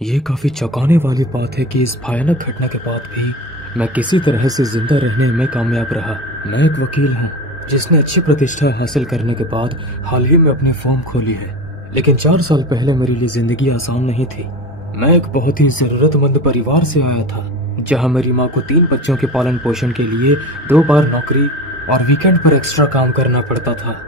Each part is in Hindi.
ये काफी चौंकाने वाली बात है कि इस भयानक घटना के बाद भी मैं किसी तरह से जिंदा रहने में कामयाब रहा। मैं एक वकील हूँ जिसने अच्छी प्रतिष्ठा हासिल करने के बाद हाल ही में अपनी फर्म खोली है, लेकिन 4 साल पहले मेरे लिए जिंदगी आसान नहीं थी। मैं एक बहुत ही जरूरतमंद परिवार से आया था, जहाँ मेरी माँ को 3 बच्चों के पालन पोषण के लिए 2 बार नौकरी और वीकेंड पर एक्स्ट्रा काम करना पड़ता था।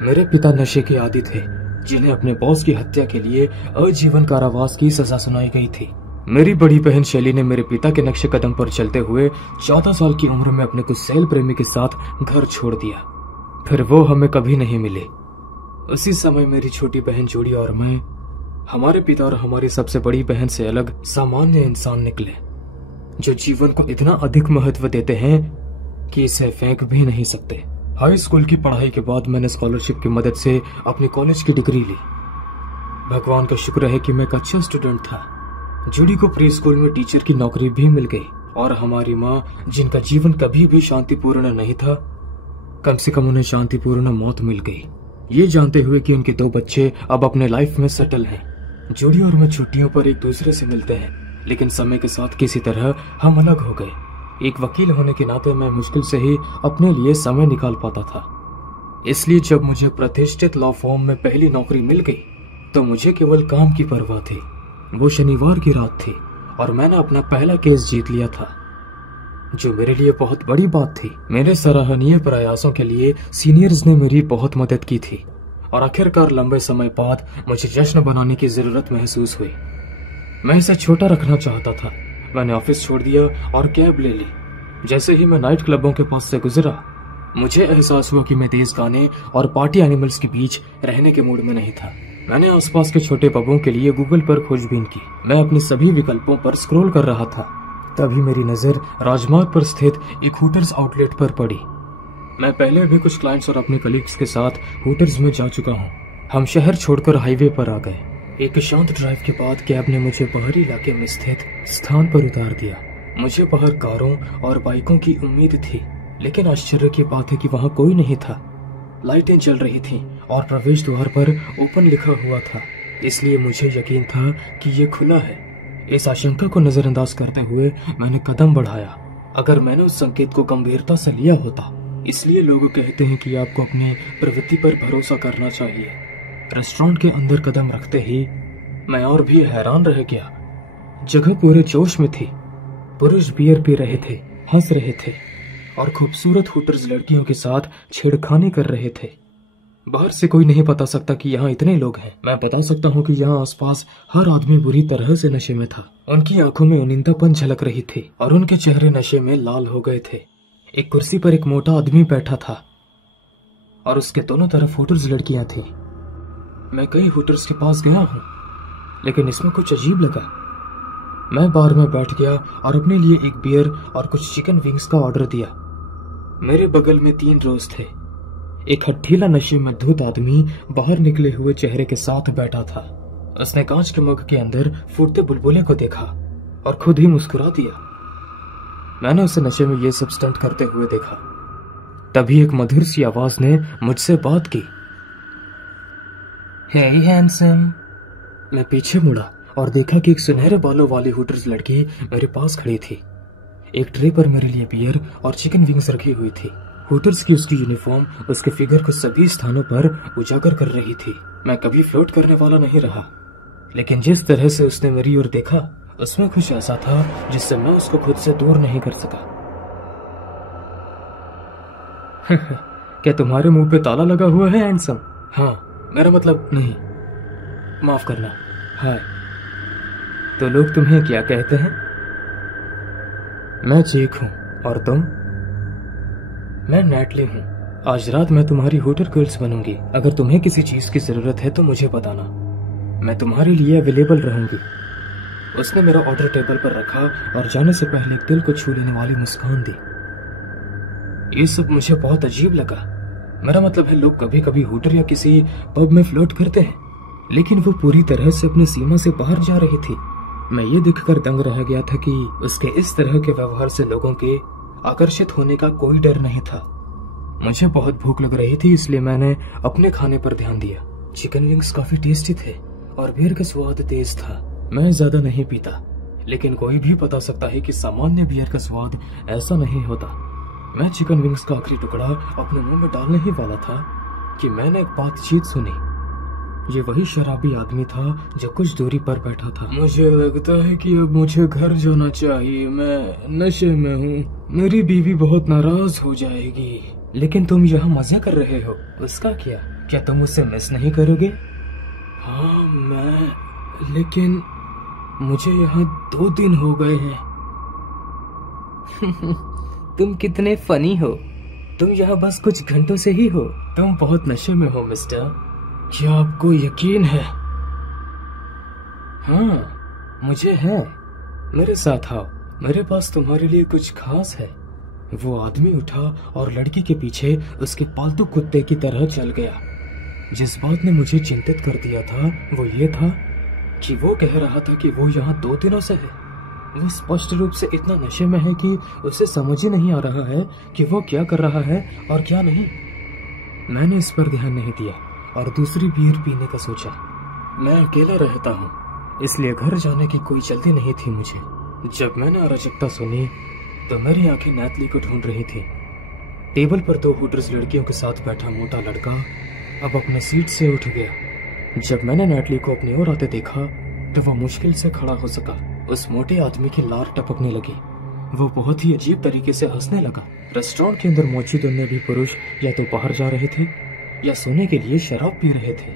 मेरे पिता नशे के आदी थे, जिन्हें अपने बॉस की हत्या के लिए आजीवन कारावास की सजा सुनाई गई थी। मेरी बड़ी बहन शैली ने मेरे पिता के नक्शे कदम पर चलते हुए 14 साल की उम्र में अपने कुछ सैल प्रेमी के साथ घर छोड़ दिया। फिर वो हमें कभी नहीं मिले। उसी समय मेरी छोटी बहन जूडी और मैं हमारे पिता और हमारी सबसे बड़ी बहन से अलग सामान्य इंसान निकले, जो जीवन को इतना अधिक महत्व देते हैं कि इसे फेंक भी नहीं सकते। हाई स्कूल की पढ़ाई के बाद मैंने स्कॉलरशिप की मदद से अपनी कॉलेज की डिग्री ली। भगवान का शुक्र है कि मैं एक अच्छा स्टूडेंट था। जूडी को प्री स्कूल में टीचर की नौकरी भी मिल गई और हमारी माँ, जिनका जीवन कभी भी शांतिपूर्ण नहीं था, कम से कम उन्हें शांतिपूर्ण मौत मिल गई, ये जानते हुए कि उनके 2 बच्चे अब अपने लाइफ में सेटल हैं। जूडी और मैं छुट्टियों पर एक दूसरे से मिलते हैं, लेकिन समय के साथ किसी तरह हम अलग हो गए। एक वकील होने के नाते मैं मुश्किल से ही अपने लिए समय निकाल पाता था। इसलिए जब मुझे प्रतिष्ठित लॉ फर्म में पहली नौकरी मिल गई तो मुझे केवल काम की परवाह थी। वो शनिवार की रात थी और मैंने अपना पहला केस जीत लिया था, जो मेरे लिए बहुत बड़ी बात थी। मेरे सराहनीय प्रयासों के लिए सीनियर्स ने मेरी बहुत मदद की थी और आखिरकार लंबे समय बाद मुझे जश्न बनाने की जरूरत महसूस हुई। मैं इसे छोटा रखना चाहता था। मैंने ऑफिस छोड़ दिया और कैब ले ली। जैसे ही मैं नाइट क्लबों के पास से गुजरा, मुझे एहसास हुआ कि मैं तेज गाने और पार्टी एनिमल्स के बीच रहने के मूड में नहीं था। मैंने आसपास के छोटे पबों के लिए गूगल पर खोजबीन की। मैं अपने सभी विकल्पों पर स्क्रॉल कर रहा था, तभी मेरी नजर राजमार्ग पर स्थित एक हुटर्स आउटलेट पर पड़ी। मैं पहले भी कुछ क्लाइंट्स और अपने कलीग्स के साथ हुटर्स में जा चुका हूँ। हम शहर छोड़कर हाईवे पर आ गए। एक शांत ड्राइव के बाद कैब ने मुझे बाहरी इलाके में स्थित स्थान पर उतार दिया। मुझे बाहर कारों और बाइकों की उम्मीद थी, लेकिन आश्चर्य की बात है कि वहाँ कोई नहीं था। लाइटें जल रही थीं और प्रवेश द्वार पर ओपन लिखा हुआ था, इसलिए मुझे यकीन था कि ये खुला है। इस आशंका को नजरअंदाज करते हुए मैंने कदम बढ़ाया। अगर मैंने उस संकेत को गंभीरता से लिया होता, इसलिए लोग कहते हैं कि आपको अपनी प्रवृत्ति पर भरोसा करना चाहिए। रेस्टोरेंट के अंदर कदम रखते ही मैं और भी हैरान रह गया। जगह पूरे जोश में थी। पुरुष बियर पी रहे थे, हंस रहे थे और खूबसूरत हुटर्स लड़कियों के साथ छेड़खानी कर रहे थे। बाहर से कोई नहीं बता सकता कि यहाँ इतने लोग हैं। मैं बता सकता हूँ कि यहाँ आसपास हर आदमी बुरी तरह से नशे में था। उनकी आंखों में अनिंदापन झलक रही थी और उनके चेहरे नशे में लाल हो गए थे। एक कुर्सी पर एक मोटा आदमी बैठा था और उसके दोनों तरफ हुटर्स लड़कियां थी। मैं कई हुटर्स के पास गया हूँ, लेकिन इसमें कुछ अजीब लगा। मैं बार में बैठ गया और अपने लिए एक बियर और कुछ चिकन विंग्स का ऑर्डर दिया। मेरे बगल में 3 रोज थे। एक हठीला नशे में धुत आदमी बाहर निकले हुए चेहरे के साथ बैठा था। उसने कांच के मग के अंदर फूटते बुलबुले को देखा और खुद ही मुस्कुरा दिया। मैंने उसे नशे में ये सब स्टंट करते हुए देखा। तभी एक मधुर सी आवाज ने मुझसे बात की। हे हैंडसम। मैं पीछे मुड़ा और देखा कि एक सुनहरे बालों वाली हुटर्स लड़की मेरे पास खड़ी थी। एक ट्रे पर मेरे लिए बियर और चिकन विंग्स रखी हुई थी। हुटर्स की उसकी यूनिफॉर्म उसके फिगर को सभी स्थानों पर उजागर कर रही थी। मैं कभी फ्लोट करने वाला नहीं रहा, लेकिन जिस तरह से उसने मेरी ओर देखा, उसमें कुछ ऐसा था जिससे मैं उसको खुद से दूर नहीं कर सका। क्या तुम्हारे मुंह पे ताला लगा हुआ है हैंडसम? हाँ, मेरा मतलब नहीं, माफ करना। हाय। तो लोग तुम्हें क्या कहते हैं? मैं जेक हूँ। और तुम? मैं नैटली हूँ। आज रात मैं तुम्हारी हुटर गर्ल्स बनूंगी। अगर तुम्हें किसी चीज की जरूरत है तो मुझे बताना, मैं तुम्हारे लिए अवेलेबल रहूंगी। उसने मेरा ऑर्डर टेबल पर रखा और जाने से पहले दिल को छू लेने वाली मुस्कान दी। ये सब मुझे बहुत अजीब लगा। मेरा मतलब है, लोग कभी कभी हुटर या किसी पब में फ्लर्ट करते हैं, लेकिन वो पूरी तरह से अपनी सीमा से बाहर जा रही थी। मैं ये देखकर दंग रह गया था कि उसके इस तरह के व्यवहार से लोगों के आकर्षित होने का कोई डर नहीं था। मुझे बहुत भूख लग रही थी, इसलिए मैंने अपने खाने पर ध्यान दिया। चिकन विंग्स काफी टेस्टी थे और बियर का स्वाद तेज था। मैं ज्यादा नहीं पीता, लेकिन कोई भी बता सकता है कि सामान्य बियर का स्वाद ऐसा नहीं होता। मैं चिकन विंग्स का आखिरी टुकड़ा अपने मुंह में डालने ही वाला था कि मैंने एक बातचीत सुनी। ये वही शराबी आदमी था जो कुछ दूरी पर बैठा था। मुझे लगता है कि अब मुझे घर जाना चाहिए, मैं नशे में हूँ, मेरी बीवी बहुत नाराज हो जाएगी। लेकिन तुम यहाँ मजे कर रहे हो, उसका क्या तुम उसे मिस नहीं करोगे? हाँ लेकिन मुझे यहाँ 2 दिन हो गए हैं। तुम कितने फनी हो, तुम यहाँ बस कुछ घंटों से ही हो। तुम बहुत नशे में हो मिस्टर, क्या आपको यकीन है? हाँ मुझे है, मेरे साथ आओ, मेरे पास तुम्हारे लिए कुछ खास है। वो आदमी उठा और लड़की के पीछे उसके पालतू कुत्ते की तरह चल गया। जिस बात ने मुझे चिंतित कर दिया था वो ये था कि वो कह रहा था कि वो यहाँ 2 दिनों से है। वो स्पष्ट रूप से इतना नशे में है कि उसे समझ ही नहीं आ रहा है कि वो क्या कर रहा है और क्या नहीं। मैंने इस पर ध्यान नहीं दिया और दूसरी बियर पीने का सोचा। मैं अकेला रहता हूँ, इसलिए घर जाने की कोई जल्दी नहीं थी मुझे। जब मैंने अराजकता सुनी तो मेरी आंखें नैतली को ढूंढ रही थी। टेबल पर 2 हुटर्स लड़कियों के साथ बैठा मोटा लड़का अब अपने सीट से उठ गया। जब मैंने नैतली को अपनी ओर आते देखा तो वह मुश्किल से खड़ा हो सका। उस मोटे आदमी की लार टपकने लगी। वो बहुत ही अजीब तरीके से हंसने लगा। रेस्टोरेंट के अंदर मौजूद अन्य भी पुरुष या तो बाहर जा रहे थे या सोने के लिए शराब पी रहे थे,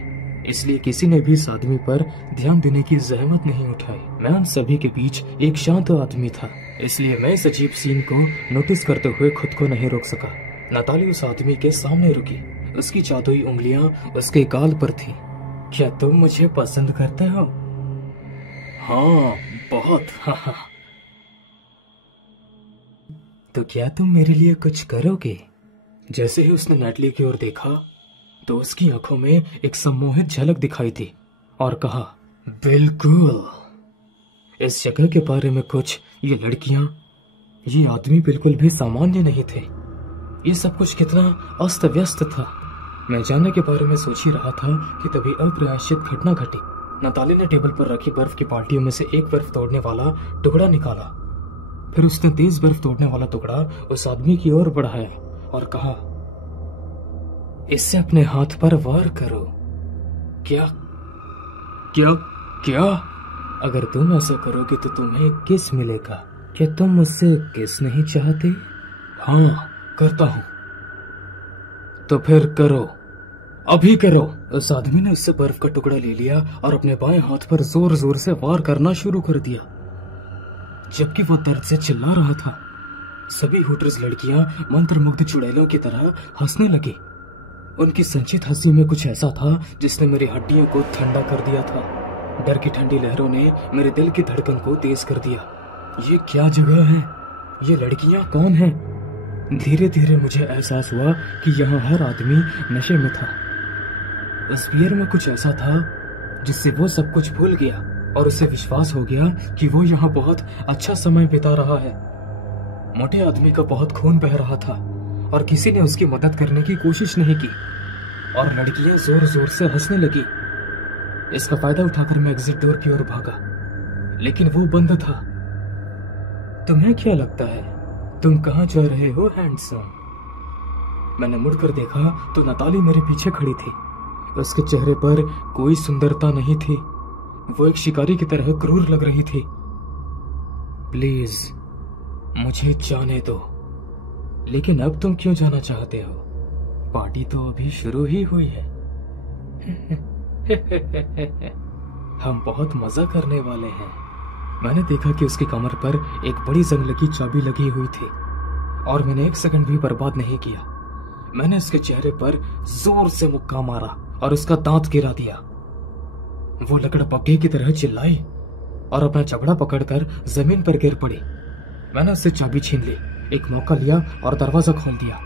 इसलिए किसी ने भी इस आदमी पर ध्यान देने की जहमत नहीं उठाई। मैं उन सभी के बीच एक शांत आदमी था, इसलिए मैं इस अजीब सीन को नोटिस करते हुए खुद को नहीं रोक सका। नताली उस आदमी के सामने रुकी, उसकी जादुई उंगलियां उसके गाल पर थी। क्या तुम मुझे पसंद करते हो? हाँ बहुत। हाँ। तो क्या तुम मेरे लिए कुछ करोगे? जैसे ही उसने नैटली की ओर देखा तो उसकी आंखों में एक सम्मोहित झलक दिखाई थी और कहा, बिल्कुल। इस जगह के बारे में कुछ, ये लड़कियां, ये आदमी बिल्कुल भी सामान्य नहीं थे। ये सब कुछ कितना अस्त व्यस्त था। मैं जानने के बारे में सोच ही रहा था कि तभी अप्रत्याशित घटना घटी। नताली ने टेबल पर रखी बर्फ की बाल्टियों में से एक बर्फ तोड़ने वाला टुकड़ा निकाला। फिर उसने तेज बर्फ तोड़ने वाला टुकड़ा उस आदमी की ओर बढ़ाया और कहा, इससे अपने हाथ पर वार करो। क्या क्या क्या? अगर तुम ऐसा करोगे तो तुम्हें किस मिलेगा? क्या तुम मुझसे किस नहीं चाहते? हाँ करता हूं। तो फिर करो, अभी करो। उस आदमी ने उससे बर्फ का टुकड़ा ले लिया और अपने बाएं हाथ पर जोर जोर से वार करना शुरू कर दिया, जबकि वो दर्द से चिल्ला रहा था। सभी हुटर्स लड़कियां मंत्रमुग्ध चुड़ैलों की तरह हंसने लगी। उनकी संचित हंसी में कुछ ऐसा था जिसने मेरी हड्डियों को ठंडा कर दिया था। डर की ठंडी लहरों ने मेरे दिल की धड़कन को तेज कर दिया। ये क्या जगह है? ये लड़कियां कौन हैं? धीरे धीरे मुझे एहसास हुआ कि यहाँ हर आदमी नशे में था। उस बियर में कुछ ऐसा था जिससे वो सब कुछ भूल गया और उसे विश्वास हो गया कि वो यहाँ बहुत अच्छा समय बिता रहा है। मोटे आदमी का बहुत खून बह रहा था और किसी ने उसकी मदद करने की कोशिश नहीं की और लड़कियां जोर जोर से हंसने लगी। इसका फायदा उठाकर मैं एग्जिट डोर की ओर भागा, लेकिन वो बंद था। तुम्हें क्या लगता है तुम कहां जा रहे हो हैंडसम? मैंने मुड़कर देखा तो नताली मेरे पीछे खड़ी थी। उसके चेहरे पर कोई सुंदरता नहीं थी, वो एक शिकारी की तरह क्रूर लग रही थी। प्लीज मुझे जाने दो। लेकिन अब तुम क्यों जाना चाहते हो? पार्टी तो अभी शुरू ही हुई है। हम बहुत मजा करने वाले हैं। मैंने देखा कि उसकी कमर पर एक बड़ी जंगल की चाबी लगी हुई थी और मैंने 1 सेकंड भी बर्बाद नहीं किया। मैंने उसके चेहरे पर जोर से मुक्का मारा और उसका दांत गिरा दिया। वो लकड़बग्घे की तरह चिल्लाई और अपना चबड़ा पकड़कर जमीन पर गिर पड़ी। मैंने उससे चाबी छीन ली, एक मौका लिया और दरवाजा खोल दिया।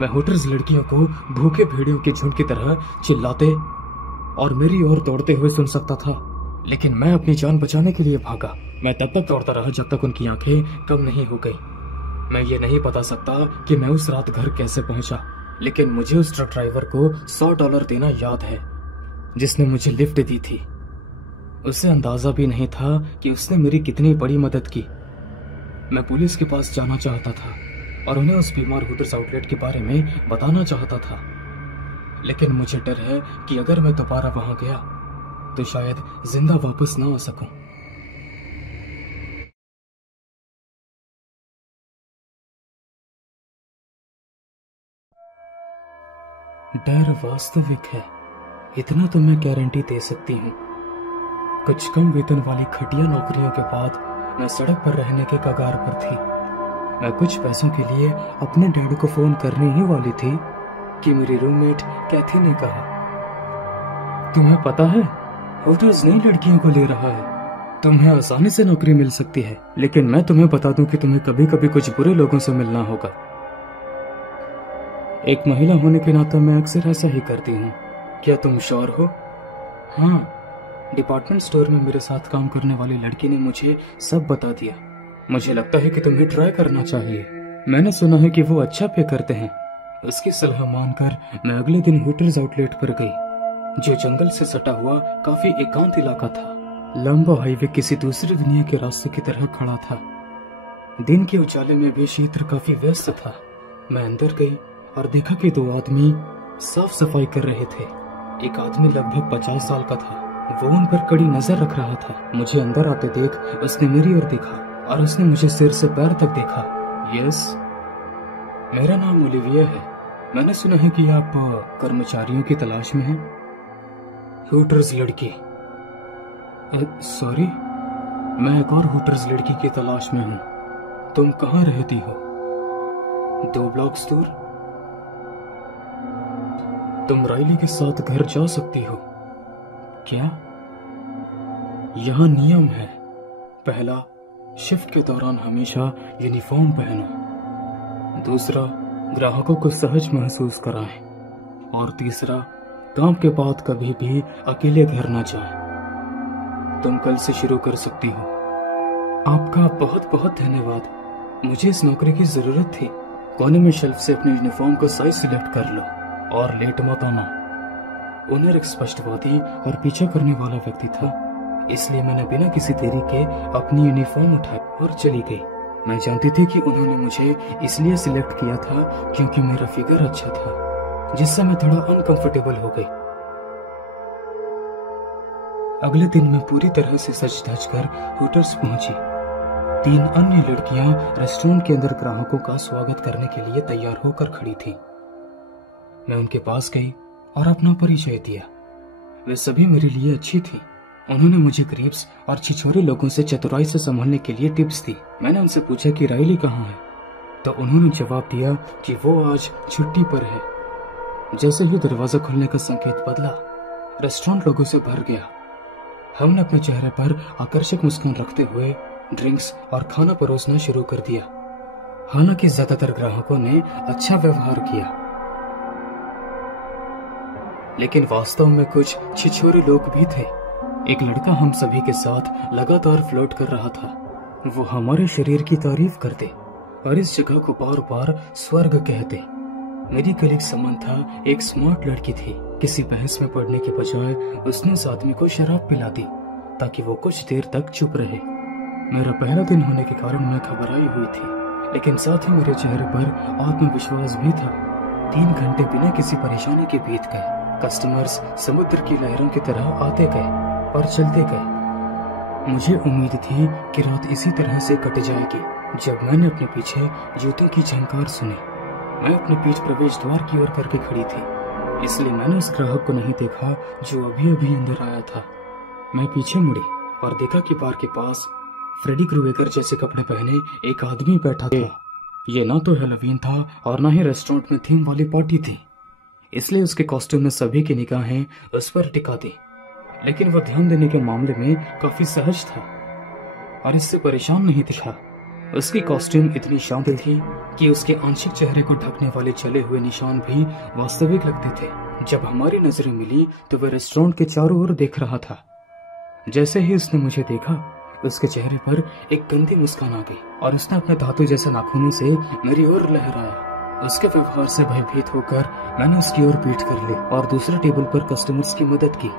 मैं हुटर्स लड़कियों को भूखे भेड़ियों के झुंड की तरह चिल्लाते और मेरी ओर दौड़ते हुए सुन सकता था, लेकिन मैं अपनी जान बचाने के लिए भागा। मैं तब तक दौड़ता रहा जब तक उनकी आंखें कम नहीं हो गई। मैं ये नहीं बता सकता कि मैं उस रात घर कैसे पहुंचा, लेकिन मुझे उस ट्रक ड्राइवर को $100 देना याद है जिसने मुझे लिफ्ट दी थी। उसे अंदाजा भी नहीं था कि उसने मेरी कितनी बड़ी मदद की। मैं पुलिस के पास जाना चाहता था और उन्हें उस बीमार हुटर्स आउटलेट के बारे में बताना चाहता था, लेकिन मुझे डर है कि अगर मैं दोबारा वहां गया तो शायद जिंदा वापस ना आ सकूं। डर वास्तविक है, इतना तो मैं गारंटी दे सकती हूँ। कुछ कम वेतन वाली घटिया नौकरियों के बाद मैं सड़क पर रहने के कगार पर थी। मैं कुछ पैसों के लिए अपने डैड को फोन करने ही वाली थी कि मेरी रूममेट कैथी ने कहा, तुम्हें पता है होटल्स नई लड़कियों को ले रहा है, तुम्हें आसानी से नौकरी मिल सकती है, लेकिन मैं तुम्हें बता दूं कि तुम्हें कभी कभी कुछ बुरे लोगों से मिलना होगा। एक महिला होने के नाते मैं अक्सर ऐसा ही करती हूँ। क्या तुम श्योर हो? हाँ, डिपार्टमेंट स्टोर में मेरे साथ काम करने वाली लड़की ने मुझे सब बता दिया। मुझे लगता है कि तुम्हें ट्राई करना चाहिए। मैंने सुना है कि वो अच्छा पे करते हैं। उसकी सलाह मानकर मैं अगले दिन होटल्स आउटलेट पर गई, जो जंगल से सटा हुआ काफी एकांत इलाका था। लंबा हाईवे किसी दूसरी दुनिया के रास्ते की तरह खड़ा था। दिन के उजाले में भी क्षेत्र काफी व्यस्त था। मैं अंदर गई और देखा कि दो आदमी साफ सफाई कर रहे थे। एक आदमी लगभग 50 साल का था। वो उन पर कड़ी नजर रख रहा था। मुझे अंदर आते देख उसने मेरी ओर देखा और उसने मुझे सिर से पैर तक देखा। यस, मेरा नाम ओलिविया है। मैंने सुना है कि आप कर्मचारियों की तलाश में हैं। हुटर्स लड़की। सॉरी, मैं एक और हुटर्स लड़की की तलाश में हूँ। तुम कहाँ रहती हो? 2 ब्लॉक्स दूर। तुम राइली के साथ घर जा सकती हो क्या? यहाँ नियम है, पहला, शिफ्ट के दौरान हमेशा यूनिफॉर्म पहनो। दूसरा, ग्राहकों को सहज महसूस कराएं। और तीसरा, काम के बाद कभी भी अकेले घर न जाएं। तुम कल से शुरू कर सकती हो। आपका बहुत बहुत धन्यवाद। मुझे इस नौकरी की जरूरत थी। कोने में शेल्फ से अपने यूनिफॉर्म को साइज सिलेक्ट कर लो और लेट मत आना। ओनर एक स्पष्टवादी और पीछा करने वाला व्यक्ति था, इसलिए मैंने बिना किसी देरी के अपनी यूनिफॉर्म उठाई और चली गई। मैं जानती थी कि उन्होंने मुझे इसलिए सिलेक्ट किया था क्योंकि मेरा फिगर अच्छा था, जिससे मैं थोड़ा अनकंफर्टेबल हो गई। अगले दिन मैं पूरी तरह से सज धज कर होटल्स पहुंची। 3 अन्य लड़कियां रेस्टोरेंट के अंदर ग्राहकों का स्वागत करने के लिए तैयार होकर खड़ी थी। मैं उनके पास गई और अपना परिचय दिया। वे सभी मेरे लिए अच्छी थी। उन्होंने मुझे ग्रेप्स और छिछोरे लोगों से चतुराई से संभलने के लिए टिप्स दी। मैंने उनसे पूछा कि राइली कहाँ है, तो उन्होंने जवाब दिया कि वो आज छुट्टी पर है। जैसे ही दरवाजा खुलने का संकेत बदला, रेस्टोरेंट लोगों से भर गया। हमने अपने चेहरे पर आकर्षक मुस्कान रखते हुए ड्रिंक्स और खाना परोसना शुरू कर दिया। हालांकि ज्यादातर ग्राहकों ने अच्छा व्यवहार किया, लेकिन वास्तव में कुछ छिछोरे लोग भी थे। एक लड़का हम सभी के साथ लगातार फ्लर्ट कर रहा था। वो हमारे शरीर की तारीफ करते और इस जगह को बार बार स्वर्ग कहते। मेरी कलीग समंथा एक स्मार्ट लड़की थी। किसी बहस में पड़ने के बजाय उसने उस आदमी को शराब पिला दी ताकि वो कुछ देर तक चुप रहे। मेरा पहला दिन होने के कारण मैं घबराई हुई थी, लेकिन साथ ही मेरे चेहरे पर आत्मविश्वास भी था। 3 घंटे बिना किसी परेशानी के बीत गए। कस्टमर्स समुद्र की लहरों की तरह आते गए और चलते गए। मुझे उम्मीद थी कि रात इसी तरह से कट जाएगी जब मैंने अपने पीछे जूतों की झंकार सुनी। मैं अपने पीठ प्रवेश द्वार की ओर करके खड़ी थी, इसलिए मैंने उस ग्राहक को नहीं देखा जो अभी अभी अंदर आया था। मैं पीछे मुड़ी और देखा कि बार के पास फ्रेडी क्रूवेकर जैसे कपड़े पहने एक आदमी बैठा था। ये ना तो हैलोवीन था और ना ही रेस्टोरेंट में थीम वाली पार्टी थी, इसलिए उसके कॉस्ट्यूम में सभी की निगाहें उस पर टिका दी। लेकिन वह ध्यान देने के मामले में काफी सहज था और इससे परेशान नहीं दिखा। उसकी कॉस्ट्यूम इतनी शांत थी कि उसके आंशिक चेहरे को ढकने वाले चले हुए निशान भी वास्तविक लगते थे। जब हमारी नजरें मिली तो वह रेस्टोरेंट के चारों ओर देख रहा था। जैसे ही उसने मुझे देखा, उसके चेहरे पर एक गंदी मुस्कान आ गई और उसने अपने धातु जैसे नाखूनों से मेरी ओर लहराया। उसके व्यवहार से भयभीत होकर मैंने उसकी ओर पीठ कर ली और दूसरे टेबल पर कस्टमर्स की मदद की।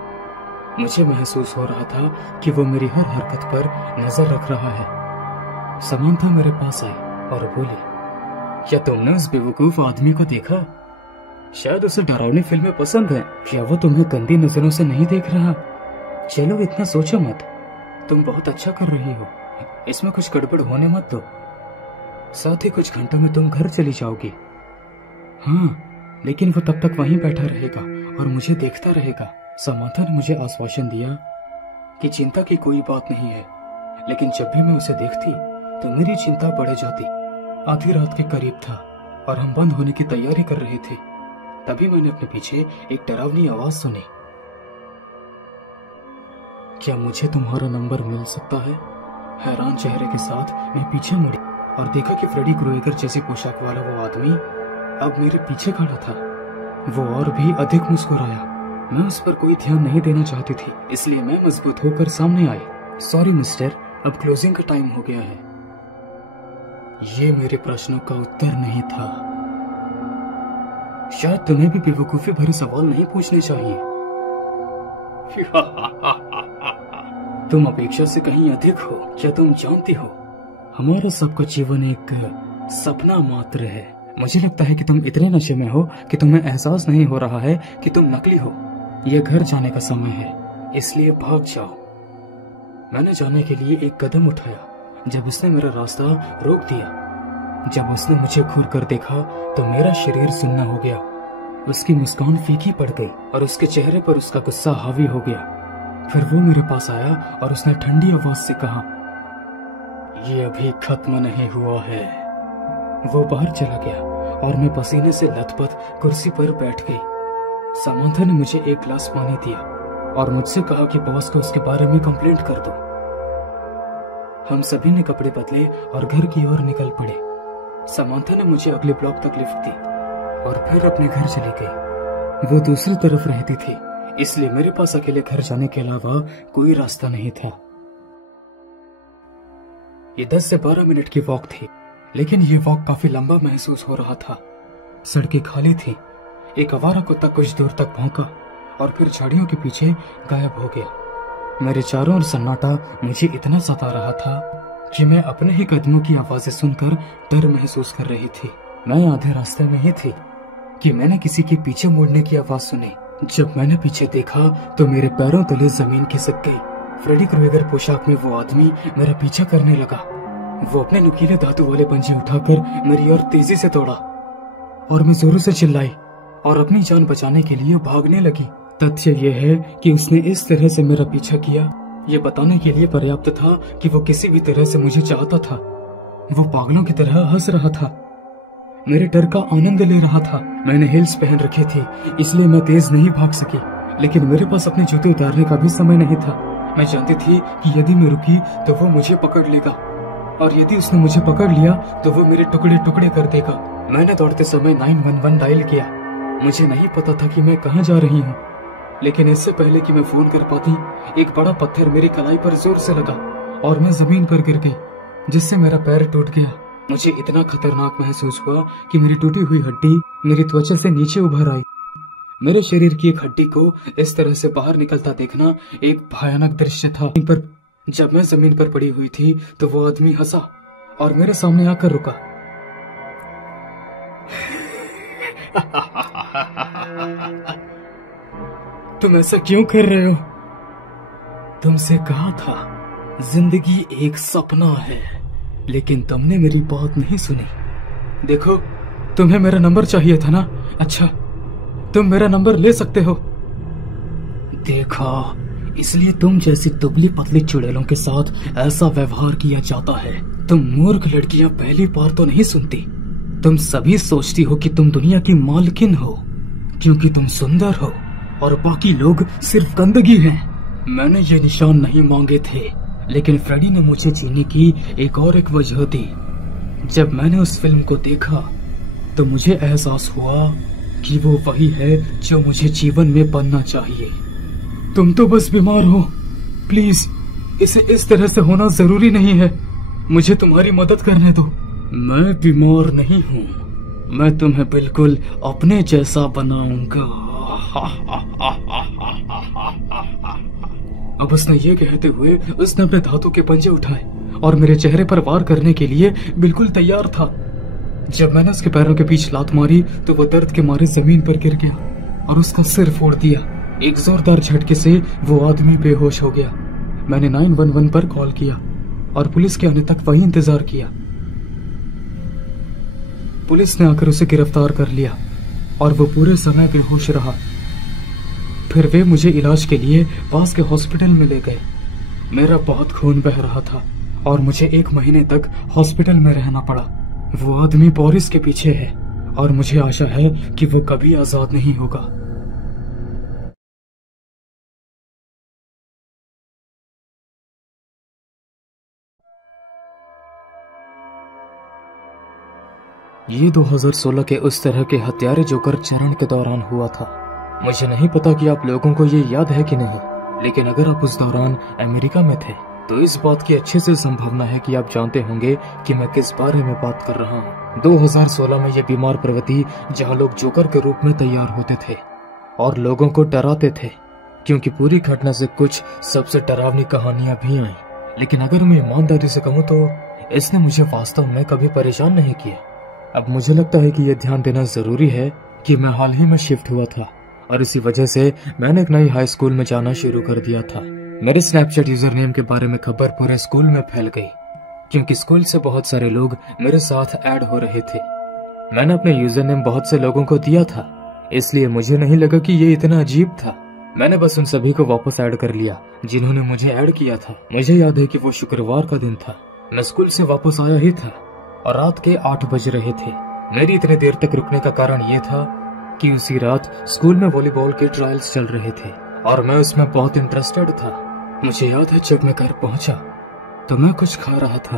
मुझे महसूस हो रहा था कि वो मेरी हर हरकत पर नजर रख रहा है। समांथा मेरे पास आई और बोली, क्या तुमने उस बेवकूफ आदमी को देखा? शायद उसे डरावनी फिल्में पसंद है। क्या वो तुम्हें गंदी नजरों से नहीं देख रहा? चलो इतना सोचो मत, तुम बहुत अच्छा कर रही हो, इसमें कुछ गड़बड़ होने मत दो। साथ ही कुछ घंटों में तुम घर चली जाओगी। हाँ, लेकिन वो तब तक वहीं बैठा रहेगा और मुझे देखता रहेगा। समांथा ने मुझे आश्वासन दिया कि चिंता की कोई बात नहीं है, लेकिन जब भी मैं उसे देखती तो मेरी चिंता बढ़ जाती। आधी रात के करीब था और हम बंद होने की तैयारी कर रहे थे। तभी मैंने अपने पीछे एक डरावनी आवाज सुनी। क्या मुझे तुम्हारा नंबर मिल सकता है? हैरान चेहरे के साथ मैं पीछे मुड़ी और देखा कि फ्रेडी क्रूएगर जैसी पोशाक वाला वो आदमी अब मेरे पीछे खड़ा था। वो और भी अधिक मुस्कुराया। मैं उस पर कोई ध्यान नहीं देना चाहती थी, इसलिए मैं मजबूत होकर सामने आई। सॉरी मिस्टर, अब क्लोजिंग का टाइम हो गया है। ये मेरे प्रश्नों का उत्तर नहीं था। शायद तुम्हें भी बेवकूफी भरे सवाल नहीं पूछने चाहिए। तुम अपेक्षा से कहीं अधिक हो। क्या तुम जानती हो, हमारा सबका जीवन एक सपना मात्र है। मुझे लगता है कि तुम इतने नशे में हो कि तुम्हें एहसास नहीं हो रहा है कि तुम नकली हो। यह घर जाने का समय है, इसलिए भाग जाओ। मैंने जाने के लिए एक कदम उठाया जब उसने मेरा रास्ता रोक दिया। जब उसने मुझे घूर कर देखा तो मेरा शरीर सुन्ना हो गया। उसकी मुस्कान फीकी पड़ गई और उसके चेहरे पर उसका गुस्सा हावी हो गया। फिर वो मेरे पास आया और उसने ठंडी आवाज से कहा, ये अभी खत्म नहीं हुआ है। वो बाहर चला गया और मैं पसीने से लथपथ कुर्सी पर बैठ गई। समांथा ने मुझे एक गिलास पानी दिया और मुझसे कहा कि बॉस को उसके बारे में कंप्लेंट कर दो। हम सभी ने कपड़े बदले और घर की ओर निकल पड़े। समांथा ने मुझे अगले ब्लॉक तक लिफ्ट दी और फिर अपने घर चली गई। वो दूसरी तरफ रहती थी, इसलिए मेरे पास अकेले घर जाने के अलावा कोई रास्ता नहीं था। ये 10 से 12 मिनट की वॉक थी, लेकिन ये वॉक काफी लंबा महसूस हो रहा था। सड़कें खाली थी। एक आवारा कुत्ता कुछ दूर तक भौंका और फिर झाड़ियों के पीछे गायब हो गया। मेरे चारों ओर सन्नाटा मुझे इतना सता रहा था कि मैं अपने ही कदमों की आवाजें सुनकर डर महसूस कर रही थी। मैं आधे रास्ते में ही थी कि मैंने किसी के पीछे मुड़ने की आवाज सुनी। जब मैंने पीछे देखा तो मेरे पैरों तले जमीन खिसक गई। फ्रेडी क्रूएगर पोशाक में वो आदमी मेरा पीछा करने लगा। वो अपने नुकीले धातु वाले पंजे उठाकर मेरी ओर तेजी से दौड़ा और मैं जोरों से चिल्लाई और अपनी जान बचाने के लिए भागने लगी। तथ्य यह है कि उसने इस तरह से मेरा पीछा किया, ये बताने के लिए पर्याप्त था कि वो किसी भी तरह से मुझे चाहता था। वो पागलों की तरह हंस रहा था, मेरे डर का आनंद ले रहा था। मैंने हिल्स पहन रखे थे, इसलिए मैं तेज नहीं भाग सकी, लेकिन मेरे पास अपने जूते उतारने का भी समय नहीं था। मैं जानती थी कि यदि मैं रुकी तो वो मुझे पकड़ लेगा और यदि उसने मुझे पकड़ लिया तो वो मेरे टुकड़े टुकड़े कर देगा। मैंने दौड़ते समय 911 डायल किया। मुझे नहीं पता था कि मैं कहाँ जा रही हूँ, लेकिन इससे पहले कि मैं फोन कर पाती, एक बड़ा पत्थर मेरी कलाई पर जोर से लगा और मैं जमीन पर गिर गई, जिससे मेरा पैर टूट गया। मुझे इतना खतरनाक महसूस हुआ कि मेरी टूटी हुई हड्डी मेरी त्वचा से नीचे उभर आई। मेरे शरीर की एक हड्डी को इस तरह से बाहर निकलता देखना एक भयानक दृश्य था। पर जब मैं जमीन पर पड़ी हुई थी तो वो आदमी हंसा और मेरे सामने आकर रुका। तुम ऐसा क्यों कर रहे हो? तुमसे कहा था जिंदगी एक सपना है, लेकिन तुमने मेरी बात नहीं सुनी। देखो, तुम्हें मेरा नंबर चाहिए था ना? अच्छा, तुम मेरा नंबर ले सकते हो। देखा, इसलिए तुम जैसी दुबली पतली चुड़ैलों के साथ ऐसा व्यवहार किया जाता है। तुम मूर्ख लड़कियां पहली बार तो नहीं सुनती। तुम सभी सोचती हो कि तुम दुनिया की मालकिन हो क्योंकि तुम सुंदर हो और बाकी लोग सिर्फ गंदगी हैं। मैंने ये निशान नहीं मांगे थे, लेकिन फ्रेडी ने मुझे जीने की एक वजह दी। जब मैंने उस फिल्म को देखा तो मुझे एहसास हुआ कि वो वही है जो मुझे जीवन में बनना चाहिए। तुम तो बस बीमार हो, प्लीज इसे इस तरह से होना जरूरी नहीं है। मुझे तुम्हारी मदद करने दो। मैं बीमार नहीं हूँ, मैं तुम्हें बिल्कुल अपने जैसा बनाऊंगा। अब उसने ये कहते हुए उसने अपने धातु के पंजे उठाए और मेरे चेहरे पर वार करने के लिए बिल्कुल तैयार था। जब मैंने उसके पैरों के बीच लात मारी तो वो दर्द के मारे जमीन पर गिर गया और उसका सिर फोड़ दिया। एक जोरदार झटके से वो आदमी बेहोश हो गया। मैंने 911 पर कॉल किया और पुलिस के आने तक वही इंतजार किया। पुलिस ने आकर उसे गिरफ्तार कर लिया और वो पूरे समय बेहोश रहा। फिर वे मुझे इलाज के लिए पास के हॉस्पिटल में ले गए। मेरा बहुत खून बह रहा था और मुझे 1 महीने तक हॉस्पिटल में रहना पड़ा। वो आदमी बोरिस के पीछे है और मुझे आशा है कि वो कभी आजाद नहीं होगा। ये 2016 के उस तरह के हत्यारे जोकर चरण के दौरान हुआ था। मुझे नहीं पता कि आप लोगों को ये याद है कि नहीं, लेकिन अगर आप उस दौरान अमेरिका में थे तो इस बात की अच्छे से संभावना है कि आप जानते होंगे कि मैं किस बारे में बात कर रहा हूँ। 2016 में ये बीमार प्रगति जहाँ लोग जोकर के रूप में तैयार होते थे और लोगों को डराते थे, क्योंकि पूरी घटना से कुछ सबसे डरावनी कहानियां भी आई। लेकिन अगर मैं ईमानदारी से कहूँ तो इसने मुझे वास्तव में कभी परेशान नहीं किया। अब मुझे लगता है कि यह ध्यान देना जरूरी है कि मैं हाल ही में शिफ्ट हुआ था और इसी वजह से मैंने एक नई हाई स्कूल में जाना शुरू कर दिया था। मेरे स्नैपचैट यूजर नेम के बारे में खबर पूरे स्कूल में फैल गई, क्योंकि स्कूल से बहुत सारे लोग मेरे साथ ऐड हो रहे थे। मैंने अपने यूजर नेम बहुत से लोगों को दिया था, इसलिए मुझे नहीं लगा कि ये इतना अजीब था। मैंने बस उन सभी को वापस ऐड कर लिया जिन्होंने मुझे ऐड किया था। मुझे याद है कि वो शुक्रवार का दिन था। मैं स्कूल से वापस आया ही था और रात के 8 बज रहे थे। मेरी इतने देर तक रुकने का कारण ये था कि उसी रात स्कूल में वॉलीबॉल के ट्रायल्स चल रहे थे और मैं उसमें बहुत इंटरेस्टेड था। मुझे याद है जब मैं घर पहुंचा तो मैं कुछ खा रहा था,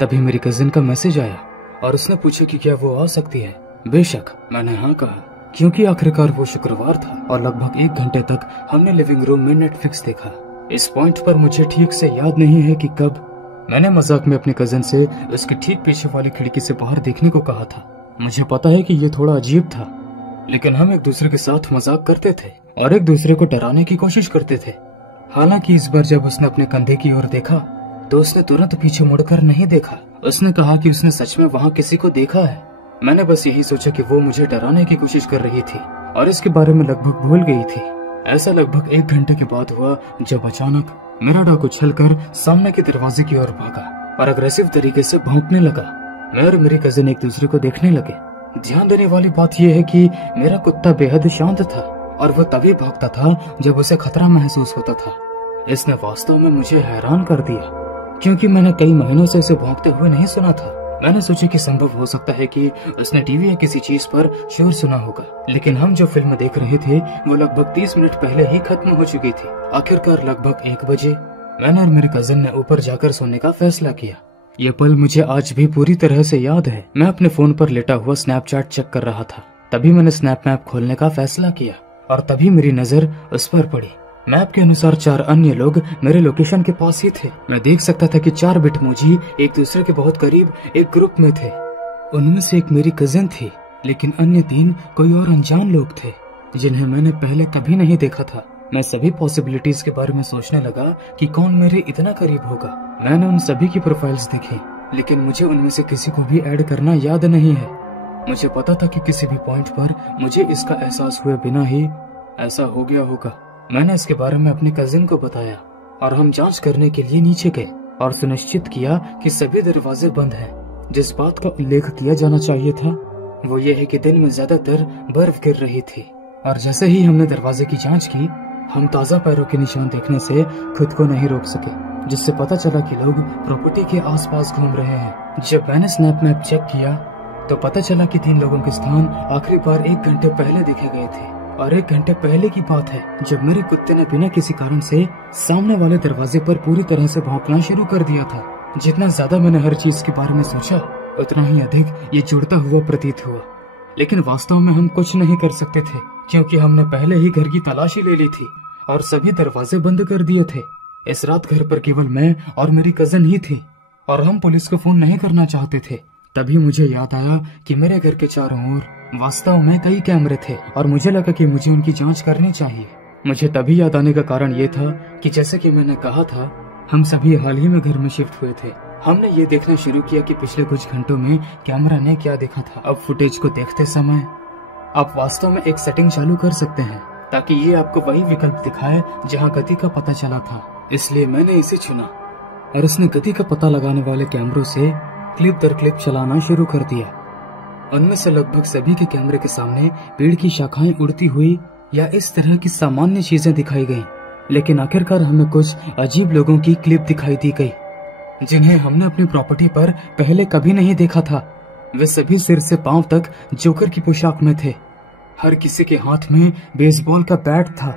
तभी मेरी कजिन का मैसेज आया और उसने पूछा कि क्या वो आ सकती है। बेशक मैंने हाँ कहा, क्योंकि आखिरकार वो शुक्रवार था और लगभग 1 घंटे तक हमने लिविंग रूम में नेटफ्लिक्स देखा। इस पॉइंट पर मुझे ठीक से याद नहीं है कि कब मैंने मजाक में अपने कजिन से उसके ठीक पीछे वाली खिड़की से बाहर देखने को कहा था। मुझे पता है कि ये थोड़ा अजीब था, लेकिन हम एक दूसरे के साथ मजाक करते थे और एक दूसरे को डराने की कोशिश करते थे। हालांकि इस बार जब उसने अपने कंधे की ओर देखा तो उसने तुरंत पीछे मुड़कर नहीं देखा। उसने कहा कि उसने सच में वहाँ किसी को देखा है। मैंने बस यही सोचा कि वो मुझे डराने की कोशिश कर रही थी और इसके बारे में लगभग भूल गई थी। ऐसा लगभग 1 घंटे के बाद हुआ जब अचानक मेरा डाकू छलकर सामने के दरवाजे की ओर भागा और अग्रेसिव तरीके से भौंकने लगा। मैं और मेरी कजिन एक दूसरे को देखने लगे। ध्यान देने वाली बात यह है कि मेरा कुत्ता बेहद शांत था और वो तभी भौंकता था जब उसे खतरा महसूस होता था। इसने वास्तव में मुझे हैरान कर दिया, क्योंकि मैंने कई महीनों से इसे भौंकते हुए नहीं सुना था। मैंने सोचा कि संभव हो सकता है कि उसने टीवी या किसी चीज पर शोर सुना होगा, लेकिन हम जो फिल्म देख रहे थे वो लगभग 30 मिनट पहले ही खत्म हो चुकी थी। आखिरकार लगभग 1 बजे मैंने और मेरे कजिन ने ऊपर जाकर सोने का फैसला किया। ये पल मुझे आज भी पूरी तरह से याद है। मैं अपने फोन पर लेटा हुआ स्नैपचैट चेक कर रहा था, तभी मैंने स्नैप मैप खोलने का फैसला किया और तभी मेरी नजर उस पर पड़ी। मैप के अनुसार 4 अन्य लोग मेरे लोकेशन के पास ही थे। मैं देख सकता था कि 4 बिटमोजी एक दूसरे के बहुत करीब एक ग्रुप में थे। उनमें से एक मेरी कजिन थी, लेकिन अन्य 3 कोई और अनजान लोग थे जिन्हें मैंने पहले कभी नहीं देखा था। मैं सभी पॉसिबिलिटीज के बारे में सोचने लगा कि कौन मेरे इतना करीब होगा। मैंने उन सभी की प्रोफाइल्स देखी, लेकिन मुझे उनमें से किसी को भी ऐड करना याद नहीं है। मुझे पता था कि किसी भी पॉइंट पर मुझे इसका एहसास हुए बिना ही ऐसा हो गया होगा। मैंने इसके बारे में अपने कजिन को बताया और हम जांच करने के लिए नीचे गए और सुनिश्चित किया कि सभी दरवाजे बंद हैं। जिस बात का उल्लेख किया जाना चाहिए था वो ये है कि दिन में ज्यादातर बर्फ गिर रही थी और जैसे ही हमने दरवाजे की जांच की, हम ताजा पैरों के निशान देखने से खुद को नहीं रोक सके, जिससे पता चला कि लोग प्रॉपर्टी के आसपास घूम रहे हैं। जब मैंने स्नैप मैप चेक किया तो पता चला कि 3 लोगों के स्थान आखिरी बार 1 घंटे पहले देखे गए थे और 1 घंटे पहले की बात है जब मेरे कुत्ते ने बिना किसी कारण से सामने वाले दरवाजे पर पूरी तरह से भौंकना शुरू कर दिया था। जितना ज्यादा मैंने हर चीज के बारे में सोचा, उतना ही अधिक ये जुड़ता हुआ प्रतीत हुआ। लेकिन वास्तव में हम कुछ नहीं कर सकते थे, क्योंकि हमने पहले ही घर की तलाशी ले ली थी और सभी दरवाजे बंद कर दिए थे। इस रात घर पर केवल मैं और मेरी कजिन ही थी और हम पुलिस को फोन नहीं करना चाहते थे। तभी मुझे याद आया कि मेरे घर के चारों ओर वास्तव में कई कैमरे थे और मुझे लगा कि मुझे उनकी जांच करनी चाहिए। मुझे तभी याद आने का कारण ये था कि जैसे कि मैंने कहा था, हम सभी हाल ही में घर में शिफ्ट हुए थे। हमने ये देखना शुरू किया कि पिछले कुछ घंटों में कैमरा ने क्या देखा था। अब फुटेज को देखते समय आप वास्तव में एक सेटिंग चालू कर सकते हैं ताकि ये आपको वही विकल्प दिखाए जहाँ गति का पता चला था। इसलिए मैंने इसे चुना और उसने गति का पता लगाने वाले कैमरों से क्लिप दर क्लिप चलाना शुरू कर दिया। उनमें से लगभग सभी के कैमरे के सामने पेड़ की शाखाएं उड़ती हुई या इस तरह की सामान्य चीजें दिखाई गईं। लेकिन आखिरकार हमें कुछ अजीब लोगों की क्लिप दिखाई दी गई जिन्हें हमने अपनी प्रॉपर्टी पर पहले कभी नहीं देखा था। वे सभी सिर से पांव तक जोकर की पोशाक में थे। हर किसी के हाथ में बेसबॉल का बैट था।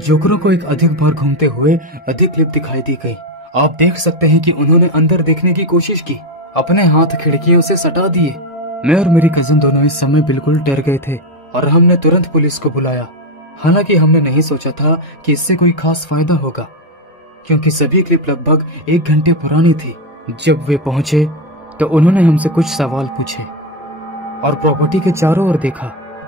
जोकरों को एक अधिक बार घूमते हुए अधिक क्लिप दिखाई दी गई। आप देख सकते हैं कि उन्होंने अंदर देखने की कोशिश की, अपने हाथ खिड़कियों से सटा दिए। मैं और मेरी कजिन दोनों इस समय बिल्कुल डर गए थे और हमने तुरंत पुलिस को बुलाया। हालांकि हमने नहीं सोचा था कि इससे कोई खास फायदा होगा, क्योंकि सभी क्लिप लगभग 1 घंटे पुरानी थी। जब वे पहुंचे तो उन्होंने हमसे कुछ सवाल पूछे और प्रॉपर्टी के चारों ओर देखा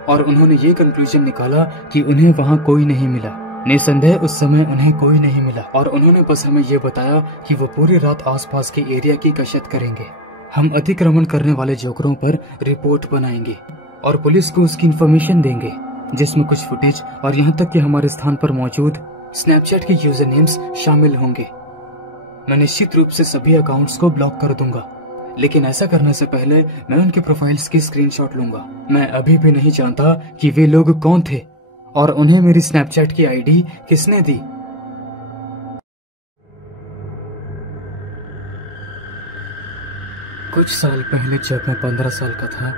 और उन्होंने ये कंक्लूजन निकाला कि उन्हें वहाँ कोई नहीं मिला। निसंदेह उस समय उन्हें कोई नहीं मिला और उन्होंने बस हमें ये बताया कि वो पूरी रात आसपास के एरिया की कशत करेंगे। हम अतिक्रमण करने वाले जोकरों पर रिपोर्ट बनाएंगे और पुलिस को उसकी इन्फॉर्मेशन देंगे, जिसमें कुछ फुटेज और यहाँ तक कि हमारे स्थान पर मौजूद स्नैपचैट के यूजर नेम्स शामिल होंगे। मैं निश्चित रूप से सभी अकाउंट्स को ब्लॉक कर दूंगा, लेकिन ऐसा करने से पहले मैं उनके प्रोफाइल्स की स्क्रीनशॉट लूंगा। मैं अभी भी नहीं जानता कि वे लोग कौन थे और उन्हें मेरी स्नैपचैट की आईडी किसने दी। कुछ साल पहले जब मैं 15 साल का था,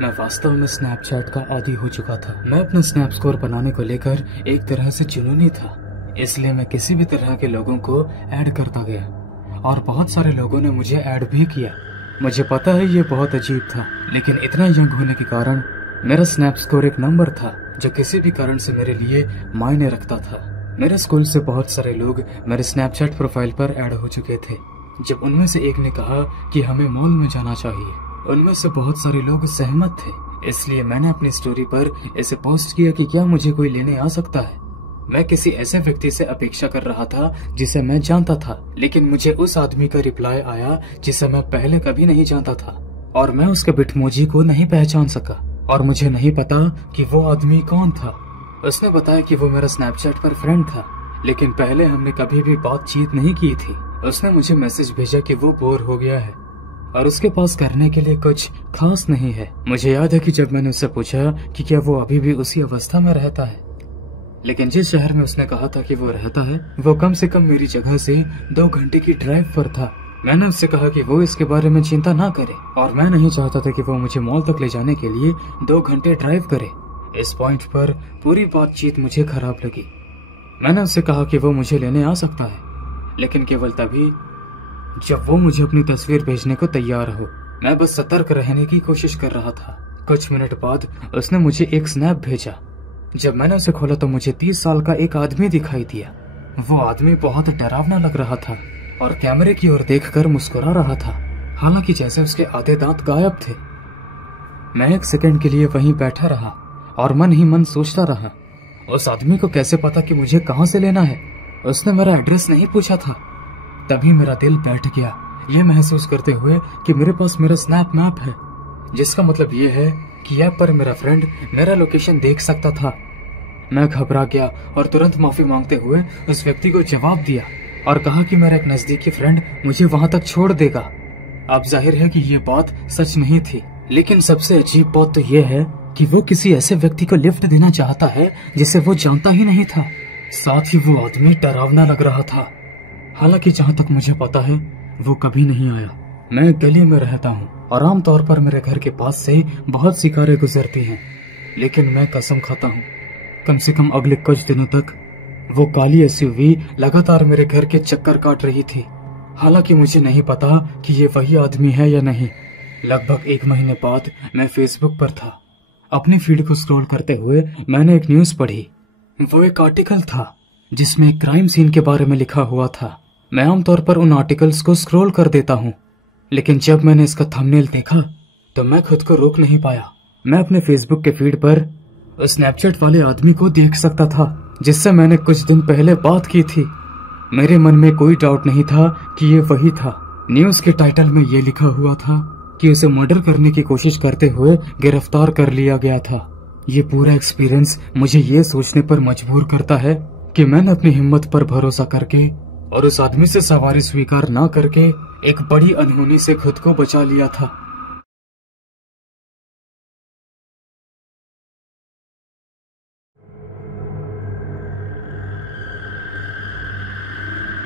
मैं वास्तव में स्नैपचैट का आदी हो चुका था। मैं अपना स्नैप स्कोर बनाने को लेकर एक तरह से जुनूनी था, इसलिए मैं किसी भी तरह के लोगों को ऐड करता गया और बहुत सारे लोगों ने मुझे ऐड भी किया। मुझे पता है ये बहुत अजीब था, लेकिन इतना यंग होने के कारण मेरा स्नैप स्कोर एक नंबर था जो किसी भी कारण से मेरे लिए मायने रखता था। मेरे स्कूल से बहुत सारे लोग मेरे स्नैपचैट प्रोफाइल पर ऐड हो चुके थे। जब उनमें से एक ने कहा कि हमें मॉल में जाना चाहिए, उनमें से बहुत सारे लोग सहमत थे, इसलिए मैंने अपनी स्टोरी पर इसे पोस्ट किया कि क्या मुझे कोई लेने आ सकता है। मैं किसी ऐसे व्यक्ति से अपेक्षा कर रहा था जिसे मैं जानता था, लेकिन मुझे उस आदमी का रिप्लाई आया जिसे मैं पहले कभी नहीं जानता था और मैं उसके बिटमोजी को नहीं पहचान सका और मुझे नहीं पता कि वो आदमी कौन था। उसने बताया कि वो मेरा स्नैपचैट पर फ्रेंड था, लेकिन पहले हमने कभी भी बातचीत नहीं की थी। उसने मुझे मैसेज भेजा कि वो बोर हो गया है और उसके पास करने के लिए कुछ खास नहीं है। मुझे याद है कि जब मैंने उससे पूछा कि क्या वो अभी भी उसी अवस्था में रहता है, लेकिन जिस शहर में उसने कहा था कि वो रहता है वो कम से कम मेरी जगह से 2 घंटे की ड्राइव पर था। मैंने उससे कहा कि वो इसके बारे में चिंता ना करे और मैं नहीं चाहता था कि वो मुझे मॉल तक ले जाने के लिए 2 घंटे ड्राइव करे। इस पॉइंट पर पूरी बातचीत मुझे खराब लगी। मैंने उससे कहा कि वो मुझे लेने आ सकता है, लेकिन केवल तभी जब वो मुझे अपनी तस्वीर भेजने को तैयार हो। मैं बस सतर्क रहने की कोशिश कर रहा था। कुछ मिनट बाद उसने मुझे एक स्नैप भेजा। जब मैंने उसे खोला तो मुझे 30 साल का एक आदमी दिखाई दिया। वो आदमी बहुत डरावना लग रहा था और कैमरे की ओर देखकर मुस्कुरा रहा था, हालांकि जैसे उसके आधे दांत गायब थे। मैं 1 सेकंड के लिए वहीं बैठा रहा और मन ही मन सोचता रहा, उस आदमी को कैसे पता कि मुझे कहां से लेना है। उसने मेरा एड्रेस नहीं पूछा था। तभी मेरा दिल बैठ गया, ये महसूस करते हुए कि मेरे पास मेरा स्नैप मैप है, जिसका मतलब ये है कि ऐप पर मेरा फ्रेंड मेरा लोकेशन देख सकता था। मैं घबरा गया और तुरंत माफी मांगते हुए उस व्यक्ति को जवाब दिया और कहा कि मेरा एक नजदीकी फ्रेंड मुझे वहां तक छोड़ देगा। अब जाहिर है कि ये बात सच नहीं थी, लेकिन सबसे अजीब बात तो ये है कि वो किसी ऐसे व्यक्ति को लिफ्ट देना चाहता है जिसे वो जानता ही नहीं था। साथ ही वो आदमी डरावना लग रहा था। हालांकि जहाँ तक मुझे पता है वो कभी नहीं आया। मैं गली में रहता हूँ और आमतौर पर मेरे घर के पास से बहुत सी कारें गुजरती हैं, लेकिन मैं कसम खाता हूँ कम से कम अगले कुछ दिनों तक वो काली एसयूवी लगातार मेरे घर के चक्कर काट रही थी। हालांकि मुझे नहीं पता कि ये वही आदमी है या नहीं। लगभग 1 महीने बाद मैं फेसबुक पर था। अपनी फीड को स्क्रॉल करते हुए मैंने एक न्यूज पढ़ी। वो एक आर्टिकल था जिसमें एक क्राइम सीन के बारे में लिखा हुआ था। मैं आमतौर पर उन आर्टिकल्स को स्क्रॉल कर देता हूँ, लेकिन जब मैंने इसका थंबनेल देखा तो मैं खुद को रोक नहीं पाया। मैं अपने फेसबुक के फीड पर उस स्नैपचैट वाले आदमी को देख सकता था जिससे मैंने कुछ दिन पहले बात की थी। मेरे मन में कोई डाउट नहीं था कि ये वही था। न्यूज के टाइटल में ये लिखा हुआ था कि उसे मर्डर करने की कोशिश करते हुए गिरफ्तार कर लिया गया था। ये पूरा एक्सपीरियंस मुझे ये सोचने पर मजबूर करता है कि मैंने अपनी हिम्मत पर भरोसा करके और उस आदमी से सवारी स्वीकार ना करके एक बड़ी अनहोनी से खुद को बचा लिया था।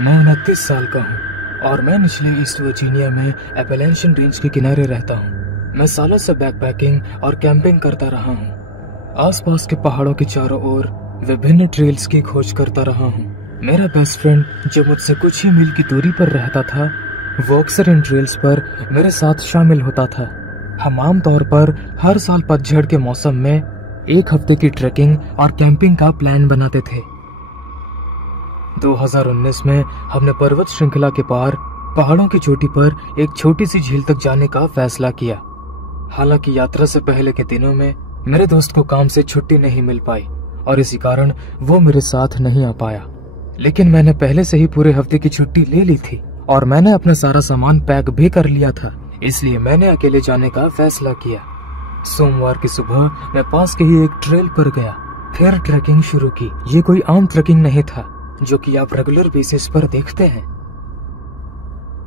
मैं 29 साल का हूँ और मैं निचले ईस्ट वर्जीनिया में एपेलेशियन रेंज के किनारे रहता हूँ। मैं सालों से बैकपैकिंग और कैंपिंग करता रहा हूँ। आसपास के पहाड़ों के चारों ओर विभिन्न ट्रेल्स की खोज करता रहा हूँ। मेरा बेस्ट फ्रेंड जो मुझसे कुछ ही मील की दूरी पर रहता था, वो अक्सर इन ट्रेल्स पर मेरे साथ शामिल होता था। हम आमतौर पर हर साल पतझड़ के मौसम में एक हफ्ते की ट्रैकिंग और कैंपिंग का प्लान बनाते थे। 2019 में हमने पर्वत श्रृंखला के पार पहाड़ों की चोटी पर एक छोटी सी झील तक जाने का फैसला किया। हालांकि यात्रा से पहले के दिनों में मेरे दोस्त को काम से छुट्टी नहीं मिल पाई और इसी कारण वो मेरे साथ नहीं आ पाया। लेकिन मैंने पहले से ही पूरे हफ्ते की छुट्टी ले ली थी और मैंने अपना सारा सामान पैक भी कर लिया था, इसलिए मैंने अकेले जाने का फैसला किया। सोमवार की सुबह मैं पास के ही एक ट्रेल पर गया, फिर ट्रैकिंग शुरू की। ये कोई आम ट्रैकिंग नहीं था जो कि आप रेगुलर बेसिस पर देखते हैं।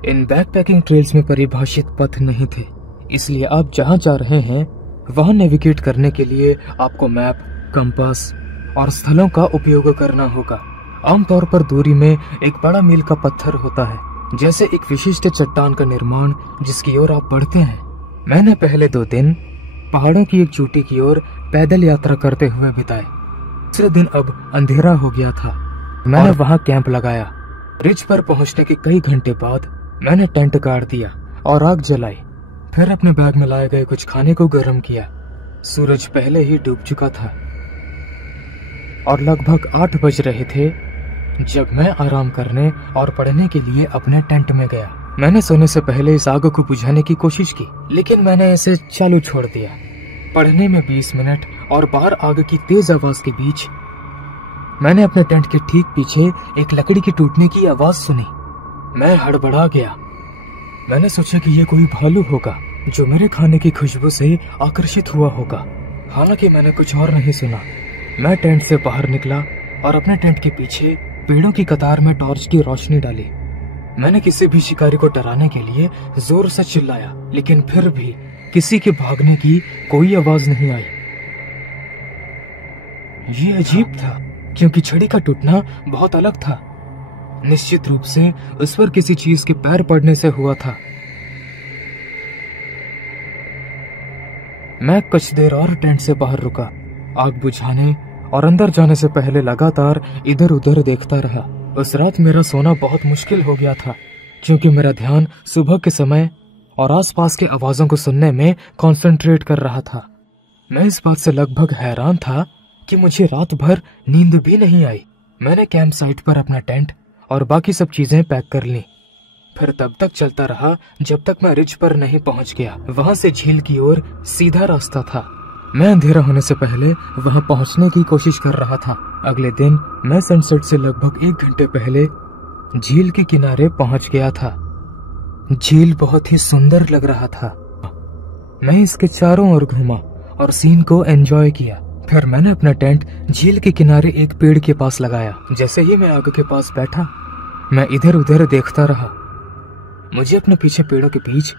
इन बैकपैकिंग ट्रेल्स में परिभाषित पथ नहीं थे, इसलिए आप जहां जा रहे हैं वहां नेविगेट करने के लिए आपको मैप, कंपास और स्थलों का उपयोग करना होगा। आमतौर पर दूरी में एक बड़ा मील का पत्थर होता है, जैसे एक विशिष्ट चट्टान का निर्माण जिसकी ओर आप बढ़ते हैं। मैंने पहले 2 दिन पहाड़ों की एक चोटी की ओर पैदल यात्रा करते हुए बिताए। दूसरे दिन अब अंधेरा हो गया था। मैंने वहां कैंप लगाया। रिज पर पहुंचने के कई घंटे बाद मैंने टेंट गाड़ दिया और आग जलाई। फिर अपने बैग में लाए गए कुछ खाने को गर्म किया। सूरज पहले ही डूब चुका था और लगभग 8 बज रहे थे जब मैं आराम करने और पढ़ने के लिए अपने टेंट में गया। मैंने सोने से पहले इस आग को बुझाने की कोशिश की, लेकिन मैंने इसे चालू छोड़ दिया। पढ़ने में 20 मिनट और बाहर आग की तेज आवाज के बीच मैंने अपने टेंट के ठीक पीछे एक लकड़ी के टूटने की आवाज सुनी। मैं हड़बड़ा गया। मैंने सोचा कि यह कोई भालू होगा जो मेरे खाने की खुशबू से आकर्षित हुआ होगा। हालांकि मैंने कुछ और नहीं सुना। मैं टेंट से बाहर निकला और अपने टेंट के पीछे पेड़ों की कतार में टॉर्च की रोशनी डाली। मैंने किसी भी शिकारी को डराने के लिए जोर से चिल्लाया, लेकिन फिर भी किसी के भागने की कोई आवाज नहीं आई। ये अजीब था क्योंकि छड़ी का टूटना बहुत अलग था। निश्चित रूप से उस पर किसी चीज के पैर पड़ने से हुआ था। मैं कुछ देर और टेंट से बाहर रुका, आग बुझाने और अंदर जाने से पहले लगातार इधर उधर देखता रहा। उस रात मेरा सोना बहुत मुश्किल हो गया था क्योंकि मेरा ध्यान सुबह के समय और आसपास के आवाजों को सुनने में कंसंट्रेट कर रहा था। मैं इस बात से लगभग हैरान था कि मुझे रात भर नींद भी नहीं आई। मैंने कैंप साइट पर अपना टेंट और बाकी सब चीजें पैक कर ली। फिर तब तक चलता रहा जब तक मैं रिज पर नहीं पहुंच गया। वहां से झील की ओर सीधा रास्ता था। मैं अंधेरा होने से पहले वहां पहुंचने की कोशिश कर रहा था। अगले दिन मैं सनसेट से लगभग 1 घंटे पहले झील के किनारे पहुंच गया था। झील बहुत ही सुंदर लग रहा था। मैं इसके चारों ओर घूमा और सीन को एंजॉय किया। फिर मैंने अपना टेंट झील के किनारे एक पेड़ के पास लगाया। जैसे ही मैं आग के पास बैठा, मैं इधर उधर देखता रहा। मुझे अपने पीछे पेड़ों के बीच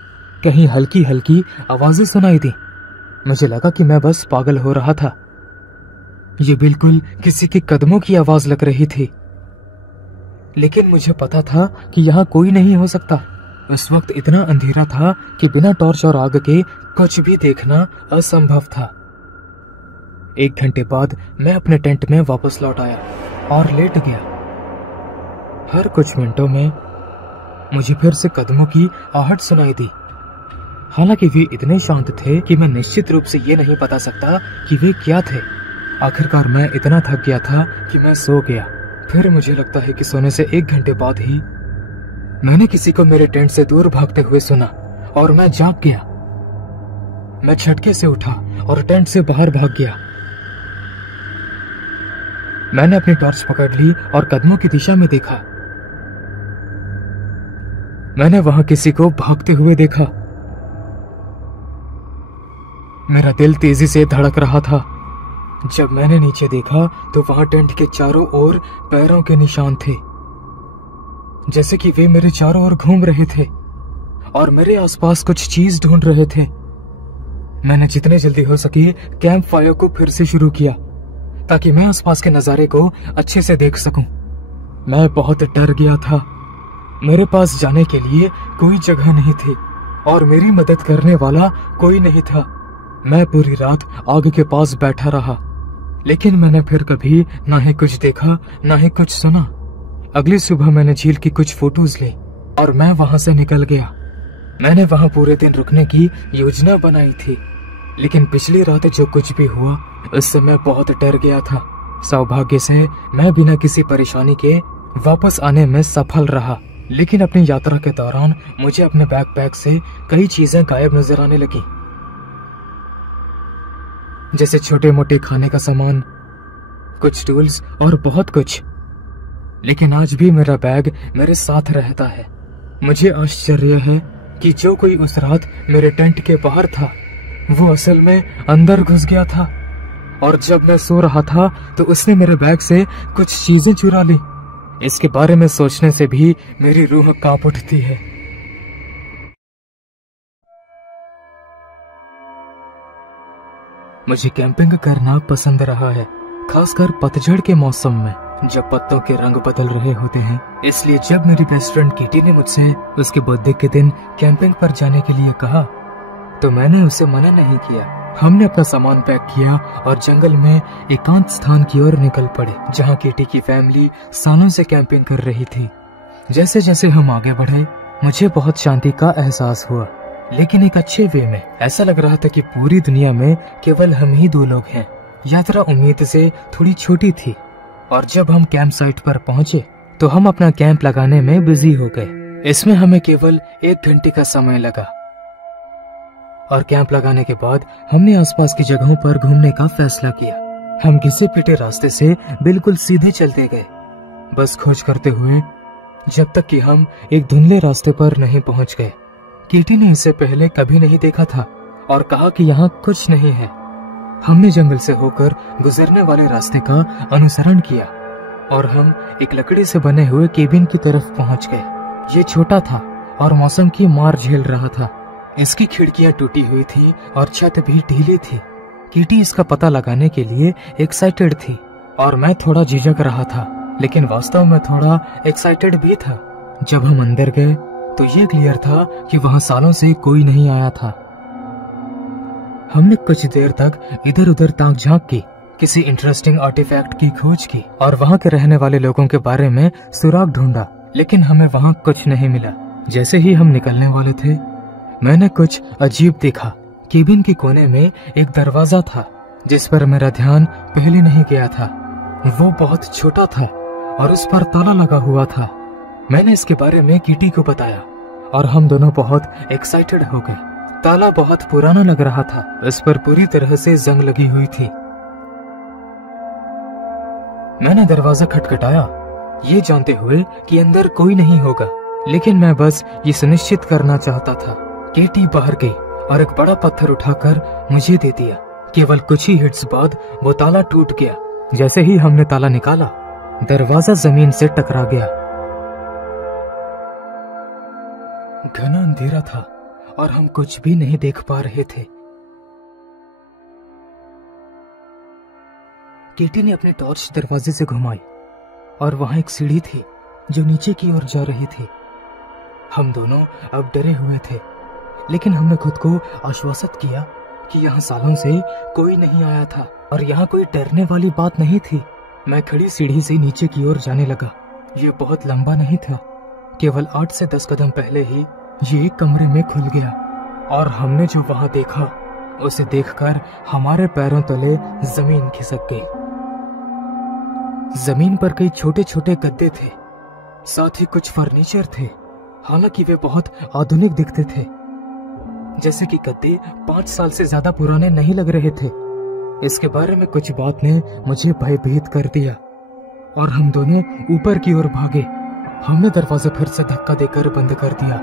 कहीं हल्की हल्की आवाजें सुनाई दी। मुझे लगा कि मैं बस पागल हो रहा था। ये बिल्कुल किसी के कदमों की आवाज लग रही थी, लेकिन मुझे पता था कि यहाँ कोई नहीं हो सकता। उस वक्त इतना अंधेरा था कि बिना टॉर्च और आग के कुछ भी देखना असंभव था। 1 घंटे बाद मैं अपने टेंट में वापस लौट आया और लेट गया। हर कुछ मिनटों में मुझे फिर से कदमों की आहट सुनाई दी। हालांकि वे इतने शांत थे कि मैं निश्चित रूप से ये नहीं बता सकता कि वे क्या थे। आखिरकार मैं इतना थक गया था कि मैं सो गया। फिर मुझे लगता है कि सोने से 1 घंटे बाद ही मैंने किसी को मेरे टेंट से दूर भागते हुए सुना और मैं जाग गया। मैं झटके से उठा और टेंट से बाहर भाग गया। मैंने अपनी टॉर्च पकड़ ली और कदमों की दिशा में देखा। मैंने वहां किसी को भागते हुए देखा। मेरा दिल तेजी से धड़क रहा था। जब मैंने नीचे देखा तो वहां टेंट के चारों ओर पैरों के निशान थे, जैसे कि वे मेरे चारों ओर घूम रहे थे और मेरे आसपास कुछ चीज ढूंढ रहे थे। मैंने जितने जल्दी हो सके कैंप फायर को फिर से शुरू किया ताकि मैं आसपास के नजारे को अच्छे से देख सकूं। मैं बहुत डर गया था। मेरे पास जाने के लिए कोई जगह नहीं थी और मेरी मदद करने वाला कोई नहीं था। मैं पूरी रात आग के पास बैठा रहा, लेकिन मैंने फिर कभी ना ही कुछ देखा ना ही कुछ सुना। अगली सुबह मैंने झील की कुछ फोटोज ली और मैं वहां से निकल गया। मैंने वहां पूरे दिन रुकने की योजना बनाई थी, लेकिन पिछली रात जो कुछ भी हुआ उससे मैं बहुत डर गया था। सौभाग्य से मैं बिना किसी परेशानी के वापस आने में सफल रहा, लेकिन अपनी यात्रा के दौरान मुझे अपने बैकपैक से कई चीजें गायब नजर आने लगी, जैसे छोटे मोटे खाने का सामान, कुछ टूल्स और बहुत कुछ। लेकिन आज भी मेरा बैग मेरे साथ रहता है। मुझे आश्चर्य है कि जो कोई उस रात मेरे टेंट के बाहर था वो असल में अंदर घुस गया था, और जब मैं सो रहा था तो उसने मेरे बैग से कुछ चीजें चुरा ली। इसके बारे में सोचने से भी मेरी रूह कांप उठती है। मुझे कैंपिंग करना पसंद रहा है, खासकर पतझड़ के मौसम में जब पत्तों के रंग बदल रहे होते हैं। इसलिए जब मेरी बेस्ट फ्रेंड किटी ने मुझसे उसके बर्थडे के दिन कैंपिंग पर जाने के लिए कहा तो मैंने उसे मना नहीं किया। हमने अपना सामान पैक किया और जंगल में एकांत स्थान की ओर निकल पड़े, जहाँ किटी की फैमिली सालों से कैंपिंग कर रही थी। जैसे जैसे हम आगे बढ़े मुझे बहुत शांति का एहसास हुआ, लेकिन एक अच्छे वे में। ऐसा लग रहा था कि पूरी दुनिया में केवल हम ही दो लोग हैं। यात्रा उम्मीद से थोड़ी छोटी थी, और जब हम कैंप साइट पर पहुंचे तो हम अपना कैंप लगाने में बिजी हो गए। इसमें हमें केवल 1 घंटे का समय लगा, और कैंप लगाने के बाद हमने आसपास की जगहों पर घूमने का फैसला किया। हम घिसे पिटे रास्ते से बिल्कुल सीधे चलते गए, बस खोज करते हुए, जब तक कि हम एक धुंधले रास्ते पर नहीं पहुंच गए। किटी ने इसे पहले कभी नहीं देखा था और कहा कि यहाँ कुछ नहीं है। हमने जंगल से होकर गुजरने वाले रास्ते का अनुसरण किया और हम एक लकड़ी से बने हुए केबिन की तरफ पहुंच गए। ये छोटा था और मौसम की मार झेल रहा था। इसकी खिड़कियां टूटी हुई थी और छत भी ढीली थी। किटी इसका पता लगाने के लिए एक्साइटेड थी और मैं थोड़ा झिझक रहा था, लेकिन वास्तव में थोड़ा एक्साइटेड भी था। जब हम अंदर गए तो ये क्लियर था कि वहां सालों से कोई नहीं आया था। हमने कुछ देर तक इधर उधर ताक झांक की, किसी इंटरेस्टिंग आर्टिफैक्ट की खोज की और वहां के रहने वाले लोगों के बारे में सुराग ढूंढा, लेकिन हमें वहां कुछ नहीं मिला। जैसे ही हम निकलने वाले थे मैंने कुछ अजीब देखा। केबिन के कोने में एक दरवाजा था जिस पर मेरा ध्यान पहले नहीं गया था। वो बहुत छोटा था और उस पर ताला लगा हुआ था। मैंने इसके बारे में किटी को बताया और हम दोनों बहुत एक्साइटेड हो गए। ताला बहुत पुराना लग रहा था, इस पर पूरी तरह से जंग लगी हुई थी। मैंने दरवाजा खटखटाया, ये जानते हुए कि अंदर कोई नहीं होगा, लेकिन मैं बस ये सुनिश्चित करना चाहता था। किटी बाहर गई और एक बड़ा पत्थर उठाकर मुझे दे दिया। केवल कुछ ही हिट्स बाद वो ताला टूट गया। जैसे ही हमने ताला निकाला, दरवाजा जमीन से टकरा गया। घना अंधेरा था और हम कुछ भी नहीं देख पा रहे थे। किटी ने अपनी टॉर्च दरवाजे से घुमाई और वहां एक सीढ़ी थी जो नीचे की ओर जा रही थी। हम दोनों अब डरे हुए थे, लेकिन हमने खुद को आश्वासित किया कि यहाँ सालों से कोई नहीं आया था और यहाँ कोई डरने वाली बात नहीं थी। मैं खड़ी सीढ़ी से नीचे की ओर जाने लगा। ये बहुत लंबा नहीं था, केवल 8 से 10 कदम पहले ही ये एक कमरे में खुल गया और हमने जो वहां देखा उसे देखकर हमारे पैरों तले जमीन खिसक गई। जमीन पर कई छोटे छोटे गद्दे थे, साथ ही कुछ फर्नीचर थे, हालांकि वे बहुत आधुनिक दिखते थे। जैसे कि गद्दे 5 साल से ज्यादा पुराने नहीं लग रहे थे। इसके बारे में कुछ बात ने मुझे भयभीत कर दिया और हम दोनों ऊपर की ओर भागे। हमने दरवाजा फिर से धक्का देकर बंद कर दिया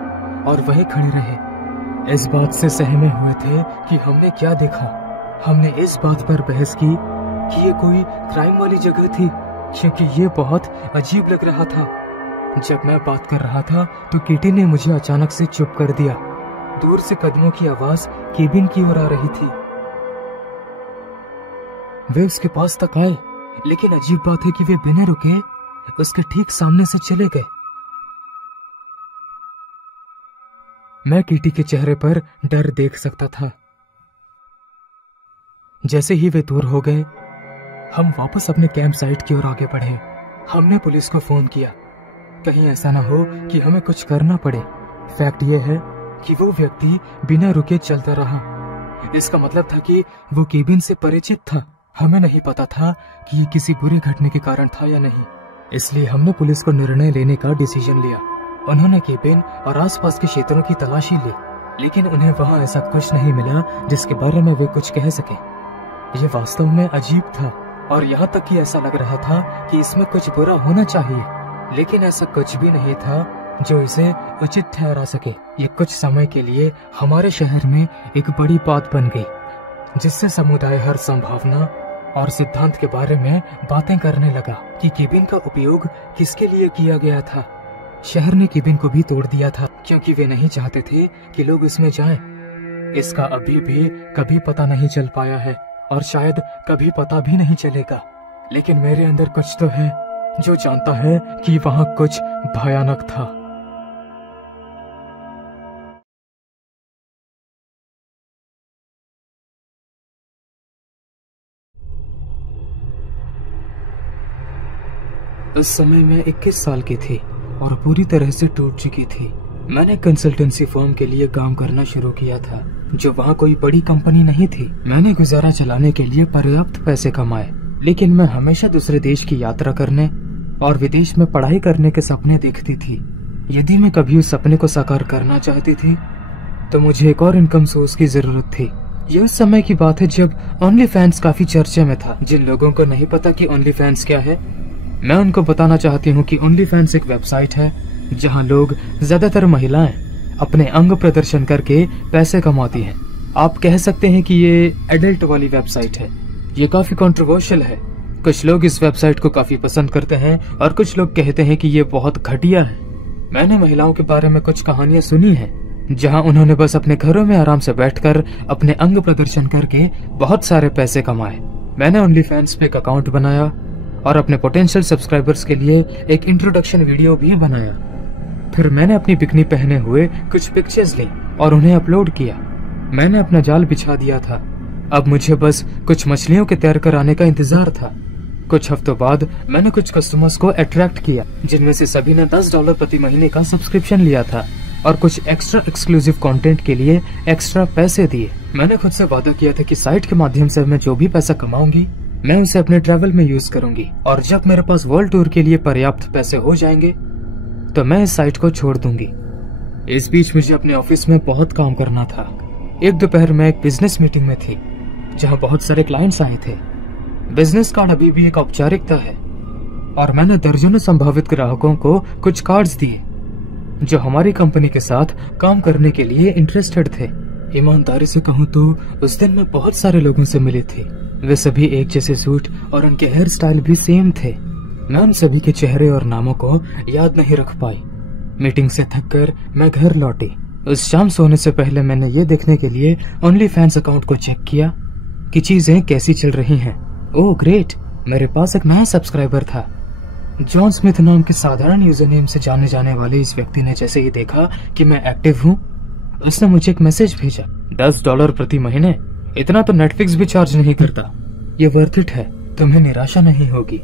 और वहीं खड़े रहे, इस बात से सहमे हुए थे कि हमने क्या देखा। हमने इस बात पर बहस की कि ये कोई क्राइम वाली जगह थी, क्योंकि ये बहुत अजीब लग रहा था। जब मैं बात कर रहा था तो किटी ने मुझे अचानक से चुप कर दिया। दूर से कदमों की आवाज केबिन की ओर आ रही थी। वे उसके पास तक आए, लेकिन अजीब बात है कि वे बिना रुके उसके ठीक सामने से चले गए। मैं किटी के चेहरे पर डर देख सकता था। जैसे ही वे दूर हो गए, हम वापस अपने कैंप साइट की ओर आगे बढ़े। हमने पुलिस को फोन किया, कहीं ऐसा ना हो कि हमें कुछ करना पड़े। फैक्ट यह है कि वो व्यक्ति बिना रुके चलता रहा। इसका मतलब था कि वो केबिन से परिचित था। हमें नहीं पता था कि ये किसी बुरी घटना के कारण था या नहीं, इसलिए हमने पुलिस को निर्णय लेने का डिसीजन लिया। उन्होंने केबिन और आसपास के क्षेत्रों की तलाशी ली, लेकिन उन्हें वहां ऐसा कुछ नहीं मिला जिसके बारे में वे कुछ कह सके। ये वास्तव में अजीब था और यहाँ तक कि ऐसा लग रहा था कि इसमें कुछ बुरा होना चाहिए, लेकिन ऐसा कुछ भी नहीं था जो इसे उचित ठहरा सके। ये कुछ समय के लिए हमारे शहर में एक बड़ी बात बन गई, जिससे समुदाय हर संभावना और सिद्धांत के बारे में बातें करने लगा कि केबिन का उपयोग किसके लिए किया गया था। शहर ने केबिन को भी तोड़ दिया था क्योंकि वे नहीं चाहते थे कि लोग इसमें जाएं। इसका अभी भी कभी पता नहीं चल पाया है और शायद कभी पता भी नहीं चलेगा, लेकिन मेरे अंदर कुछ तो है जो जानता है कि वहां कुछ भयानक था। उस समय मैं 21 साल की थी और पूरी तरह से टूट चुकी थी। मैंने कंसल्टेंसी फर्म के लिए काम करना शुरू किया था, जो वहाँ कोई बड़ी कंपनी नहीं थी। मैंने गुजारा चलाने के लिए पर्याप्त पैसे कमाए, लेकिन मैं हमेशा दूसरे देश की यात्रा करने और विदेश में पढ़ाई करने के सपने देखती थी। यदि मैं कभी उस सपने को साकार करना चाहती थी तो मुझे एक और इनकम सोर्स की जरूरत थी। ये उस समय की बात है जब ओनली फैंस काफी चर्चे में था। जिन लोगों को नहीं पता कि ओनली फैंस क्या है, मैं उनको बताना चाहती हूँ कि ओनली फैंस एक वेबसाइट है जहाँ लोग, ज्यादातर महिलाएं, अपने अंग प्रदर्शन करके पैसे कमाती हैं। आप कह सकते हैं कि ये एडल्ट वाली वेबसाइट है। ये काफी कंट्रोवर्शियल है। कुछ लोग इस वेबसाइट को काफी पसंद करते हैं और कुछ लोग कहते हैं कि ये बहुत घटिया है। मैंने महिलाओं के बारे में कुछ कहानियां सुनी हैं जहां उन्होंने बस अपने घरों में आराम से बैठकर अपने अंग प्रदर्शन करके बहुत सारे पैसे कमाए। मैंने ओनली फैंस पे एक अकाउंट बनाया और अपने पोटेंशियल सब्सक्राइबर्स के लिए एक इंट्रोडक्शन वीडियो भी बनाया। फिर मैंने अपनी बिकनी पहने हुए कुछ पिक्चर्स ली और उन्हें अपलोड किया। मैंने अपना जाल बिछा दिया था। अब मुझे बस कुछ मछलियों के तैर कर आने का इंतजार था। कुछ हफ्तों बाद मैंने कुछ कस्टमर्स को अट्रैक्ट किया, जिनमें से सभी ने $10 प्रति महीने का सब्सक्रिप्शन लिया था और कुछ एक्स्ट्रा एक्सक्लूसिव कंटेंट के लिए एक्स्ट्रा पैसे दिए। मैंने खुद से वादा किया था कि साइट के माध्यम से मैं जो भी पैसा कमाऊंगी मैं उसे अपने ट्रैवल में यूज करूंगी, और जब मेरे पास वर्ल्ड टूर के लिए पर्याप्त पैसे हो जाएंगे तो मैं इस साइट को छोड़ दूंगी। इस बीच मुझे अपने ऑफिस में बहुत काम करना था। एक दोपहर में एक बिजनेस मीटिंग में थी जहां बहुत सारे क्लाइंट्स आए थे। बिजनेस कार्ड अभी भी एक औपचारिकता है और मैंने दर्जनों संभावित ग्राहकों को कुछ कार्ड्स दिए जो हमारी कंपनी के साथ काम करने के लिए इंटरेस्टेड थे। ईमानदारी से कहूँ तो उस दिन मैं बहुत सारे लोगों से मिली थी। वे सभी एक जैसे सूट और उनके हेयर स्टाइल भी सेम थे। मैं उन सभी के चेहरे और नामों को याद नहीं रख पाई। मीटिंग से थककर मैं घर लौटी। उस शाम सोने से पहले मैंने ये देखने के लिए ओनली फैंस अकाउंट को चेक किया कि चीजें कैसी चल रही हैं। ओह ग्रेट, मेरे पास एक नया सब्सक्राइबर था। जॉन स्मिथ नाम के साधारण यूजर नेम से जाने जाने वाले इस व्यक्ति ने जैसे ही देखा कि मैं एक्टिव हूँ, उसने मुझे एक मैसेज भेजा। $10 प्रति महीने, इतना तो नेटफ्लिक्स भी चार्ज नहीं करता। ये वर्थ इट है, तुम्हें निराशा नहीं होगी।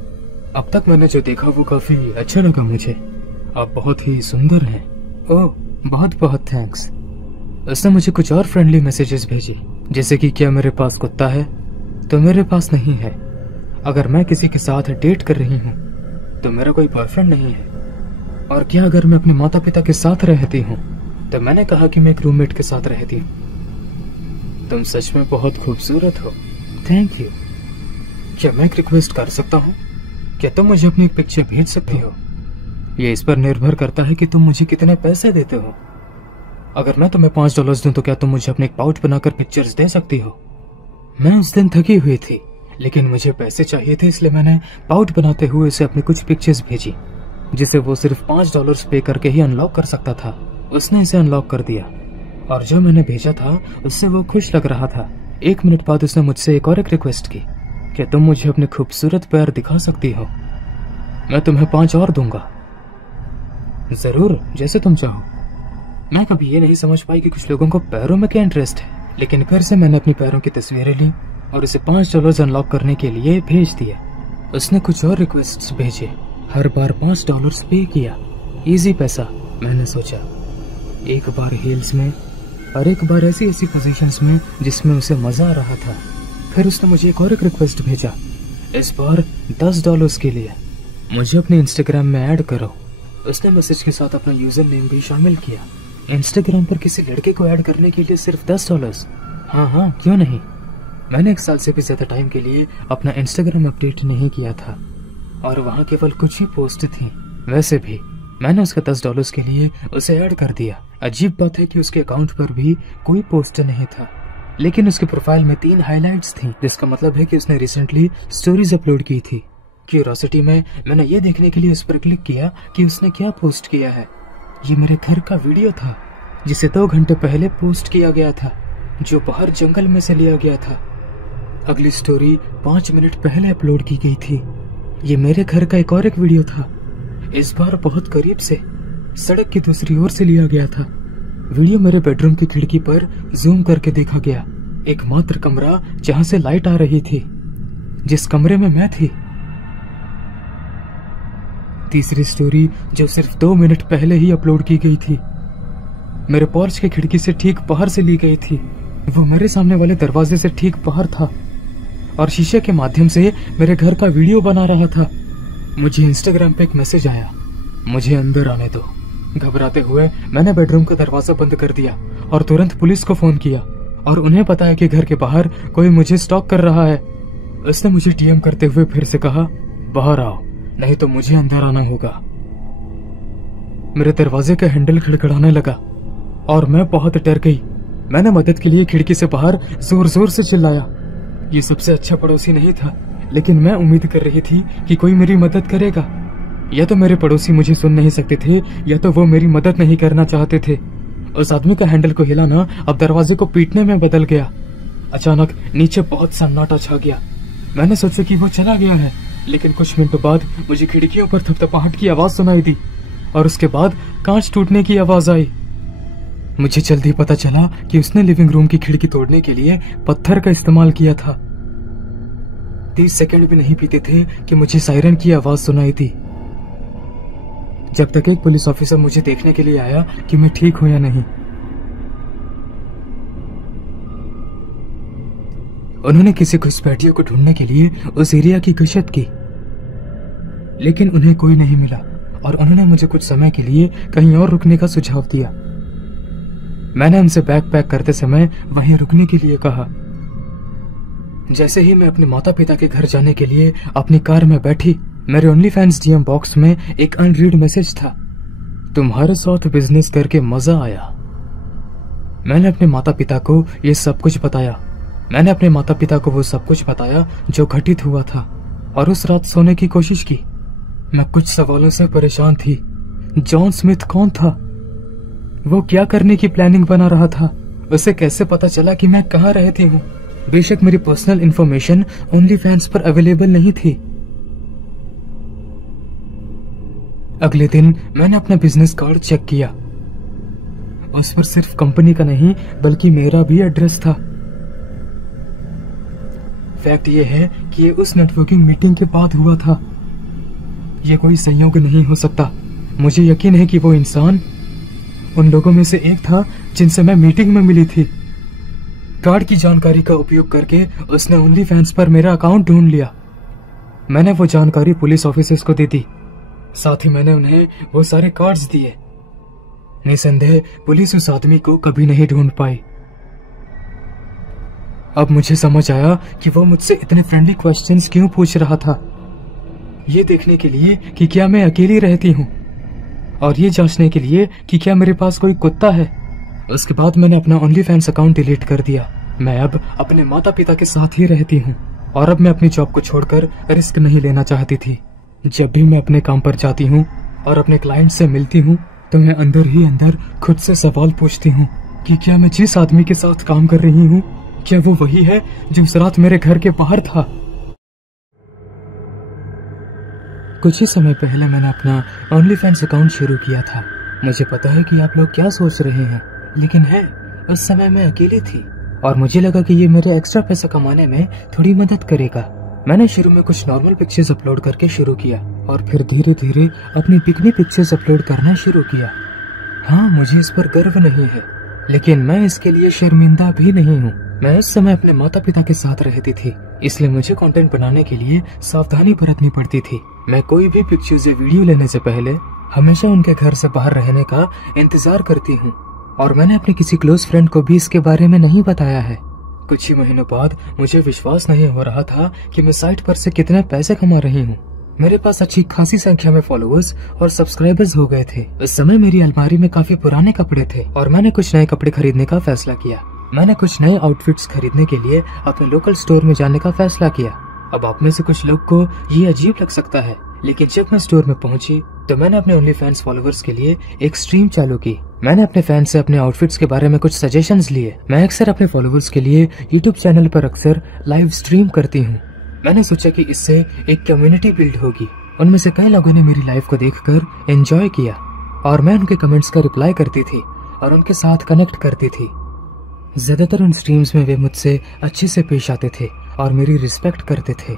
अब तक मैंने जो देखा वो काफी अच्छा लगा मुझे। आप बहुत ही सुंदर हैं। ओह बहुत बहुत थैंक्स। उसने मुझे कुछ और फ्रेंडली मैसेजेस भेजे, जैसे कि क्या मेरे पास कुत्ता है? तो मेरे पास नहीं है। अगर मैं किसी के साथ डेट कर रही हूँ तो मेरा कोई बॉयफ्रेंड नहीं है। और क्या अगर मैं अपने माता पिता के साथ रहती हूँ? तो मैंने कहा कि मैं एक रूममेट के साथ रहती हूँ। तुम सच में बहुत खूबसूरत हो। Thank you. क्या मैं एक रिक्वेस्ट कर सकता हूँ? क्या तुम मुझे अपनी एक पिक्चर भेज सकती हो? ये इस पर निर्भर करता है कि तुम मुझे कितने पैसे देते हो। अगर मैं तुम्हें $5 दूं तो क्या तुम मुझे अपने एक पाउच बनाकर पिक्चर्स दे सकती हो? मैं उस दिन थकी हुई थी, लेकिन मुझे पैसे चाहिए थे, इसलिए मैंने पाउच बनाते हुए उसे अपनी कुछ पिक्चर्स भेजी, जिसे वो सिर्फ $5 पे करके ही अनलॉक कर सकता था। उसने इसे अनलॉक कर दिया और जो मैंने भेजा था उससे वो खुश लग रहा था। 1 मिनट बाद उसने मुझसे एक और रिक्वेस्ट की, क्या तुम मुझे अपने खूबसूरत पैर दिखा सकती हो? मैं तुम्हें 5 और दूंगा। जरूर, जैसे तुम चाहो। मैं कभी ये नहीं समझ पाई कि कुछ लोगों को पैरों में क्या इंटरेस्ट है, लेकिन फिर से मैंने अपनी पैरों की तस्वीरें ली और उसे $5 अनलॉक करने के लिए भेज दिया। उसने कुछ और रिक्वेस्ट्स भेजे, हर बार $5 पे किया। इजी पैसा, मैंने सोचा। एक बार हील्स में और एक बार ऐसी ऐसी पोजीशंस में जिसमें उसे मजा आ रहा था। फिर उसने मुझे एक और एक रिक्वेस्ट भेजा, इस बार $10 के लिए। मुझे अपने इंस्टाग्राम में ऐड करो। उसने मैसेज के साथ अपना यूजर नेम भी शामिल किया। इंस्टाग्राम पर किसी लड़के को ऐड करने के लिए सिर्फ $10? हाँ, क्यों नहीं। मैंने 1 साल से भी ज्यादा टाइम के लिए अपना इंस्टाग्राम अपडेट नहीं किया था और वहाँ केवल कुछ ही पोस्ट थी। वैसे भी मैंने उसका $10 के लिए उसे ऐड कर दिया। अजीब बात है कि उसके अकाउंट पर भी कोई पोस्ट नहीं था, लेकिन उसके प्रोफाइल में 3 हाइलाइट्स थी, जिसका मतलब है कि उसने रिसेंटली स्टोरीज अपलोड की थी। क्यूरियोसिटी में मैंने ये देखने के लिए उस पर क्लिक किया कि उसने क्या पोस्ट किया है। ये मेरे घर का वीडियो था जिसे 2 घंटे पहले पोस्ट किया गया था, जो बाहर जंगल में से लिया गया था। अगली स्टोरी 5 मिनट पहले अपलोड की गई थी। ये मेरे घर का एक और एक वीडियो था, इस बार बहुत करीब से, सड़क की दूसरी ओर से लिया गया था। वीडियो मेरे बेडरूम की खिड़की पर जूम करके देखा गया, एकमात्र कमरा जहां से लाइट आ रही थी, जिस कमरे में मैं थी। तीसरी स्टोरी जो सिर्फ 2 मिनट पहले ही अपलोड की गई थी, मेरे पोर्च की खिड़की से ठीक बाहर से ली गई थी। वो मेरे सामने वाले दरवाजे से ठीक बाहर था और शीशे के माध्यम से मेरे घर का वीडियो बना रहा था। मुझे इंस्टाग्राम पे एक मैसेज आया, मुझे अंदर आने दो। घबराते हुए मैंने बेडरूम का दरवाजा बंद कर दिया और तुरंत पुलिस को फोन किया और उन्हें बताया कि घर के बाहर कोई मुझे स्टॉक कर रहा है। उसने मुझे डीएम करते हुए फिर से कहा, बाहर आओ, नहीं तो मुझे अंदर आना होगा। मेरे दरवाजे का हैंडल खड़खड़ाने लगा और मैं बहुत डर गई। मैंने मदद के लिए खिड़की से बाहर जोर जोर से चिल्लाया। ये सबसे अच्छा पड़ोसी नहीं था, लेकिन मैं उम्मीद कर रही थी कि कोई मेरी मदद करेगा। या तो मेरे पड़ोसी मुझे सुन नहीं सकते थे, या तो वो मेरी मदद नहीं करना चाहते थे। उस आदमी का हैंडल को हिलाना अब दरवाजे को पीटने में बदल गया। अचानक नीचे बहुत सन्नाटा छा गया। मैंने सोचा कि वो चला गया है, लेकिन कुछ मिनटों बाद मुझे खिड़कियों पर थपथपाहट की आवाज सुनाई दी और उसके बाद कांच टूटने की आवाज आई। मुझे जल्दी पता चला कि उसने लिविंग रूम की खिड़की तोड़ने के लिए पत्थर का इस्तेमाल किया था। 30 सेकंड भी नहीं बीते थे कि मुझे सायरन की आवाज सुनाई दी, जब तक एक पुलिस ऑफिसर मुझे देखने के लिए आया कि मैं ठीक हूं या नहीं। उन्होंने किसी घुसपैठियों को ढूंढने के लिए उस एरिया की गश्त की, लेकिन उन्हें कोई नहीं मिला और उन्होंने मुझे कुछ समय के लिए कहीं और रुकने का सुझाव दिया। मैंने उनसे बैग पैक करते समय वहीं रुकने के लिए कहा। जैसे ही मैं अपने माता पिता के घर जाने के लिए अपनी कार में बैठी, मेरे ओनली फैंस डीएम बॉक्स में एक अनरीड मैसेज था, तुम्हारे साथ बिजनेस करके मजा आया। मैंने अपने माता पिता को ये सब कुछ बताया। मैंने अपने माता पिता को वो सब कुछ बताया जो घटित हुआ था और उस रात सोने की कोशिश की। मैं कुछ सवालों से परेशान थी। जॉन स्मिथ कौन था? वो क्या करने की प्लानिंग बना रहा था? उसे कैसे पता चला कि मैं कहाँ रहती हूँ? बेशक मेरी पर्सनल इंफॉर्मेशन ओनली फैंस पर अवेलेबल नहीं थी। अगले दिन मैंने अपना बिजनेस कार्ड चेक किया। उस पर सिर्फ कंपनी का नहीं बल्कि मेरा भी एड्रेस था। फैक्ट ये है कि ये उस नेटवर्किंग मीटिंग के बाद हुआ था। ये कोई संयोग नहीं हो सकता। मुझे यकीन है कि वो इंसान उन लोगों में से एक था जिनसे मैं मीटिंग में मिली थी। कार्ड की जानकारी का उपयोग करके उसने ओनली फैंस पर मेरा अकाउंट ढूंढ लिया। मैंने वो जानकारी पुलिस ऑफिसर्स को दे दी, साथ ही मैंने उन्हें वो सारे कार्ड्स दिए। निसंदेह पुलिस उस आदमी को कभी नहीं ढूंढ पाई। अब मुझे समझ आया कि वो मुझसे इतने फ्रेंडली क्वेश्चंस क्यों पूछ रहा था। ये देखने के लिए कि क्या मैं अकेली रहती हूँ और ये जांचने के लिए कि क्या मेरे पास कोई कुत्ता है। उसके बाद मैंने अपना ओनली फैंस अकाउंट डिलीट कर दिया। मैं अब अपने माता पिता के साथ ही रहती हूँ और अब मैं अपनी जॉब को छोड़कर रिस्क नहीं लेना चाहती थी। जब भी मैं अपने काम पर जाती हूँ और अपने क्लाइंट से मिलती हूँ तो मैं अंदर ही अंदर खुद से सवाल पूछती हूँ कि क्या मैं जिस आदमी के साथ काम कर रही हूँ क्या वो वही है जो उस रात मेरे घर के बाहर था। कुछ ही समय पहले मैंने अपना ओनली फैंस अकाउंट शुरू किया था। मुझे पता है कि आप लोग क्या सोच रहे हैं, लेकिन है उस समय मैं अकेली थी और मुझे लगा कि ये मेरे एक्स्ट्रा पैसा कमाने में थोड़ी मदद करेगा। मैंने शुरू में कुछ नॉर्मल पिक्चर्स अपलोड करके शुरू किया और फिर धीरे धीरे अपनी पिकनिक पिक्चर्स अपलोड करना शुरू किया। हाँ, मुझे इस पर गर्व नहीं है, लेकिन मैं इसके लिए शर्मिंदा भी नहीं हूँ। मैं उस समय अपने माता पिता के साथ रहती थी, इसलिए मुझे कंटेंट बनाने के लिए सावधानी बरतनी पड़ती थी। मैं कोई भी पिक्चर्स या वीडियो लेने से पहले हमेशा उनके घर से बाहर रहने का इंतजार करती हूँ और मैंने अपने किसी क्लोज फ्रेंड को भी इसके बारे में नहीं बताया है। कुछ ही महीनों बाद मुझे विश्वास नहीं हो रहा था कि मैं साइट पर से कितने पैसे कमा रही हूँ। मेरे पास अच्छी खासी संख्या में फॉलोअर्स और सब्सक्राइबर्स हो गए थे। उस समय मेरी अलमारी में काफी पुराने कपड़े थे और मैंने कुछ नए कपड़े खरीदने का फैसला किया। मैंने कुछ नए आउटफिट्स खरीदने के लिए अपने लोकल स्टोर में जाने का फैसला किया। अब आप में से कुछ लोग को ये अजीब लग सकता है, लेकिन जब मैं स्टोर में पहुंची तो मैंने अपने ओनली फैंस फॉलोअर्स के लिए एक स्ट्रीम चालू की। मैंने अपने फैंस से अपने आउटफिट्स के बारे में कुछ सजेशंस लिए। मैं अक्सर अपने फॉलोअर्स के लिए यूट्यूब चैनल पर अक्सर लाइव स्ट्रीम करती हूँ। मैंने सोचा कि इससे एक कम्युनिटी बिल्ड होगी। उनमें से कई लोगों ने मेरी लाइव को देखकर एंजॉय किया और मैं उनके कमेंट्स का रिप्लाई करती थी और उनके साथ कनेक्ट करती थी। ज्यादातर उन स्ट्रीम्स में वे मुझसे अच्छे से पेश आते थे और मेरी रिस्पेक्ट करते थे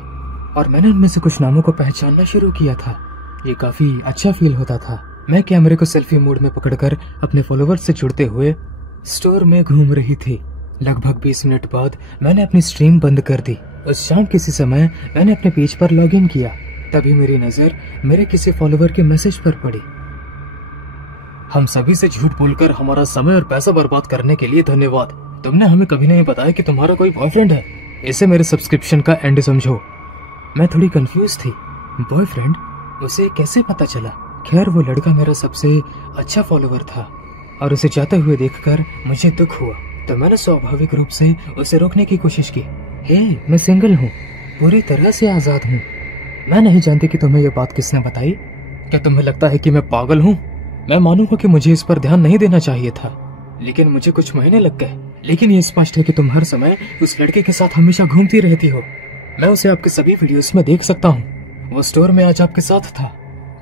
और मैंने उनमें से कुछ नामों को पहचानना शुरू किया था। ये काफी अच्छा फील होता था। मैं कैमरे को सेल्फी मोड में पकड़कर अपने फॉलोअर्स से जुड़ते हुए स्टोर में घूम रही थी। लगभग 20 मिनट बाद मैंने अपनी स्ट्रीम बंद कर दी। उस शाम किसी समय मैंने अपने पेज पर लॉग इन किया, तभी मेरी नजर मेरे किसी फॉलोअर के मैसेज पर पड़ी। हम सभी से झूठ बोलकर हमारा समय और पैसा बर्बाद करने के लिए धन्यवाद। तुमने हमें कभी नहीं बताया कि तुम्हारा कोई बॉयफ्रेंड है। इसे मेरे सब्सक्रिप्शन का एंड समझो। मैं थोड़ी कंफ्यूज थी। बॉयफ्रेंड? उसे कैसे पता चला? खैर, वो लड़का मेरा सबसे अच्छा फॉलोअर था और उसे जाते हुए देखकर मुझे दुख हुआ, तो मैंने स्वाभाविक रूप से उसे रोकने की कोशिश की। हे, मैं सिंगल हूँ, पूरी तरह से आजाद हूँ। मैं नहीं जानती कि तुम्हें ये बात किसने बताई। क्या तुम्हें लगता है कि मैं पागल हूँ? मैं मानूंगा कि मुझे इस पर ध्यान नहीं देना चाहिए था, लेकिन मुझे कुछ महीने लग गए। लेकिन ये स्पष्ट है कि तुम हर समय उस लड़के के साथ हमेशा घूमती रहती हो। मैं उसे आपके सभी वीडियोस में देख सकता हूँ। वो स्टोर में आज आपके साथ था।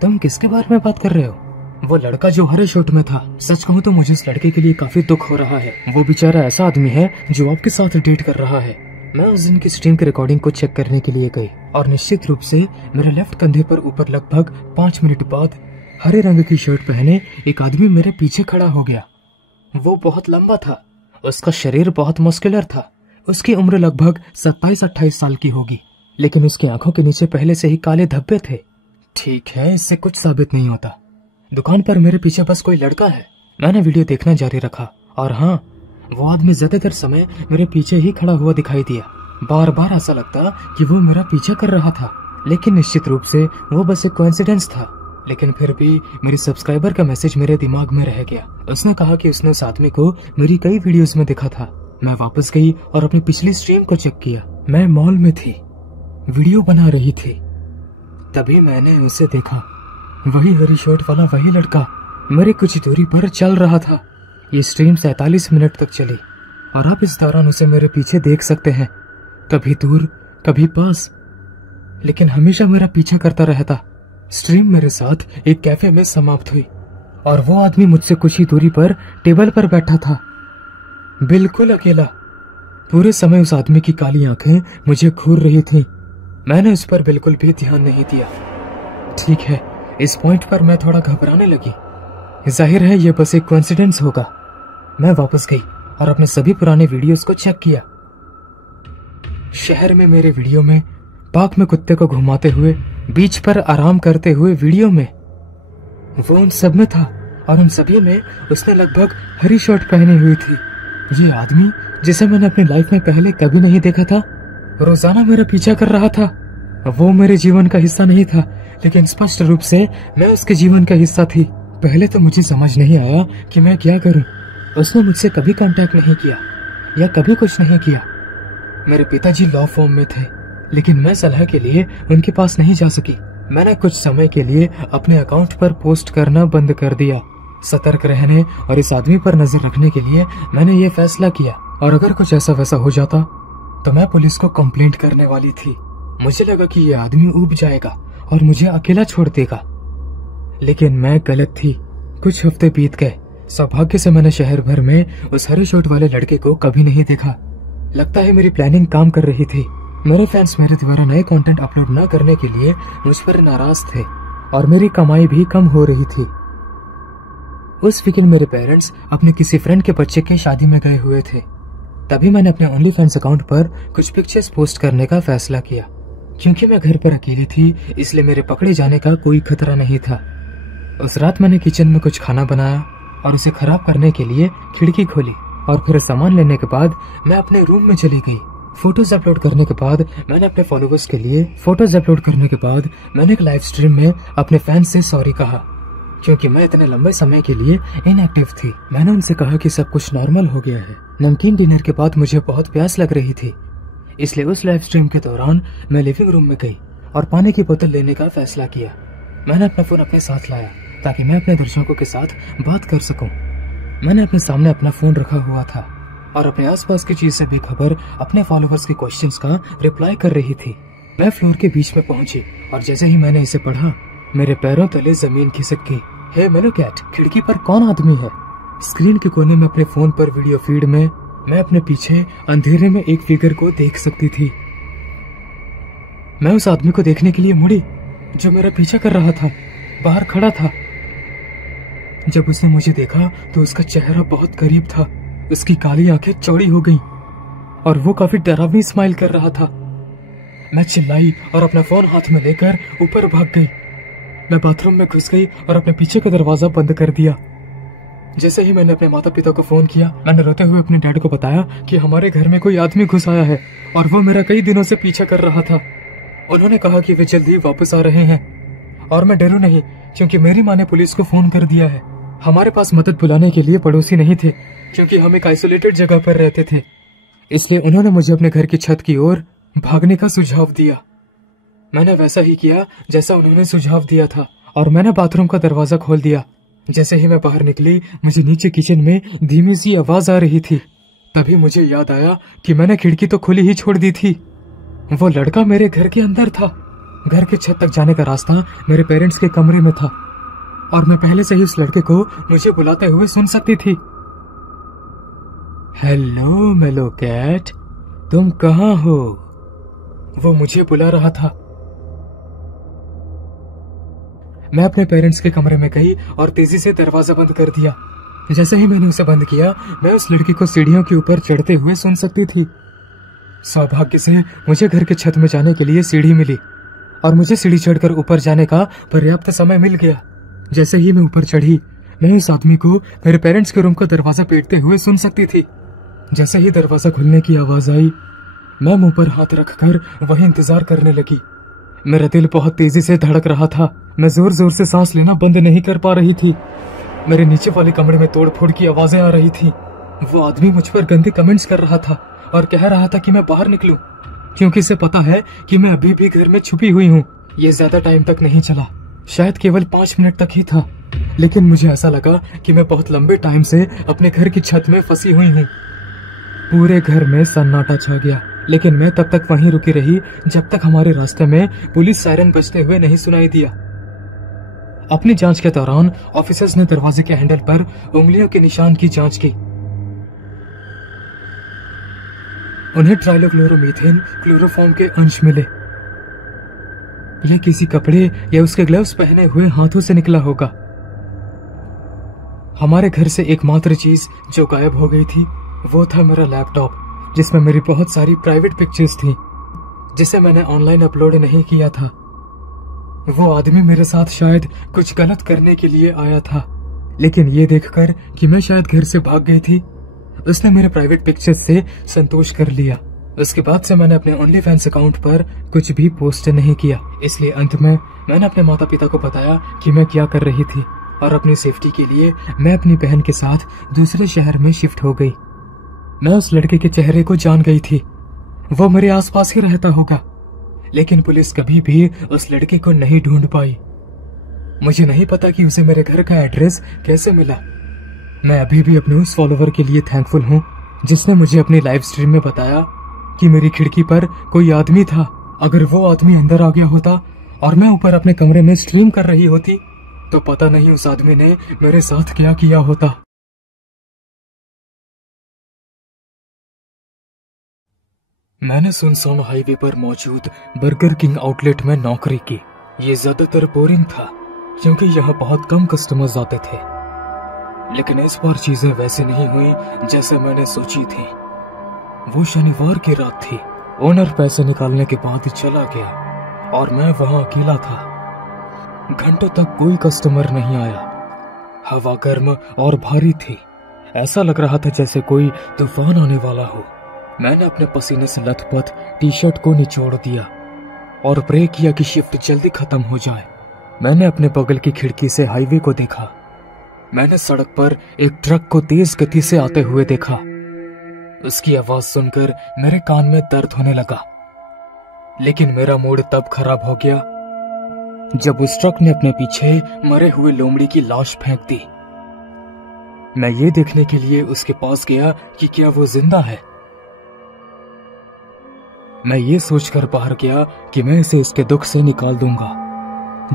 तुम किसके बारे में बात कर रहे हो? वो लड़का जो हरे शॉट में था। सच कहूँ तो मुझे इस लड़के के लिए काफी दुख हो रहा है। वो बेचारा ऐसा आदमी है जो आपके साथ डेट कर रहा है। मैं उस दिन की स्ट्रीम की रिकॉर्डिंग को चेक करने के लिए गई और निश्चित रूप से मेरे लेफ्ट कंधे पर ऊपर लगभग 5 मिनट बाद हरे रंग की शर्ट पहने एक आदमी मेरे पीछे खड़ा हो गया। वो बहुत लंबा था, उसका शरीर बहुत मस्कुलर था। उसकी उम्र लगभग 27-28 साल की होगी, लेकिन उसकी आंखों के नीचे पहले से ही काले धब्बे थे। ठीक है, इससे कुछ साबित नहीं होता। दुकान पर मेरे पीछे बस कोई लड़का है। मैंने वीडियो देखना जारी रखा और हाँ, वो आदमी ज्यादातर समय मेरे पीछे ही खड़ा हुआ दिखाई दिया। बार बार ऐसा लगता कि वो मेरा पीछा कर रहा था, लेकिन निश्चित रूप से वो बस एक कोइंसिडेंस था। लेकिन फिर भी मेरी सब्सक्राइबर का मैसेज मेरे दिमाग में रह गया। उसने कहा कि उसने उस आदमी को मेरी कई वीडियोस में देखा था। मैं वापस गई और अपनी पिछली स्ट्रीम को चेक किया। मैं मॉल में थी, वीडियो बना रही थी। तभी मैंने उसे देखा। वही हरी शर्ट वाला वही लड़का मेरे कुछ दूरी पर चल रहा था। ये स्ट्रीम 47 मिनट तक चली और आप इस दौरान उसे मेरे पीछे देख सकते हैं, कभी दूर कभी पास, लेकिन हमेशा मेरा पीछा करता रहता। स्ट्रीम मेरे साथ एक कैफे में समाप्त हुई और वो आदमी मुझसे कुछ ही दूरी पर टेबल पर बैठा था, बिल्कुल अकेला। पूरे समय उस आदमी की काली आंखें मुझे घूर रही थीं। मैंने उस पर बिल्कुल भी ध्यान नहीं दिया। ठीक है, इस पॉइंट पर मैं थोड़ा घबराने लगी। जाहिर है ये बस एक कोइंसिडेंस होगा। मैं वापस गई और अपने सभी पुराने वीडियोस को चेक किया। शहर में मेरे वीडियो में, पार्क में कुत्ते को घुमाते हुए, बीच पर आराम करते हुए वीडियो में, वो उन सब में था और उन सभी में उसने लगभग हरी शर्ट पहनी हुई थी। ये आदमी जिसे मैंने अपनी लाइफ में पहले कभी नहीं देखा था, रोजाना मेरा पीछा कर रहा था। वो मेरे जीवन का हिस्सा नहीं था, लेकिन स्पष्ट रूप से मैं उसके जीवन का हिस्सा थी। पहले तो मुझे समझ नहीं आया कि मैं क्या करूं। उसने मुझसे कभी कांटेक्ट नहीं किया या कभी कुछ नहीं किया। मेरे पिताजी लॉ फॉर्म में थे, लेकिन मैं सलाह के लिए उनके पास नहीं जा सकी। मैंने कुछ समय के लिए अपने अकाउंट पर पोस्ट करना बंद कर दिया। सतर्क रहने और इस आदमी पर नजर रखने के लिए मैंने ये फैसला किया, और अगर कुछ ऐसा वैसा हो जाता तो मैं पुलिस को कंप्लेंट करने वाली थी। मुझे लगा कि ये आदमी ऊब जाएगा और मुझे अकेला छोड़ देगा, लेकिन मैं गलत थी। कुछ हफ्ते बीत गए। सौभाग्य से मैंने शहर भर में उस हरे शर्ट वाले लड़के को कभी नहीं देखा। लगता है मेरी प्लानिंग काम कर रही थी। मेरे फैंस मेरे द्वारा नए कंटेंट अपलोड न करने के लिए मुझ पर नाराज थे, और मेरी कमाई भी कम हो रही थी। उस वीकेंड मेरे पेरेंट्स अपने किसी फ्रेंड के बच्चे की शादी में गए हुए थे। तभी मैंने अपने ओनली फैंस अकाउंट पर कुछ पिक्चर्स पोस्ट करने का फैसला किया। क्योंकि मैं घर पर अकेली थी, इसलिए मेरे पकड़े जाने का कोई खतरा नहीं था। उस रात मैंने किचन में कुछ खाना बनाया और उसे खराब करने के लिए खिड़की खोली, और फिर सामान लेने के बाद मैं अपने रूम में चली गई। फोटोज अपलोड करने के बाद मैंने एक लाइव स्ट्रीम में अपने फैंस से सॉरी कहा, क्योंकि मैं इतने लंबे समय के लिए इनएक्टिव थी। मैंने उनसे कहा कि सब कुछ नॉर्मल हो गया है। नमकीन डिनर के बाद मुझे बहुत प्यास लग रही थी, इसलिए उस लाइव स्ट्रीम के दौरान मैं लिविंग रूम में गई और पानी की बोतल लेने का फैसला किया। मैंने अपना फोन अपने साथ लाया ताकि मैं अपने दर्शकों के साथ बात कर सकूं। मैंने अपने सामने अपना फोन रखा हुआ था और अपने आसपास की चीज से बेखबर अपने फॉलोवर्स के क्वेश्चंस का रिप्लाई कर रही थी। मैं फ्लोर के बीच में पहुंची और जैसे ही मैंने इसे पढ़ा, मेरे पैरों तले जमीन खिसक गई। हे मेलो कैट, खिड़की पर कौन आदमी है? स्क्रीन के कोने में अपने फोन पर वीडियो फीड में मैं अपने पीछे अंधेरे में एक फिगर को देख सकती थी। मैं उस आदमी को देखने के लिए मुड़ी जो मेरा पीछा कर रहा था, बाहर खड़ा था। जब उसने मुझे देखा तो उसका चेहरा बहुत करीब था। उसकी काली आंखें चौड़ी हो गईं और वो काफी डरावनी स्माइल कर रहा था। मैं चिल्लाई और अपना फोन हाथ में लेकर ऊपर भाग गई। मैं बाथरूम में घुस गई और अपने पीछे का दरवाजा बंद कर दिया। जैसे ही मैंने अपने माता पिता को फोन किया, मैंने रोते हुए अपने डैड को बताया कि हमारे घर में कोई आदमी घुस आया है और वो मेरा कई दिनों से पीछा कर रहा था। उन्होंने कहा कि वे जल्दी वापस आ रहे हैं, और मैं डरूं नहीं क्योंकि मेरी माँ ने पुलिस को फोन कर दिया है। हमारे पास मदद बुलाने के लिए पड़ोसी नहीं थे, क्योंकि हम एक आइसोलेटेड जगह पर रहते थे। इसलिए उन्होंने मुझे अपने घर की छत की ओर भागने का सुझाव दिया। मैंने वैसा ही किया जैसा उन्होंने सुझाव दिया था, और मैंने बाथरूम का दरवाजा खोल दिया। जैसे ही मैं बाहर निकली, मुझे नीचे किचन में धीमी सी आवाज आ रही थी। तभी मुझे याद आया कि मैंने खिड़की तो खुली ही छोड़ दी थी। वो लड़का मेरे घर के अंदर था। घर के छत तक जाने का रास्ता मेरे पेरेंट्स के कमरे में था, और मैं पहले से ही उस लड़के को मुझे बुलाते हुए सुन सकती थी। हेलो मेलो कैट, तुम कहाँ हो? वो मुझे बुला रहा था। मैं अपने पेरेंट्स के कमरे में गई और तेजी से दरवाजा बंद कर दिया। जैसे ही मैंने उसे बंद किया, मैं उस लड़की को सीढ़ियों के ऊपर चढ़ते हुए सुन सकती थी। सौभाग्य से मुझे घर के छत में जाने के लिए सीढ़ी मिली, और मुझे सीढ़ी चढ़कर ऊपर जाने का पर्याप्त समय मिल गया। जैसे ही मैं ऊपर चढ़ी, मैं उस आदमी को मेरे पेरेंट्स के रूम का दरवाजा पीटते हुए सुन सकती थी। जैसे ही दरवाजा खुलने की आवाज आई, मैं मुंह पर हाथ रखकर वहीं इंतजार करने लगी। मेरा दिल बहुत तेजी से धड़क रहा था। मैं जोर जोर से सांस लेना बंद नहीं कर पा रही थी। मेरे नीचे वाले कमरे में तोड़फोड़ की आवाजें आ रही थी। वो आदमी मुझ पर गंदे कमेंट्स कर रहा था और कह रहा था कि मैं बाहर निकलूं, क्योंकि इसे पता है कि मैं अभी भी घर में छुपी हुई हूँ। ये ज्यादा टाइम तक नहीं चला, शायद केवल 5 मिनट तक ही था, लेकिन मुझे ऐसा लगा कि मैं बहुत लंबे टाइम से अपने घर की छत में फंसी हुई हूँ। पूरे घर में सन्नाटा छा गया, लेकिन मैं तब तक वहीं रुकी रही जब तक हमारे रास्ते में पुलिस सायरन बजते हुए नहीं सुनाई दिया। अपनी जांच के दौरान ऑफिसर्स ने दरवाजे के हैंडल पर उंगलियों के निशान की जांच की। उन्हें ट्राइलोक्लोरोमीथेन क्लोरोफॉर्म के अंश मिले। यह किसी कपड़े या उसके ग्लव्स पहने हुए हाथों से निकला होगा। हमारे घर से एकमात्र चीज जो गायब हो गई थी वो था मेरा लैपटॉप, जिसमें मेरी बहुत सारी प्राइवेट पिक्चर्स थी जिसे मैंने ऑनलाइन अपलोड नहीं किया था। वो आदमी मेरे साथ शायद कुछ गलत करने के लिए आया था, लेकिन ये देखकर कि मैं शायद घर से भाग गई थी, उसने मेरे प्राइवेट पिक्चर्स से संतोष कर लिया। उसके बाद से मैंने अपने ओनली फैंस अकाउंट पर कुछ भी पोस्ट नहीं किया। इसलिए अंत में मैंने अपने माता पिता को बताया कि मैं क्या कर रही थी, और अपनी सेफ्टी के लिए मैं अपनी बहन के साथ दूसरे शहर में शिफ्ट हो गई। मैं उस लड़के के चेहरे को जान गई थी, वो मेरे आसपास ही रहता होगा, लेकिन पुलिस कभी भी उस लड़के को नहीं ढूंढ पाई। मुझे नहीं पता कि उसे मेरे घर का एड्रेस कैसे मिला। मैं अभी भी अपने उस फॉलोवर के लिए थैंकफुल हूँ जिसने मुझे अपनी लाइव स्ट्रीम में बताया कि मेरी खिड़की पर कोई आदमी था। अगर वो आदमी अंदर आ गया होता और मैं ऊपर अपने कमरे में स्ट्रीम कर रही होती तो पता नहीं उस आदमी ने मेरे साथ क्या किया होता। मैंने सुनसान हाईवे पर मौजूद बर्गर किंग आउटलेट में नौकरी की। ये ज्यादातर बोरिंग था क्योंकि यहाँ बहुत कम कस्टमर्स आते थे, लेकिन इस बार चीजें वैसे नहीं हुई जैसे मैंने सोची थी। वो शनिवार की रात थी। ओनर पैसे निकालने के बाद चला गया और मैं वहां अकेला था। घंटों तक कोई कस्टमर नहीं आया। हवा गर्म और भारी थी। ऐसा लग रहा था जैसे कोई तूफान आने वाला हो। मैंने अपने पसीने से लथपथ टी शर्ट को निचोड़ दिया और प्रे किया कि शिफ्ट जल्दी खत्म हो जाए। मैंने अपने बगल की खिड़की से हाईवे को देखा। मैंने सड़क पर एक ट्रक को तेज गति से आते हुए देखा। उसकी आवाज सुनकर मेरे कान में दर्द होने लगा, लेकिन मेरा मूड तब खराब हो गया जब उस ट्रक ने अपने पीछे मरे हुए लोमड़ी की लाश फेंक दी। मैं ये देखने के लिए उसके पास गया कि क्या वो जिंदा है। मैं ये सोचकर बाहर गया कि मैं इसे इसके दुख से निकाल दूंगा।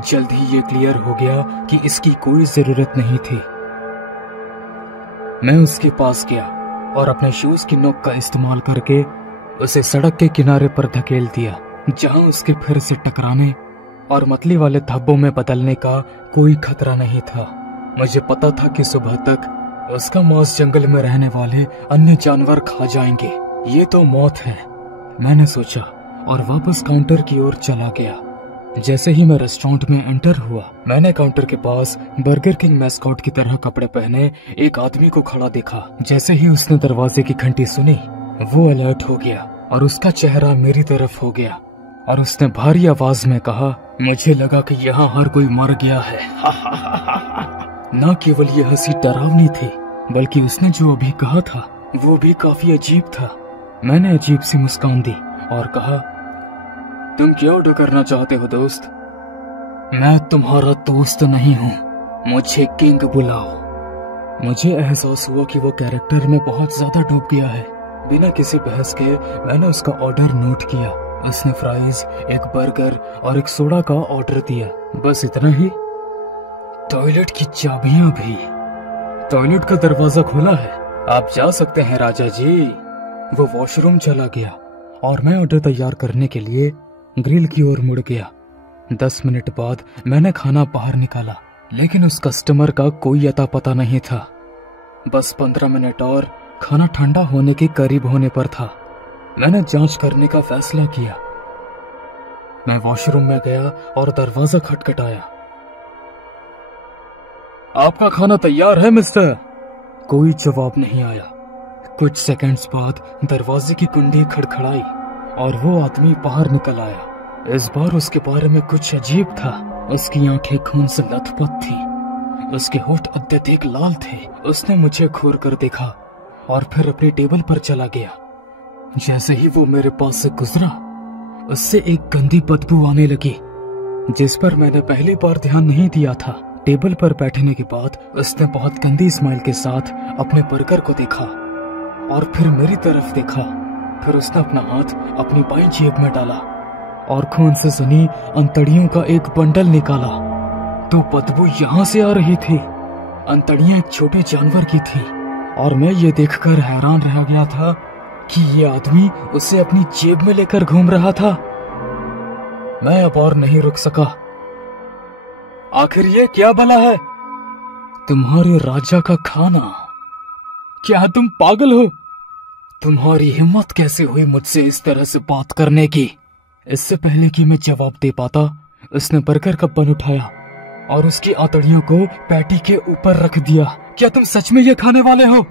जल्द ही ये क्लियर हो गया कि इसकी कोई जरूरत नहीं थी। मैं उसके पास गया और अपने शूज की नोक का इस्तेमाल करके उसे सड़क के किनारे पर धकेल दिया, जहां उसके फिर से टकराने और मतली वाले धब्बों में बदलने का कोई खतरा नहीं था। मुझे पता था कि सुबह तक उसका मांस जंगल में रहने वाले अन्य जानवर खा जाएंगे। ये तो मौत है, मैंने सोचा और वापस काउंटर की ओर चला गया। जैसे ही मैं रेस्टोरेंट में एंटर हुआ, मैंने काउंटर के पास बर्गर किंग मैस्कॉट की तरह कपड़े पहने एक आदमी को खड़ा देखा। जैसे ही उसने दरवाजे की घंटी सुनी, वो अलर्ट हो गया और उसका चेहरा मेरी तरफ हो गया और उसने भारी आवाज में कहा, मुझे लगा कि यहाँ हर कोई मर गया है। न केवल ये हंसी डरावनी थी, बल्कि उसने जो अभी कहा था वो भी काफी अजीब था। मैंने अजीब सी मुस्कान दी और कहा, तुम क्या ऑर्डर करना चाहते हो दोस्त? मैं तुम्हारा दोस्त नहीं हूँ, मुझे किंग बुलाओ। मुझे एहसास हुआ कि वो कैरेक्टर में बहुत ज्यादा डूब गया है। बिना किसी बहस के मैंने उसका ऑर्डर नोट किया। उसने फ्राइज, एक बर्गर और एक सोडा का ऑर्डर दिया। बस इतना ही। टॉयलेट की चाबियां भी। टॉयलेट का दरवाजा खुला है, आप जा सकते हैं राजा जी। वो वॉशरूम चला गया और मैं ऑर्डर तैयार करने के लिए ग्रिल की ओर मुड़ गया। 10 मिनट बाद मैंने खाना बाहर निकाला, लेकिन उस कस्टमर का कोई अता पता नहीं था। बस 15 मिनट और खाना ठंडा होने के करीब होने पर था। मैंने जांच करने का फैसला किया। मैं वॉशरूम में गया और दरवाजा खटखटाया। आपका खाना तैयार है मिस्टर? कोई जवाब नहीं आया। कुछ सेकंड्स बाद दरवाजे की कुंडी खड़खड़ाई और वो आदमी बाहर निकल आया। इस बार उसके बारे में कुछ अजीब था। उसकी आंखें खून से लथपथ थी, उसके होंठ अत्यधिक लाल थे। उसने मुझे घूर कर देखा और फिर अपनी टेबल पर चला गया। जैसे ही वो मेरे पास से गुजरा, उससे एक गंदी बदबू आने लगी, जिस पर मैंने पहली बार ध्यान नहीं दिया था। टेबल पर बैठने के बाद उसने बहुत गंदी स्माइल के साथ अपने बर्गर को देखा और फिर मेरी तरफ देखा। फिर उसने अपना हाथ अपनी बाईं जेब में डाला और खून से सनी अंतड़ियों का एक बंडल निकाला। तो बदबू यहाँ से आ रही थी। अंतड़ियां एक छोटे जानवर की थी और मैं ये देखकर हैरान रह गया था कि ये आदमी उसे अपनी जेब में लेकर घूम रहा था। मैं अब और नहीं रुक सका। आखिर ये क्या भला है? तुम्हारे राजा का खाना? क्या तुम पागल हो? तुम्हारी हिम्मत कैसे हुई मुझसे इस तरह से बात करने की? इससे पहले कि मैं जवाब दे पाता, उसने बर्गर का बन उठाया और उसकी आंतड़ियों को पैटी के ऊपर रख दिया। क्या तुम सच में ये खाने वाले हो?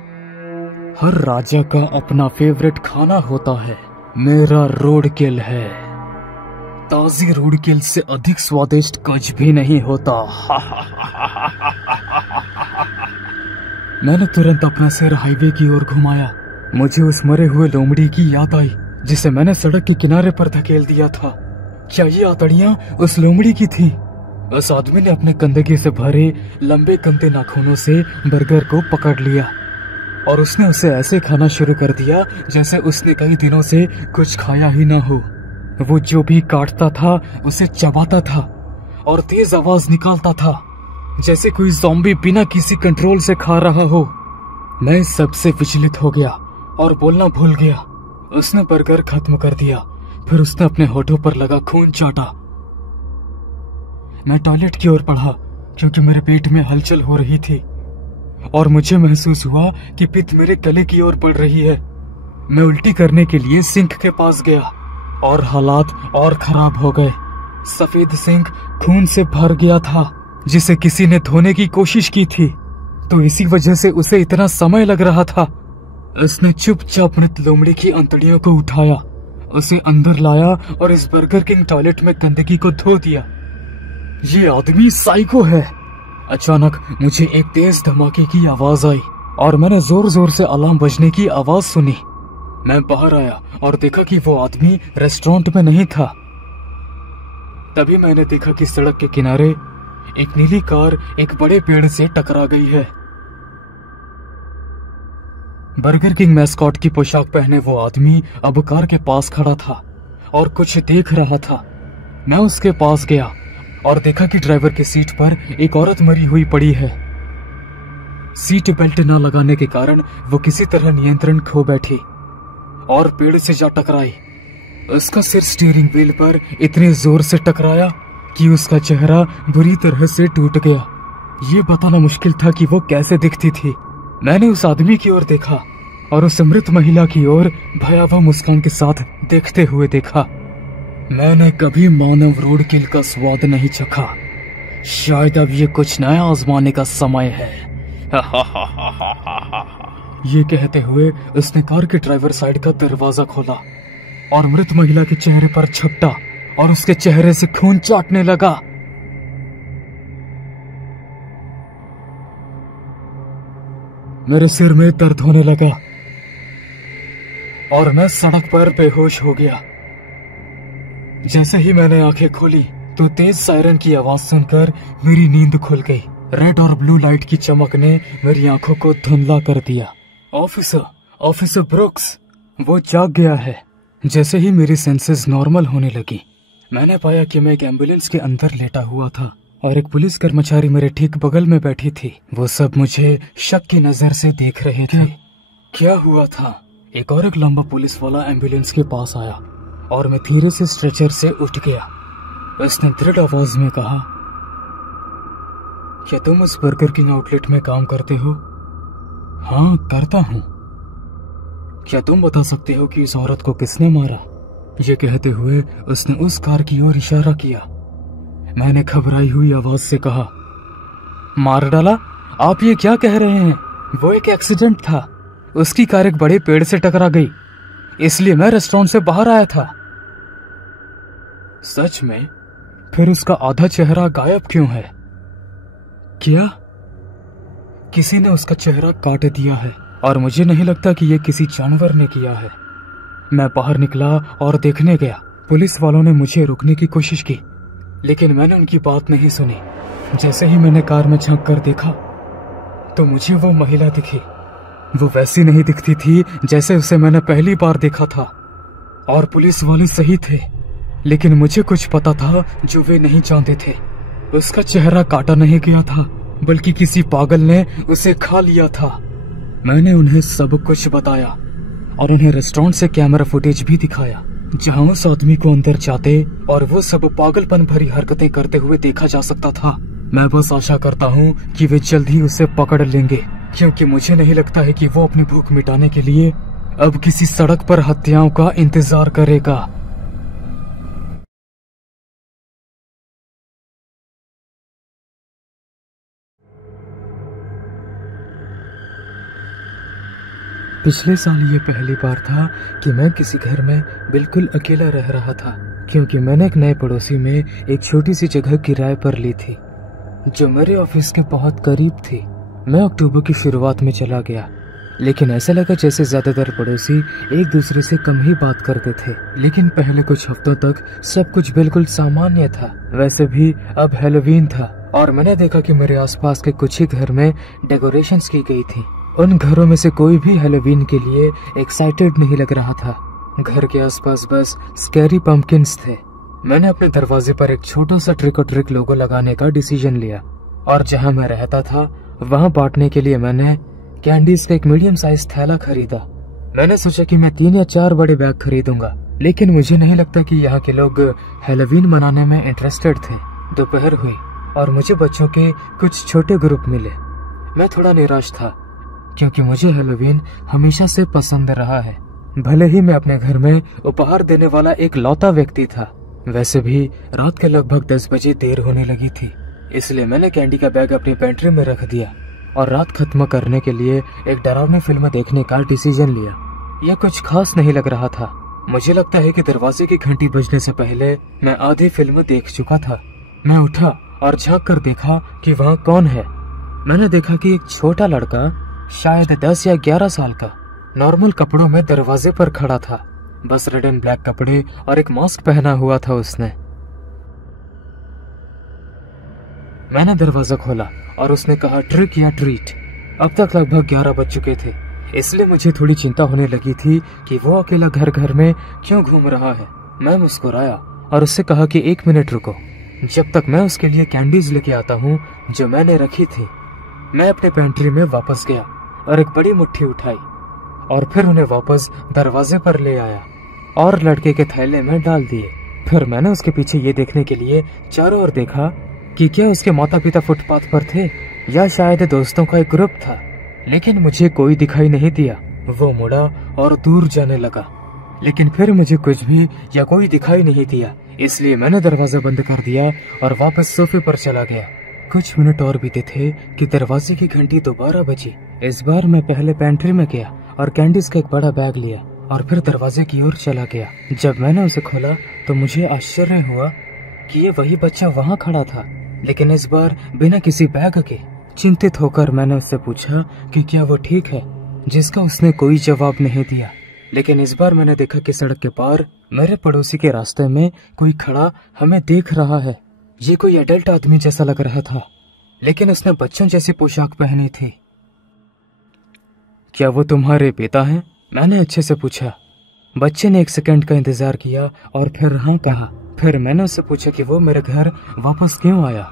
हर राजा का अपना फेवरेट खाना होता है। मेरा रोडकिल है। ताजी रोडकिल से अधिक स्वादिष्ट कुछ भी नहीं होता। मैंने तुरंत अपना सिर हाईवे की ओर घुमाया। मुझे उस मरे हुए लोमड़ी की याद आई जिसे मैंने सड़क के किनारे पर धकेल दिया था। क्या ये आतड़ियां उस लोमड़ी की थी? उस आदमी ने अपने गंदगी से भरे लंबे गंदे नाखूनों से बर्गर को पकड़ लिया और उसने उसे ऐसे खाना शुरू कर दिया जैसे उसने कई दिनों से कुछ खाया ही ना हो। वो जो भी काटता था उसे चबाता था और तेज आवाज निकालता था जैसे कोई ज़ॉम्बी बिना किसी कंट्रोल से खा रहा हो। मैं इस सबसे विचलित हो गया और बोलना भूल गया। उसने बर्गर खत्म कर दिया, फिर उसने अपने होठों पर लगा खून चाटा। मैं टॉयलेट की ओर बढ़ा क्योंकि मेरे पेट में हलचल हो रही थी और मुझे महसूस हुआ कि पित्त मेरे गले की ओर बढ़ रही है। मैं उल्टी करने के लिए सिंक के पास गया और हालात और खराब हो गए। सफेद सिंक खून से भर गया था जिसे किसी ने धोने की कोशिश की थी, तो इसी वजह से उसे इतना समय लग रहा था। उसने चुपचाप मृत लोमड़ी की अंतड़ियों को उठाया, उसे अंदर लाया और इस बर्गर किंग टॉयलेट में गंदगी को धो दिया। ये आदमी साइको है। अचानक मुझे एक तेज धमाके की आवाज आई और मैंने जोर जोर से अलार्म बजने की आवाज सुनी। मैं बाहर आया और देखा कि वो आदमी रेस्टोरेंट में नहीं था। तभी मैंने देखा कि सड़क के किनारे एक नीली कार एक बड़े पेड़ से टकरा गई है। बर्गर किंग मैस्कॉट की पोशाक पहने वो आदमी अब कार के पास खड़ा था और कुछ देख रहा था। मैं उसके पास गया और देखा कि ड्राइवर की सीट पर एक औरत मरी हुई पड़ी है। सीट बेल्ट न लगाने के कारण वो किसी तरह नियंत्रण खो बैठी और पेड़ से जा टकराई। उसका सिर स्टीयरिंग व्हील पर इतने जोर से टकराया कि उसका चेहरा बुरी तरह से टूट गया। ये बताना मुश्किल था कि वो कैसे दिखती थी। मैंने उस आदमी की ओर देखा और उस मृत महिला की ओर भयावह मुस्कान के साथ देखते हुए देखा। मैंने कभी मानव रोडकिल का स्वाद नहीं चखा। शायद अब ये कुछ नया आजमाने का समय है। ये कहते हुए उसने कार के ड्राइवर साइड का दरवाजा खोला और मृत महिला के चेहरे पर झपटा और उसके चेहरे से खून चाटने लगा। मेरे सिर में दर्द होने लगा और मैं सड़क पर बेहोश हो गया। जैसे ही मैंने आंखें खोली तो तेज सायरन की आवाज सुनकर मेरी नींद खुल गई। रेड और ब्लू लाइट की चमक ने मेरी आंखों को धुंधला कर दिया। ऑफिसर ब्रुक्स, वो जाग गया है। जैसे ही मेरी सेंसेस नॉर्मल होने लगी, मैंने पाया कि मैं एक एम्बुलेंस के अंदर लेटा हुआ था और एक पुलिस कर्मचारी मेरे ठीक बगल में बैठी थी। वो सब मुझे शक की नजर से देख रहे थे। क्या हुआ था? एक और एक लंबा पुलिस वाला एम्बुलेंस के पास आया और मैं धीरे से स्ट्रेचर से उठ गया। उसने दृढ़ आवाज में कहा, क्या तुम उस बर्गर किंग आउटलेट में काम करते हो? हाँ, करता हूँ। क्या तुम बता सकते हो कि इस औरत को किसने मारा? ये कहते हुए उसने उस कार की ओर इशारा किया। मैंने घबराई हुई आवाज से कहा, मार डाला? आप ये क्या कह रहे हैं? वो एक एक्सीडेंट था। उसकी कार एक बड़े पेड़ से टकरा गई, इसलिए मैं रेस्टोरेंट से बाहर आया था। सच में? फिर उसका आधा चेहरा गायब क्यों है? क्या किसी ने उसका चेहरा काट दिया है? और मुझे नहीं लगता कि यह किसी जानवर ने किया है। मैं बाहर निकला और देखने गया। पुलिस वालों ने मुझे रोकने की कोशिश की, लेकिन मैंने उनकी बात नहीं सुनी। जैसे ही मैंने कार में झांक कर देखा तो मुझे वो महिला दिखी। वो वैसी नहीं दिखती थी जैसे उसे मैंने पहली बार देखा था। और पुलिस वाले सही थे, लेकिन मुझे कुछ पता था जो वे नहीं जानते थे। उसका चेहरा काटा नहीं गया था, बल्कि किसी पागल ने उसे खा लिया था। मैंने उन्हें सब कुछ बताया और उन्हें रेस्टोरेंट से कैमरा फुटेज भी दिखाया जहां उस आदमी को अंदर जाते और वो सब पागलपन भरी हरकतें करते हुए देखा जा सकता था। मैं बस आशा करता हूँ कि वे जल्द ही उसे पकड़ लेंगे, क्योंकि मुझे नहीं लगता है कि वो अपनी भूख मिटाने के लिए अब किसी सड़क पर हत्याओं का इंतजार करेगा। पिछले साल ये पहली बार था कि मैं किसी घर में बिल्कुल अकेला रह रहा था, क्योंकि मैंने एक नए पड़ोसी में एक छोटी सी जगह किराए पर ली थी जो मेरे ऑफिस के बहुत करीब थी। मैं अक्टूबर की शुरुआत में चला गया, लेकिन ऐसा लगा जैसे ज्यादातर पड़ोसी एक दूसरे से कम ही बात करते थे। लेकिन पहले कुछ हफ्तों तक सब कुछ बिल्कुल सामान्य था। वैसे भी अब हैलोवीन था और मैंने देखा कि मेरे आसपास के कुछ ही घर में डेकोरेशंस की गई थी। उन घरों में से कोई भी हैलोवीन के लिए एक्साइटेड नहीं लग रहा था। घर के आसपास बस स्कैरी पंपकिंस थे। मैंने अपने दरवाजे पर एक छोटा सा ट्रिक और ट्रिक लोगो लगाने का डिसीजन लिया और जहां मैं रहता था वहां बांटने के लिए मैंने कैंडीज का एक मीडियम साइज थैला खरीदा। मैंने सोचा कि मैं 3 या 4 बड़े बैग खरीदूंगा, लेकिन मुझे नहीं लगता कि यहाँ के लोग हैलोवीन मनाने में इंटरेस्टेड थे। दोपहर हुई और मुझे बच्चों के कुछ छोटे ग्रुप मिले। मैं थोड़ा निराश था क्योंकि मुझे हैलोवीन हमेशा से पसंद रहा है, भले ही मैं अपने घर में उपहार देने वाला एक लौता व्यक्ति था। वैसे भी रात के लगभग 10 बजे देर होने लगी थी, इसलिए मैंने कैंडी का बैग अपनी पेंट्री में रख दिया और रात खत्म करने के लिए एक डरावनी फिल्म देखने का डिसीजन लिया। यह कुछ खास नहीं लग रहा था। मुझे लगता है कि दरवाजे की घंटी बजने से पहले मैं आधी फिल्म देख चुका था। मैं उठा और झांक कर देखा कि वहाँ कौन है। मैंने देखा कि एक छोटा लड़का, शायद 10 या 11 साल का, नॉर्मल कपड़ों में दरवाजे पर खड़ा था। बस रेड एंड ब्लैक कपड़े और एक मास्क पहना हुआ था उसने। मैंने दरवाजा खोला और उसने कहा ट्रिक या ट्रीट। अब तक लगभग 11 बज चुके थे, इसलिए मुझे थोड़ी चिंता होने लगी थी कि वो अकेला घर घर में क्यों घूम रहा है। मैं मुस्कुराया और उससे कहा कि 1 मिनट रुको, जब तक मैं उसके लिए कैंडीज लेके आता हूँ जो मैंने रखी थी। मैं अपने पेंट्री में वापस गया और एक बड़ी मुट्ठी उठाई और फिर उन्हें वापस दरवाजे पर ले आया और लड़के के थैले में डाल दिए। फिर मैंने उसके पीछे ये देखने के लिए चारों ओर देखा कि क्या उसके माता पिता फुटपाथ पर थे या शायद दोस्तों का एक ग्रुप था, लेकिन मुझे कोई दिखाई नहीं दिया। वो मुड़ा और दूर जाने लगा, लेकिन फिर मुझे कुछ भी या कोई दिखाई नहीं दिया, इसलिए मैंने दरवाजा बंद कर दिया और वापस सोफे पर चला गया। कुछ मिनट और बीते थे कि दरवाजे की घंटी दोबारा बजी। इस बार मैं पहले पेंट्री में गया और कैंडीज का एक बड़ा बैग लिया और फिर दरवाजे की ओर चला गया। जब मैंने उसे खोला तो मुझे आश्चर्य हुआ कि ये वही बच्चा वहाँ खड़ा था, लेकिन इस बार बिना किसी बैग के। चिंतित होकर मैंने उससे पूछा कि क्या वो ठीक है, जिसका उसने कोई जवाब नहीं दिया। लेकिन इस बार मैंने देखा कि सड़क के पार मेरे पड़ोसी के रास्ते में कोई खड़ा हमें देख रहा है। ये कोई एडल्ट आदमी जैसा लग रहा था, लेकिन उसने बच्चों जैसी पोशाक पहनी थी। क्या वो तुम्हारे पिता हैं? मैंने अच्छे से पूछा। बच्चे ने 1 सेकंड का इंतजार किया और फिर हाँ कहा। फिर मैंने उससे पूछा कि वो मेरे घर वापस क्यों आया,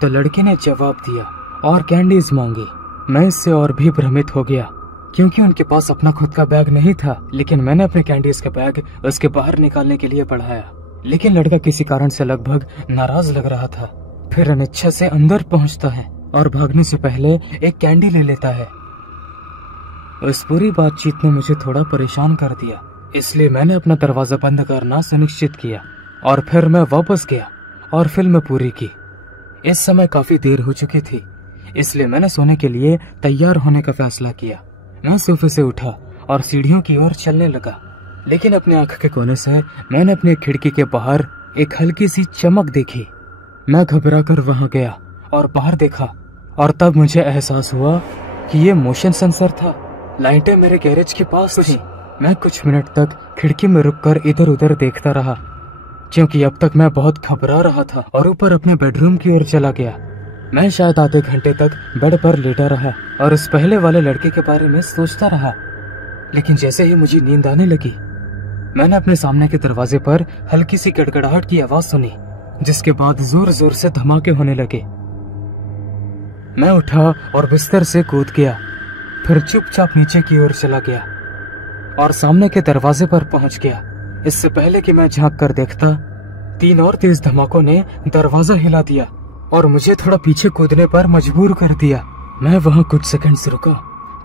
तो लड़के ने जवाब दिया और कैंडीज मांगी। मैं इससे और भी भ्रमित हो गया क्योंकि उनके पास अपना खुद का बैग नहीं था, लेकिन मैंने अपने कैंडीज का बैग उसके बाहर निकालने के लिए बढ़ाया। लेकिन लड़का किसी कारण से लगभग नाराज लग रहा था। फिर अनिच्छा से अंदर पहुंचता है और भागने से पहले एक कैंडी ले लेता है। उस पूरी बातचीत ने मुझे थोड़ा परेशान कर दिया, इसलिए मैंने अपना दरवाजा बंद करना सुनिश्चित किया और फिर मैं वापस गया और फिल्म पूरी की। इस समय काफी देर हो चुकी थी, इसलिए मैंने सोने के लिए तैयार होने का फैसला किया। मैं सोफे से उठा और सीढ़ियों की ओर चलने लगा, लेकिन अपनी आंख के कोने से मैंने अपनी खिड़की के बाहर एक हल्की सी चमक देखी। मैं घबराकर वहां गया और बाहर देखा और तब मुझे एहसास हुआ कि ये मोशन सेंसर था। लाइटें मेरे गैरेज के पास थी। मैं कुछ मिनट तक खिड़की में रुककर इधर उधर देखता रहा, क्योंकि अब तक मैं बहुत घबरा रहा था, और ऊपर अपने बेडरूम की ओर चला गया। मैं शायद आधे घंटे तक बेड पर लेटा रहा और उस पहले वाले लड़के के बारे में सोचता रहा। लेकिन जैसे ही मुझे नींद आने लगी, मैंने अपने सामने के दरवाजे पर हल्की सी गड़गड़ाहट की आवाज सुनी, जिसके बाद जोर जोर से धमाके होने लगे। मैं उठा और बिस्तर से कूद गया, फिर चुपचाप नीचे की ओर चला गया और सामने के दरवाजे पर पहुंच गया। इससे पहले कि मैं झांक कर देखता, 3 और तेज धमाकों ने दरवाजा हिला दिया और मुझे थोड़ा पीछे कूदने पर मजबूर कर दिया। मैं वहां कुछ सेकंड्स रुका,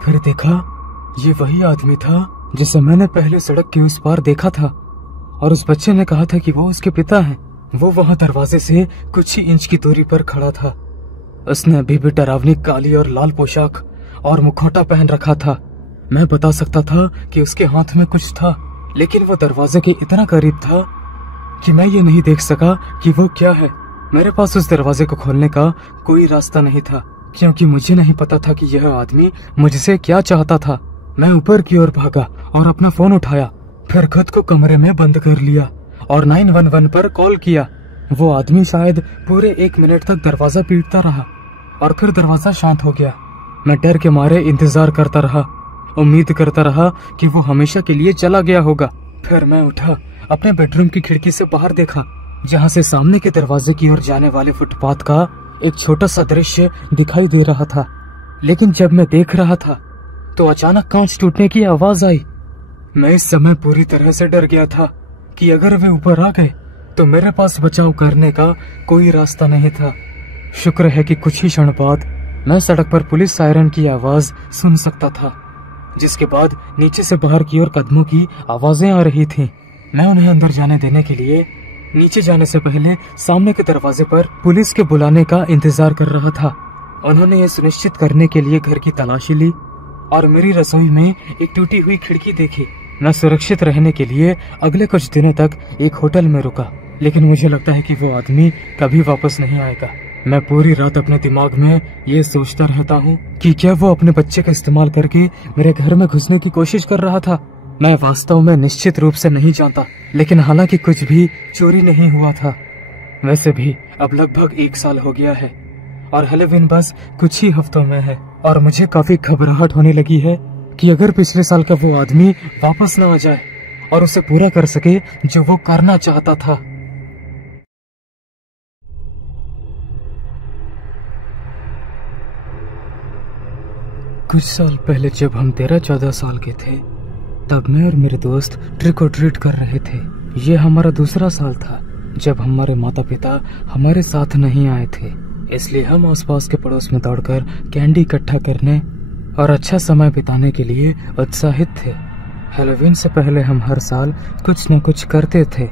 फिर देखा ये वही आदमी था जिसे मैंने पहले सड़क के उस पार देखा था, और उस बच्चे ने कहा था कि वो उसके पिता हैं। वो वहां दरवाजे से कुछ ही इंच की दूरी पर खड़ा था। उसने अभी भी डरावनी काली और लाल पोशाक और मुखौटा पहन रखा था। मैं बता सकता था कि उसके हाथ में कुछ था, लेकिन वो दरवाजे के इतना करीब था कि मैं ये नहीं देख सका कि वो क्या है। मेरे पास उस दरवाजे को खोलने का कोई रास्ता नहीं था, क्योंकि मुझे नहीं पता था कि यह आदमी मुझसे क्या चाहता था। मैं ऊपर की ओर भागा और अपना फोन उठाया, फिर खुद को कमरे में बंद कर लिया और 911 पर कॉल किया। वो आदमी शायद पूरे 1 मिनट तक दरवाजा पीटता रहा और फिर दरवाजा शांत हो गया। मैं डर के मारे इंतजार करता रहा, उम्मीद करता रहा कि वो हमेशा के लिए चला गया होगा। फिर मैं उठा, अपने बेडरूम की खिड़की से बाहर देखा, जहाँ से सामने के दरवाजे की ओर जाने वाले फुटपाथ का एक छोटा सा दृश्य दिखाई दे रहा था। लेकिन जब मैं देख रहा था तो अचानक कांच टूटने की आवाज आई। मैं इस समय पूरी तरह से डर गया था कि अगर वे ऊपर आ गए तो मेरे पास बचाव करने का कोई रास्ता नहीं था। शुक्र है कि कुछ ही क्षण बाद मैं सड़क पर पुलिस सायरन की आवाज सुन सकता था, जिसके बाद नीचे से बाहर की ओर कदमों की आवाजें आ रही थीं। मैं उन्हें अंदर जाने देने के लिए नीचे जाने से पहले सामने के दरवाजे पर पुलिस के बुलाने का इंतजार कर रहा था। उन्होंने ये सुनिश्चित करने के लिए घर की तलाशी ली और मेरी रसोई में एक टूटी हुई खिड़की देखी। मैं सुरक्षित रहने के लिए अगले कुछ दिनों तक एक होटल में रुका, लेकिन मुझे लगता है कि वो आदमी कभी वापस नहीं आएगा। मैं पूरी रात अपने दिमाग में ये सोचता रहता हूँ कि क्या वो अपने बच्चे का इस्तेमाल करके मेरे घर में घुसने की कोशिश कर रहा था। मैं वास्तव में निश्चित रूप से नहीं जानता, लेकिन हालांकि कुछ भी चोरी नहीं हुआ था। वैसे भी अब लगभग 1 साल हो गया है और हैलोवीन बस कुछ ही हफ्तों में है, और मुझे काफी घबराहट होने लगी है कि अगर पिछले साल का वो आदमी वापस न आ जाए और उसे पूरा कर सके जो वो करना चाहता था। कुछ साल पहले जब हम 13-14 साल के थे, तब मैं और मेरे दोस्त ट्रिक और ट्रीट कर रहे थे। ये हमारा दूसरा साल था जब हमारे माता पिता हमारे साथ नहीं आए थे, इसलिए हम आसपास के पड़ोस में दौड़कर कैंडी इकट्ठा करने और अच्छा समय बिताने के लिए उत्साहित थे। हैलोवीन से पहले हम हर साल कुछ न कुछ करते थे।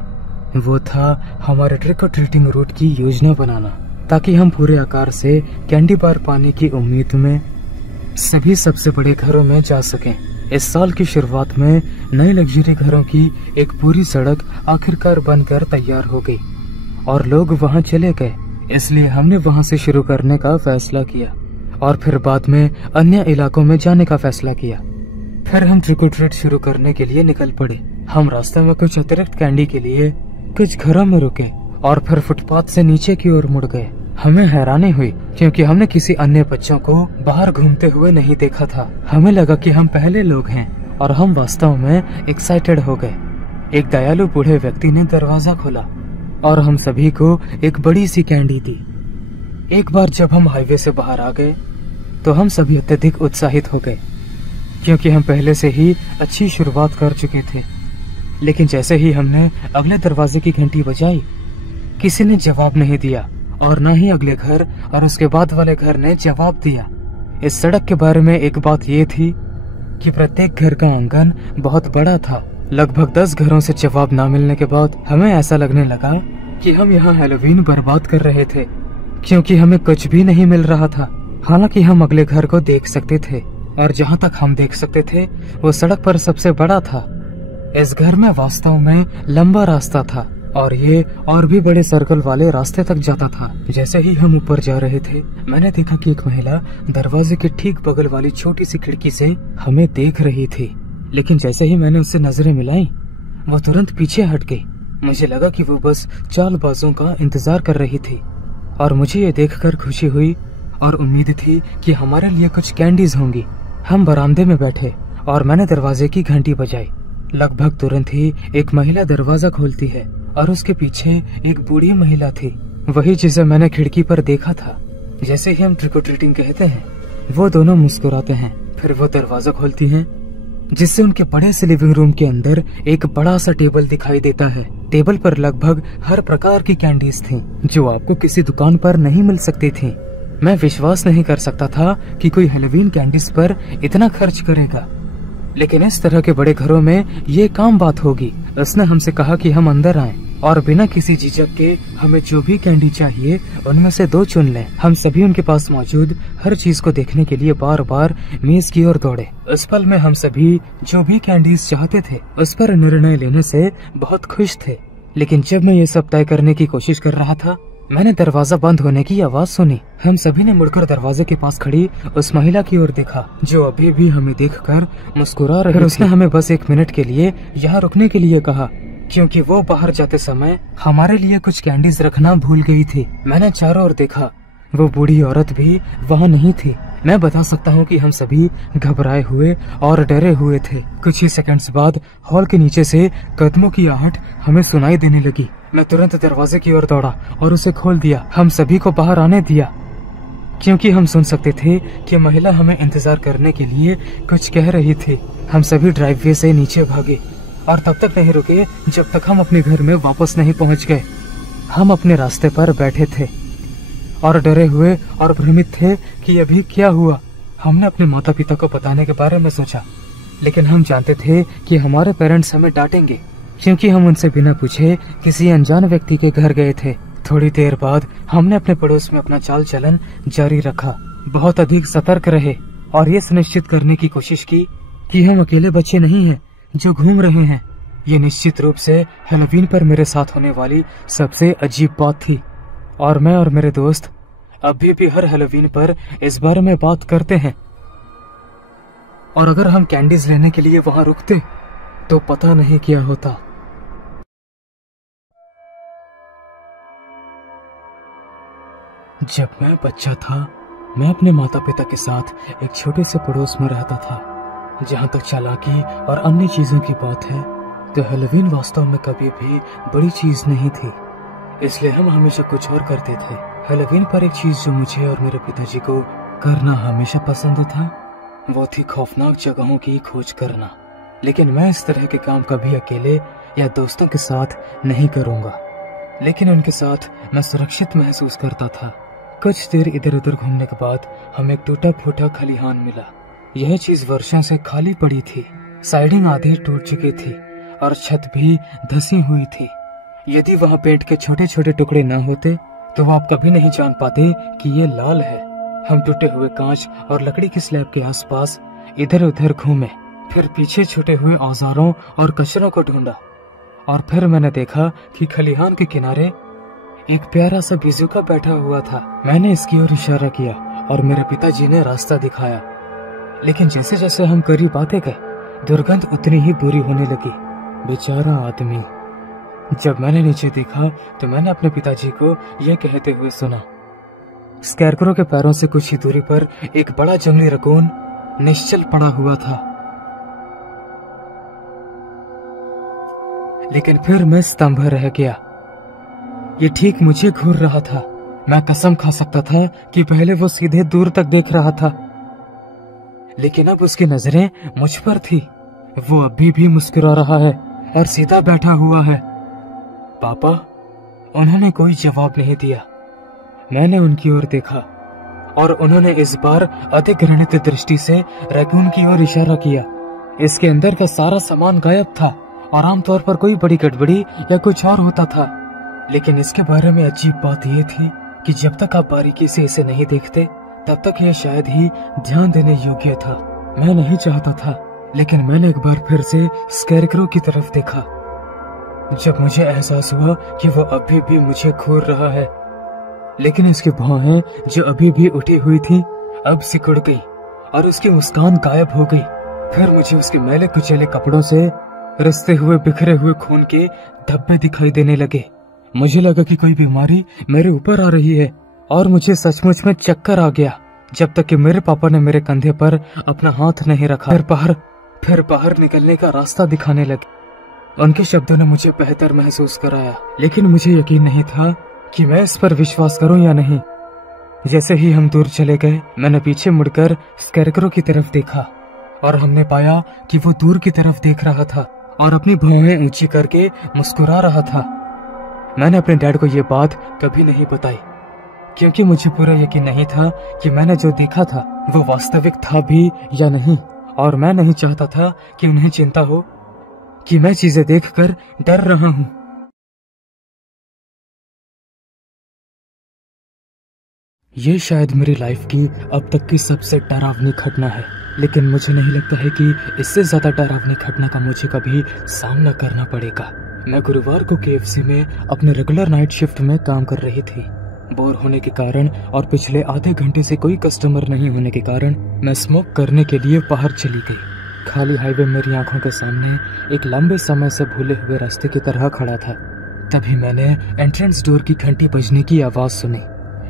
वो था हमारे ट्रिक और ट्रीटिंग रूट की योजना बनाना, ताकि हम पूरे आकार से कैंडी बार पाने की उम्मीद में सभी सबसे बड़े घरों में जा सकें। इस साल की शुरुआत में नए लग्जरी घरों की एक पूरी सड़क आखिरकार बनकर तैयार हो गई और लोग वहां चले गए, इसलिए हमने वहां से शुरू करने का फैसला किया और फिर बाद में अन्य इलाकों में जाने का फैसला किया। फिर हम ट्रिक और ट्रीट शुरू करने के लिए निकल पड़े। हम रास्ते में कुछ अतिरिक्त कैंडी के लिए कुछ घरों में रुके और फिर फुटपाथ से नीचे की ओर मुड़ गए। हमें हैरानी हुई क्योंकि हमने किसी अन्य बच्चों को बाहर घूमते हुए नहीं देखा था। हमें लगा कि हम पहले लोग हैं और हम वास्तव में एक्साइटेड हो गए। एक दयालु बूढ़े व्यक्ति ने दरवाजा खोला और हम सभी को एक बड़ी सी कैंडी दी। एक बार जब हम हाईवे से बाहर आ गए तो हम सभी अत्यधिक उत्साहित हो गए, क्योंकि हम पहले से ही अच्छी शुरुआत कर चुके थे। लेकिन जैसे ही हमने अगले दरवाजे की घंटी बजाई, किसी ने जवाब नहीं दिया और न ही अगले घर और उसके बाद वाले घर ने जवाब दिया। इस सड़क के बारे में एक बात ये थी कि प्रत्येक घर का आंगन बहुत बड़ा था। लगभग 10 घरों से जवाब न मिलने के बाद हमें ऐसा लगने लगा कि हम यहाँ हैलोवीन बर्बाद कर रहे थे, क्योंकि हमें कुछ भी नहीं मिल रहा था। हालांकि हम अगले घर को देख सकते थे और जहाँ तक हम देख सकते थे वो सड़क पर सबसे बड़ा था। इस घर में वास्तव में लंबा रास्ता था और ये और भी बड़े सर्कल वाले रास्ते तक जाता था। जैसे ही हम ऊपर जा रहे थे, मैंने देखा कि एक महिला दरवाजे के ठीक बगल वाली छोटी सी खिड़की से हमें देख रही थी। लेकिन जैसे ही मैंने उससे नजरें मिलाई, वो तुरंत पीछे हट गई। मुझे लगा कि वो बस चालबाजों का इंतजार कर रही थी और मुझे ये देखकर खुशी हुई और उम्मीद थी कि हमारे लिए कुछ कैंडीज होंगी। हम बरामदे में बैठे और मैंने दरवाजे की घंटी बजाई। लगभग तुरंत ही एक महिला दरवाजा खोलती है और उसके पीछे एक बूढ़ी महिला थी, वही जिसे मैंने खिड़की पर देखा था। जैसे ही हम ट्रिक और ट्रीटिंग कहते हैं, वो दोनों मुस्कुराते हैं। फिर वो दरवाजा खोलती हैं, जिससे उनके बड़े से लिविंग रूम के अंदर एक बड़ा सा टेबल दिखाई देता है। टेबल पर लगभग हर प्रकार की कैंडीज थीं, जो आपको किसी दुकान पर नहीं मिल सकती थीं। मैं विश्वास नहीं कर सकता था कि कोई हैलोवीन कैंडीज पर इतना खर्च करेगा, लेकिन इस तरह के बड़े घरों में ये काम बात होगी। उसने हमसे कहा कि हम अंदर आएं और बिना किसी झिझक के हमें जो भी कैंडी चाहिए उनमें से 2 चुन लें। हम सभी उनके पास मौजूद हर चीज को देखने के लिए बार बार मेज की ओर दौड़े। उस पल में हम सभी जो भी कैंडीज चाहते थे उस पर निर्णय लेने से बहुत खुश थे। लेकिन जब मैं ये सब तय करने की कोशिश कर रहा था, मैंने दरवाजा बंद होने की आवाज सुनी। हम सभी ने मुड़कर दरवाजे के पास खड़ी उस महिला की ओर देखा जो अभी भी हमें देखकर मुस्कुरा रही थी। उसने हमें बस 1 मिनट के लिए यहाँ रुकने के लिए कहा, क्योंकि वो बाहर जाते समय हमारे लिए कुछ कैंडीज रखना भूल गई थी। मैंने चारों ओर देखा, वो बूढ़ी औरत भी वहाँ नहीं थी। मैं बता सकता हूँ कि हम सभी घबराए हुए और डरे हुए थे। कुछ ही सेकंड्स बाद हॉल के नीचे से कदमों की आहट हमें सुनाई देने लगी। मैं तुरंत दरवाजे की ओर दौड़ा और उसे खोल दिया। हम सभी को बाहर आने दिया, क्योंकि हम सुन सकते थे कि महिला हमें इंतजार करने के लिए कुछ कह रही थी। हम सभी ड्राइववे से नीचे भागे और तब तक नहीं रुके जब तक हम अपने घर में वापस नहीं पहुंच गए। हम अपने रास्ते पर बैठे थे और डरे हुए और भ्रमित थे कि अभी क्या हुआ। हमने अपने माता पिता को बताने के बारे में सोचा, लेकिन हम जानते थे कि हमारे पेरेंट्स हमें डांटेंगे, क्योंकि हम उनसे बिना पूछे किसी अनजान व्यक्ति के घर गए थे। थोड़ी देर बाद हमने अपने पड़ोस में अपना चाल चलन जारी रखा, बहुत अधिक सतर्क रहे और ये सुनिश्चित करने की कोशिश की कि हम अकेले बच्चे नहीं हैं जो घूम रहे हैं। ये निश्चित रूप से हैलोवीन पर मेरे साथ होने वाली सबसे अजीब बात थी और मैं और मेरे दोस्त अभी भी हर हैलोवीन पर इस बारे में बात करते हैं। और अगर हम कैंडीज लेने के लिए वहां रुकते तो पता नहीं क्या होता। जब मैं बच्चा था, मैं अपने माता पिता के साथ एक छोटे से पड़ोस में रहता था। जहाँ तक चालाकी और अन्य चीजों की बात है, तो हैलोवीन वास्तव में कभी भी बड़ी चीज नहीं थी, इसलिए हम हमेशा कुछ और करते थे। हैलोवीन पर एक चीज जो मुझे और मेरे पिताजी को करना हमेशा पसंद था, वो थी खौफनाक जगहों की खोज करना। लेकिन मैं इस तरह के काम कभी अकेले या दोस्तों के साथ नहीं करूँगा, लेकिन उनके साथ मैं सुरक्षित महसूस करता था। कुछ देर इधर उधर घूमने के बाद हमें एक टूटा फूटा खलिहान मिला। यह चीज वर्षों से खाली पड़ी थी, साइडिंग आधी टूट चुकी थी और छत भी धसी हुई थी। यदि वहाँ पेंट के छोटे छोटे टुकड़े न होते तो आप कभी नहीं जान पाते कि ये लाल है। हम टूटे हुए कांच और लकड़ी की स्लैब के आसपास इधर उधर घूमे, फिर पीछे छूटे हुए औजारों और कचरों को ढूंढा और फिर मैंने देखा कि खलिहान के किनारे एक प्यारा सा बिजुका बैठा हुआ था। मैंने इसकी ओर इशारा किया और मेरे पिताजी ने रास्ता दिखाया, लेकिन जैसे जैसे हम करीब आते गए दुर्गंध उतनी ही बुरी होने लगी। बेचारा आदमी। जब मैंने नीचे देखा तो मैंने अपने पिताजी को यह कहते हुए सुना, स्कैरक्रो के पैरों से कुछ ही दूरी पर एक बड़ा जंगली रकून निश्चल पड़ा हुआ था। लेकिन फिर मैं स्तंभ रह गया। ये ठीक मुझे घूर रहा था। मैं कसम खा सकता था कि पहले वो सीधे दूर तक देख रहा था, लेकिन अब उसकी नजरें मुझ पर थी। वो अभी भी मुस्कुरा रहा है और सीधा बैठा हुआ है। पापा? उन्होंने कोई जवाब नहीं दिया। मैंने उनकी ओर देखा और उन्होंने इस बार अधिक घृणित दृष्टि से रैकून की ओर इशारा किया। इसके अंदर का सारा सामान गायब था और आमतौर पर कोई बड़ी गड़बड़ी या कुछ और होता था, लेकिन इसके बारे में अजीब बात यह थी कि जब तक आप बारीकी से इसे नहीं देखते तब तक यह शायद ही ध्यान देने योग्य था। मैं नहीं चाहता था, लेकिन मैंने एक बार फिर से स्कैरक्रो की तरफ देखा। जब मुझे एहसास हुआ कि वो अभी भी मुझे घूर रहा है, लेकिन उसकी भौहें जो अभी भी उठी हुई थी अब सिकुड़ गई और उसकी मुस्कान गायब हो गई। फिर मुझे उसके मैले कुचैले कपड़ों से रिसते हुए बिखरे हुए खून के धब्बे दिखाई देने लगे। मुझे लगा कि कोई बीमारी मेरे ऊपर आ रही है और मुझे सचमुच में चक्कर आ गया, जब तक कि मेरे पापा ने मेरे कंधे पर अपना हाथ नहीं रखा। फिर बाहर निकलने का रास्ता दिखाने लगे। उनके शब्दों ने मुझे बेहतर महसूस कराया, लेकिन मुझे यकीन नहीं था कि मैं इस पर विश्वास करूं या नहीं। जैसे ही हम दूर चले गए, मैंने पीछे मुड़कर स्कैरक्रो की तरफ देखा और हमने पाया कि वो दूर की तरफ देख रहा था और अपनी भौहें ऊंची करके मुस्कुरा रहा था। मैंने अपने डैड को ये बात कभी नहीं बताई, क्योंकि मुझे पूरा यकीन नहीं था कि मैंने जो देखा था वो वास्तविक था भी या नहीं, और मैं नहीं चाहता था कि उन्हें चिंता हो कि मैं चीजें देखकर डर रहा हूँ। ये शायद मेरी लाइफ की अब तक की सबसे डरावनी घटना है, लेकिन मुझे नहीं लगता है कि इससे ज्यादा डरावनी घटना का मुझे कभी सामना करना पड़ेगा। मैं गुरुवार को KFC में अपने रेगुलर नाइट शिफ्ट में काम कर रही थी। बोर होने के कारण और पिछले आधे घंटे से कोई कस्टमर नहीं होने के कारण मैं स्मोक करने के लिए बाहर चली गई। खाली हाईवे मेरी आंखों के सामने एक लंबे समय से भूले हुए रास्ते की तरह खड़ा था। तभी मैंने एंट्रेंस डोर की घंटी बजने की आवाज सुनी।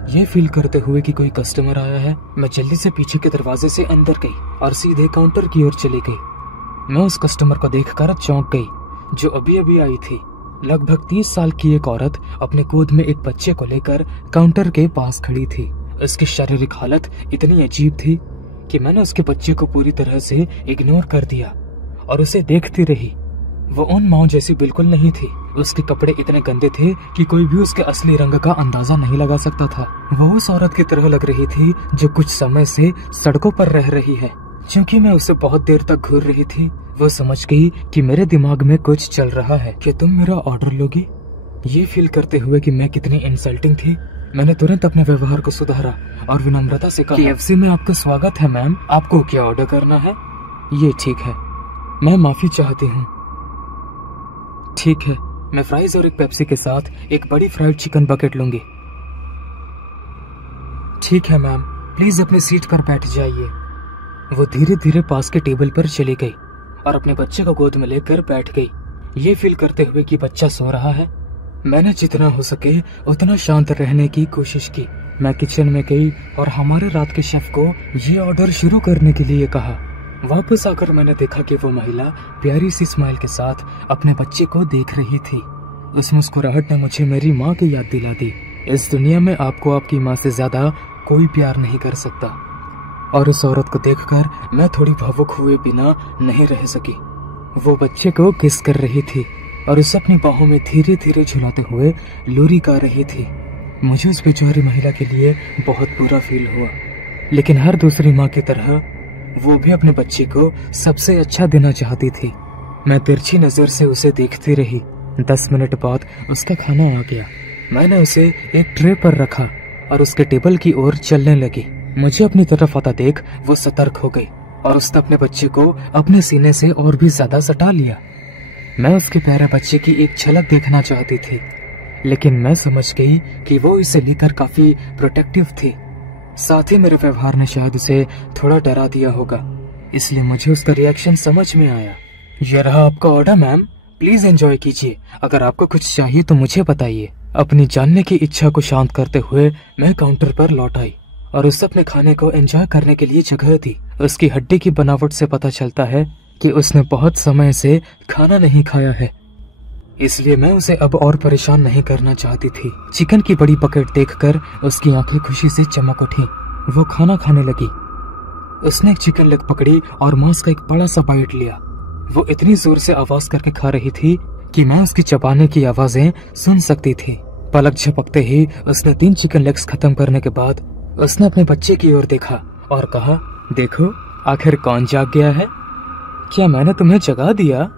ये फील करते हुए कि कोई कस्टमर आया है, मैं जल्दी से पीछे के दरवाजे से अंदर गई और सीधे काउंटर की ओर चली गई। मैं उस कस्टमर को देखकर चौंक गई जो अभी अभी आई थी। लगभग 30 साल की एक औरत अपने गोद में एक बच्चे को लेकर काउंटर के पास खड़ी थी। उसकी शारीरिक हालत इतनी अजीब थी कि मैंने उसके बच्चे को पूरी तरह से इग्नोर कर दिया और उसे देखती रही। वो उन माओ जैसी बिल्कुल नहीं थी। उसके कपड़े इतने गंदे थे कि कोई भी उसके असली रंग का अंदाजा नहीं लगा सकता था। वो उस औरत की तरह लग रही थी जो कुछ समय से सड़कों पर रह रही है। क्योंकि मैं उसे बहुत देर तक घूर रही थी, वो समझ गई कि मेरे दिमाग में कुछ चल रहा है। कि तुम मेरा ऑर्डर लोगी? ये फील करते हुए कि मैं कितनी इंसल्टिंग थी, मैंने तुरंत अपने व्यवहार को सुधारा और विनम्रता से कहा, KFC में आपका स्वागत है मैम, आपको क्या ऑर्डर करना है? ये ठीक है, मैं माफी चाहती हूँ। ठीक है, मैं फ्राइज और एक पेप्सी के साथ एक बड़ी फ्राइड चिकन बकेट लूंगी। ठीक है मैम, प्लीज अपनी सीट पर बैठ जाइए। वो धीरे धीरे पास के टेबल पर चली गई और अपने बच्चे को गोद में लेकर बैठ गई, ये फील करते हुए कि बच्चा सो रहा है। मैंने जितना हो सके उतना शांत रहने की कोशिश की। मैं किचन में गई और हमारे रात के शेफ को ये ऑर्डर शुरू करने के लिए कहा। वापस आकर मैंने देखा कि वो महिला प्यारी सी स्माइल के साथ अपने बच्चे को देख रही थी। उस मुस्कुराहट ने मुझे मेरी माँ की याद दिला दी। इस दुनिया में आपको आपकी माँ से ज्यादा कोई प्यार नहीं कर सकता। और उस औरत को देखकर मैं थोड़ी भावुक हुए बिना नहीं रह सकी। वो बच्चे को किस कर रही थी और उसे अपनी बाहों में धीरे धीरे झुलाते हुए लोरी गा रही थी। मुझे उस बेचारी महिला के लिए बहुत बुरा फील हुआ, लेकिन हर दूसरी माँ की तरह वो भी अपने बच्चे को सबसे अच्छा देना चाहती थी। मैं तिरछी नजर से उसे देखती रही। 10 मिनट बाद उसका खाना आ गया। मैंने उसे एक ट्रे पर रखा और उसके टेबल की ओर चलने लगी। मुझे अपनी तरफ आता देख वो सतर्क हो गई और उसने अपने बच्चे को अपने सीने से और भी ज्यादा सटा लिया। मैं उसके प्यारे बच्चे की एक झलक देखना चाहती थी, लेकिन मैं समझ गई कि वो इसे लेकर काफी प्रोटेक्टिव थी। साथ ही मेरे व्यवहार ने शायद उसे थोड़ा डरा दिया होगा, इसलिए मुझे उसका रिएक्शन समझ में आया। ये रहा आपका ऑर्डर मैम, प्लीज एंजॉय कीजिए। अगर आपको कुछ चाहिए तो मुझे बताइए। अपनी जानने की इच्छा को शांत करते हुए मैं काउंटर पर लौट आई और उसे अपने खाने को एंजॉय करने के लिए जगह दी। उसकी हड्डी की बनावट से पता चलता है कि उसने बहुत समय से खाना नहीं खाया है, इसलिए मैं उसे अब और परेशान नहीं करना चाहती थी। चिकन की बड़ी बकेट देखकर उसकी आंखें खुशी से चमक उठी। वो खाना खाने लगी। उसने एक चिकन लेग पकड़ी और मांस का एक बड़ा सा बाइट लिया। वो इतनी जोर से आवाज करके खा रही थी कि मैं उसकी चबाने की आवाजें सुन सकती थी। पलक झपकते ही उसने 3 चिकन लेग्स खत्म करने के बाद उसने अपने बच्चे की ओर देखा और कहा, देखो आखिर कौन जाग गया है। क्या मैंने तुम्हें जगा दिया?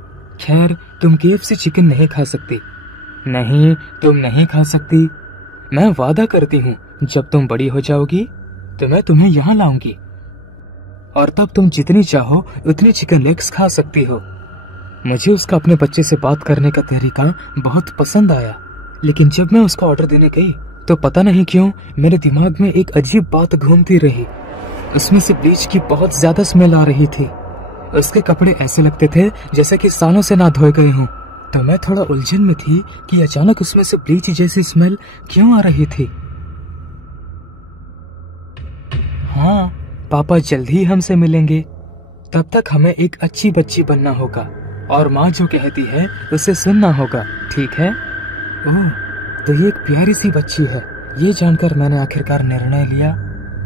खैर, तुम KFC चिकन नहीं खा सकती। नहीं, तुम नहीं खा सकती। मैं वादा करती हूँ जब तुम बड़ी हो जाओगी तो मैं तुम्हें यहाँ लाऊंगी और तब तुम जितनी चाहो उतनी चिकन लेग्स खा सकती हो। मुझे उसका अपने बच्चे से बात करने का तरीका बहुत पसंद आया, लेकिन जब मैं उसका ऑर्डर देने गई तो पता नहीं क्यों मेरे दिमाग में एक अजीब बात घूमती रही। उसमें से ब्लीच की बहुत ज्यादा स्मेल आ रही थी। उसके कपड़े ऐसे लगते थे जैसे कि सालों से ना धोए गए हों। तो मैं थोड़ा उलझन में थी कि अचानक उसमें से ब्लीच जैसी स्मेल क्यों आ रही थी। हाँ, पापा जल्द ही हमसे मिलेंगे। तब तक हमें एक अच्छी बच्ची बनना होगा और माँ जो कहती है उसे सुनना होगा, ठीक है? ओह, तो ये एक प्यारी सी बच्ची है। ये जानकर मैंने आखिरकार निर्णय लिया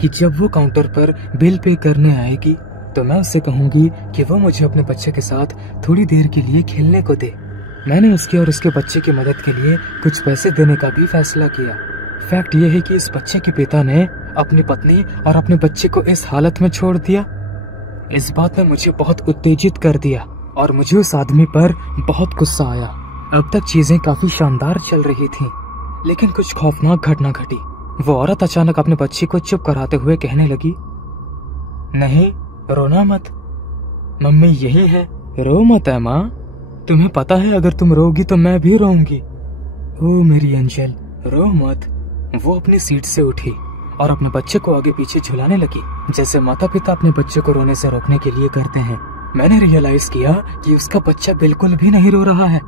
कि जब वो काउंटर पर बिल पे करने आएगी तो मैं उससे कहूंगी कि वो मुझे अपने बच्चे के साथ थोड़ी देर के लिए खेलने को दे। मैंने उसके और उसके बच्चे की मदद के लिए कुछ पैसे देने का भी फैसला किया। फैक्ट ये है कि इस बच्चे के पिता ने अपनी पत्नी और अपने बच्चे को इस हालत में छोड़ दिया। इस बात ने मुझे बहुत उत्तेजित कर दिया और मुझे उस आदमी पर बहुत गुस्सा आया। अब तक चीजें काफी शानदार चल रही थी, लेकिन कुछ खौफनाक घटना घटी। वो औरत अचानक अपने बच्ची को चुप कराते हुए कहने लगी, नहीं रोना मत, मम्मी यही है, रो मत है माँ, तुम्हें पता है अगर तुम रोगी तो मैं भी रोऊंगी। ओ मेरी अंजल रो मत। वो अपनी सीट से उठी और अपने बच्चे को आगे पीछे झुलाने लगी, जैसे माता पिता अपने बच्चे को रोने से रोकने के लिए करते हैं। मैंने रियलाइज किया कि उसका बच्चा बिल्कुल भी नहीं रो रहा है।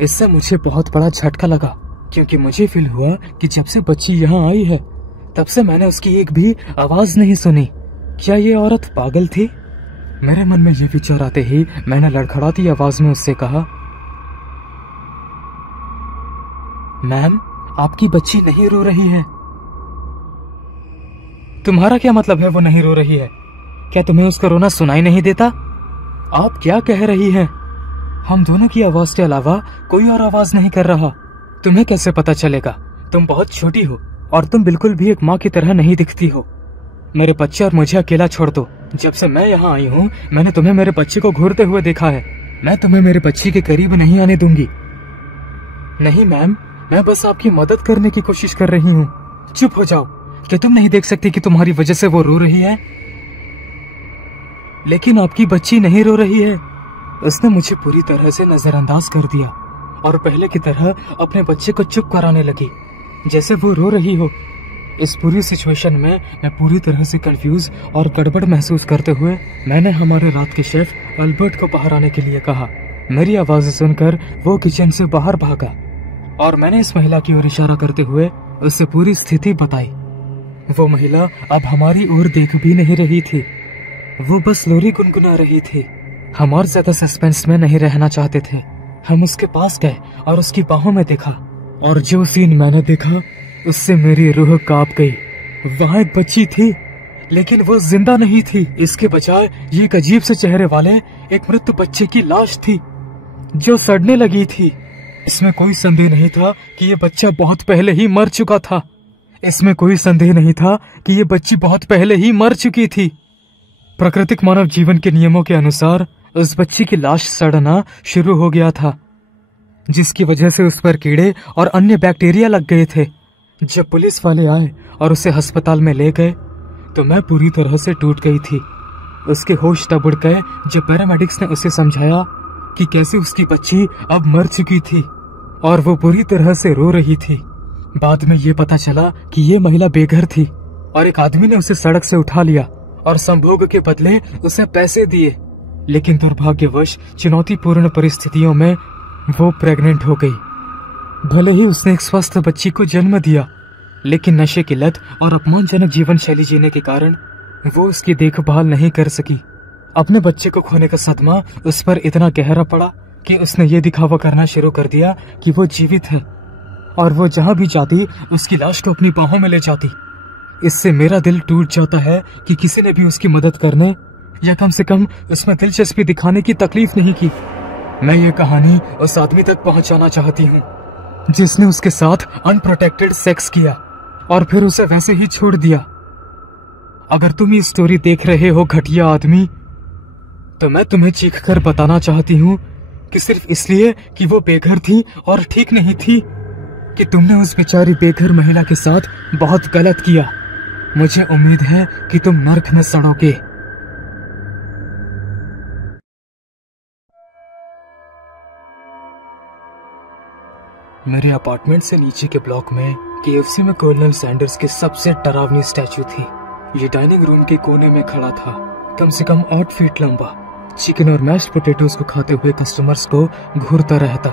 इससे मुझे बहुत बड़ा झटका लगा, क्योंकि मुझे फील हुआ कि जब से बच्ची यहाँ आई है तब से मैंने उसकी एक भी आवाज नहीं सुनी। क्या ये औरत पागल थी? मेरे मन में ये विचार आते ही मैंने लड़खड़ाती आवाज में उससे कहा, मैम आपकी बच्ची नहीं रो रही है। तुम्हारा क्या मतलब है वो नहीं रो रही है? क्या तुम्हें उसका रोना सुनाई नहीं देता? आप क्या कह रही हैं? हम दोनों की आवाज के अलावा कोई और आवाज नहीं कर रहा। तुम्हें कैसे पता चलेगा? तुम बहुत छोटी हो और तुम बिल्कुल भी एक माँ की तरह नहीं दिखती हो। मेरे बच्चे और मुझे अकेला छोड़ दो। जब से मैं यहाँ आई हूँ मैंने तुम्हें मेरे बच्चे को घूरते हुए देखा है। मैं तुम्हें मेरे बच्चे के करीब नहीं आने दूंगी। नहीं मैम, मैं बस आपकी मदद करने की कोशिश कर रही हूँ। चुप हो जाओ। क्या तुम नहीं देख सकती कि तुम्हारी वजह से वो रो रही है? लेकिन आपकी बच्ची नहीं रो रही है। उसने मुझे पूरी तरह से नजरअंदाज कर दिया और पहले की तरह अपने बच्चे को चुप कराने लगी, जैसे वो रो रही हो। इस पूरी सिचुएशन में मैं पूरी तरह से कंफ्यूज और गड़बड़ महसूस करते हुए मैंने हमारे रात के शेफ अल्बर्ट को बाहर आने के लिए कहा। मेरी आवाज सुनकर वो किचन से बाहर भागा और मैंने इस महिला की ओर इशारा करते हुए उससे पूरी स्थिति बताई। वो महिला अब हमारी ओर देख भी नहीं रही थी, वो बस लोरी गुनगुना रही थी। हम और ज्यादा सस्पेंस में नहीं रहना चाहते थे। हम उसके पास गए और उसकी बाहों में देखा, और जो सीन मैंने देखा उससे मेरी रूह कांप गई। वहां एक बच्ची थी, लेकिन वो जिंदा नहीं थी। इसके बजाय ये एक अजीब से चेहरे वाले एक मृत बच्चे की लाश थी जो सड़ने लगी थी। इसमें कोई संदेह नहीं था कि ये बच्चा बहुत पहले ही मर चुका था। इसमें कोई संदेह नहीं था कि ये बच्ची बहुत पहले ही मर चुकी थी। प्राकृतिक मानव जीवन के नियमों के अनुसार उस बच्ची की लाश सड़ना शुरू हो गया था, जिसकी वजह से उस पर कीड़े और अन्य बैक्टीरिया लग गए थे। जब पुलिस वाले आए और उसे अस्पताल में ले गए तो मैं पूरी तरह से टूट गई थी। उसके होश तब उड़ गए जब पैरामेडिक्स ने उसे समझाया कि कैसे उसकी बच्ची अब मर चुकी थी और वो पूरी तरह से रो रही थी। बाद में ये पता चला कि ये महिला बेघर थी और एक आदमी ने उसे सड़क से उठा लिया और संभोग के बदले उसे पैसे दिए। लेकिन दुर्भाग्यवश चुनौतीपूर्ण परिस्थितियों में वो प्रेग्नेंट हो गई। भले ही उसने एक स्वस्थ बच्ची को जन्म दिया, लेकिन नशे की लत और अपमानजनक जीवन शैली जीने के कारण वो उसकी देखभाल नहीं कर सकी। अपने बच्चे को खोने का सदमा उस पर इतना गहरा पड़ा कि उसने ये दिखावा करना शुरू कर दिया कि वो जीवित है और वो जहां भी जाती उसकी लाश को अपनी बाहों में ले जाती। इससे मेरा दिल टूट जाता है कि किसी ने भी उसकी मदद करने या कम से कम उसमें दिलचस्पी दिखाने की तकलीफ नहीं की। मैं ये कहानी उस आदमी तक पहुंचाना चाहती हूँ जिसने उसके साथ अनप्रोटेक्टेड सेक्स किया और फिर उसे वैसे ही छोड़ दिया। अगर तुम ये स्टोरी देख रहे हो घटिया आदमी, तो मैं तुम्हें चीख कर बताना चाहती हूँ कि सिर्फ इसलिए कि वो बेघर थी और ठीक नहीं थी कि तुमने उस बेचारी बेघर महिला के साथ बहुत गलत किया। मुझे उम्मीद है कि तुम नर्क में सड़ोगे। मेरे अपार्टमेंट से नीचे के ब्लॉक में केएफसी में कर्नल सैंडर्स की सबसे डरावनी स्टैचू थी। ये डाइनिंग रूम के कोने में खड़ा था, कम से कम 8 फीट लंबा। चिकन और मैश्ड पोटैटोज को खाते हुए कस्टमर्स को घूरता रहता।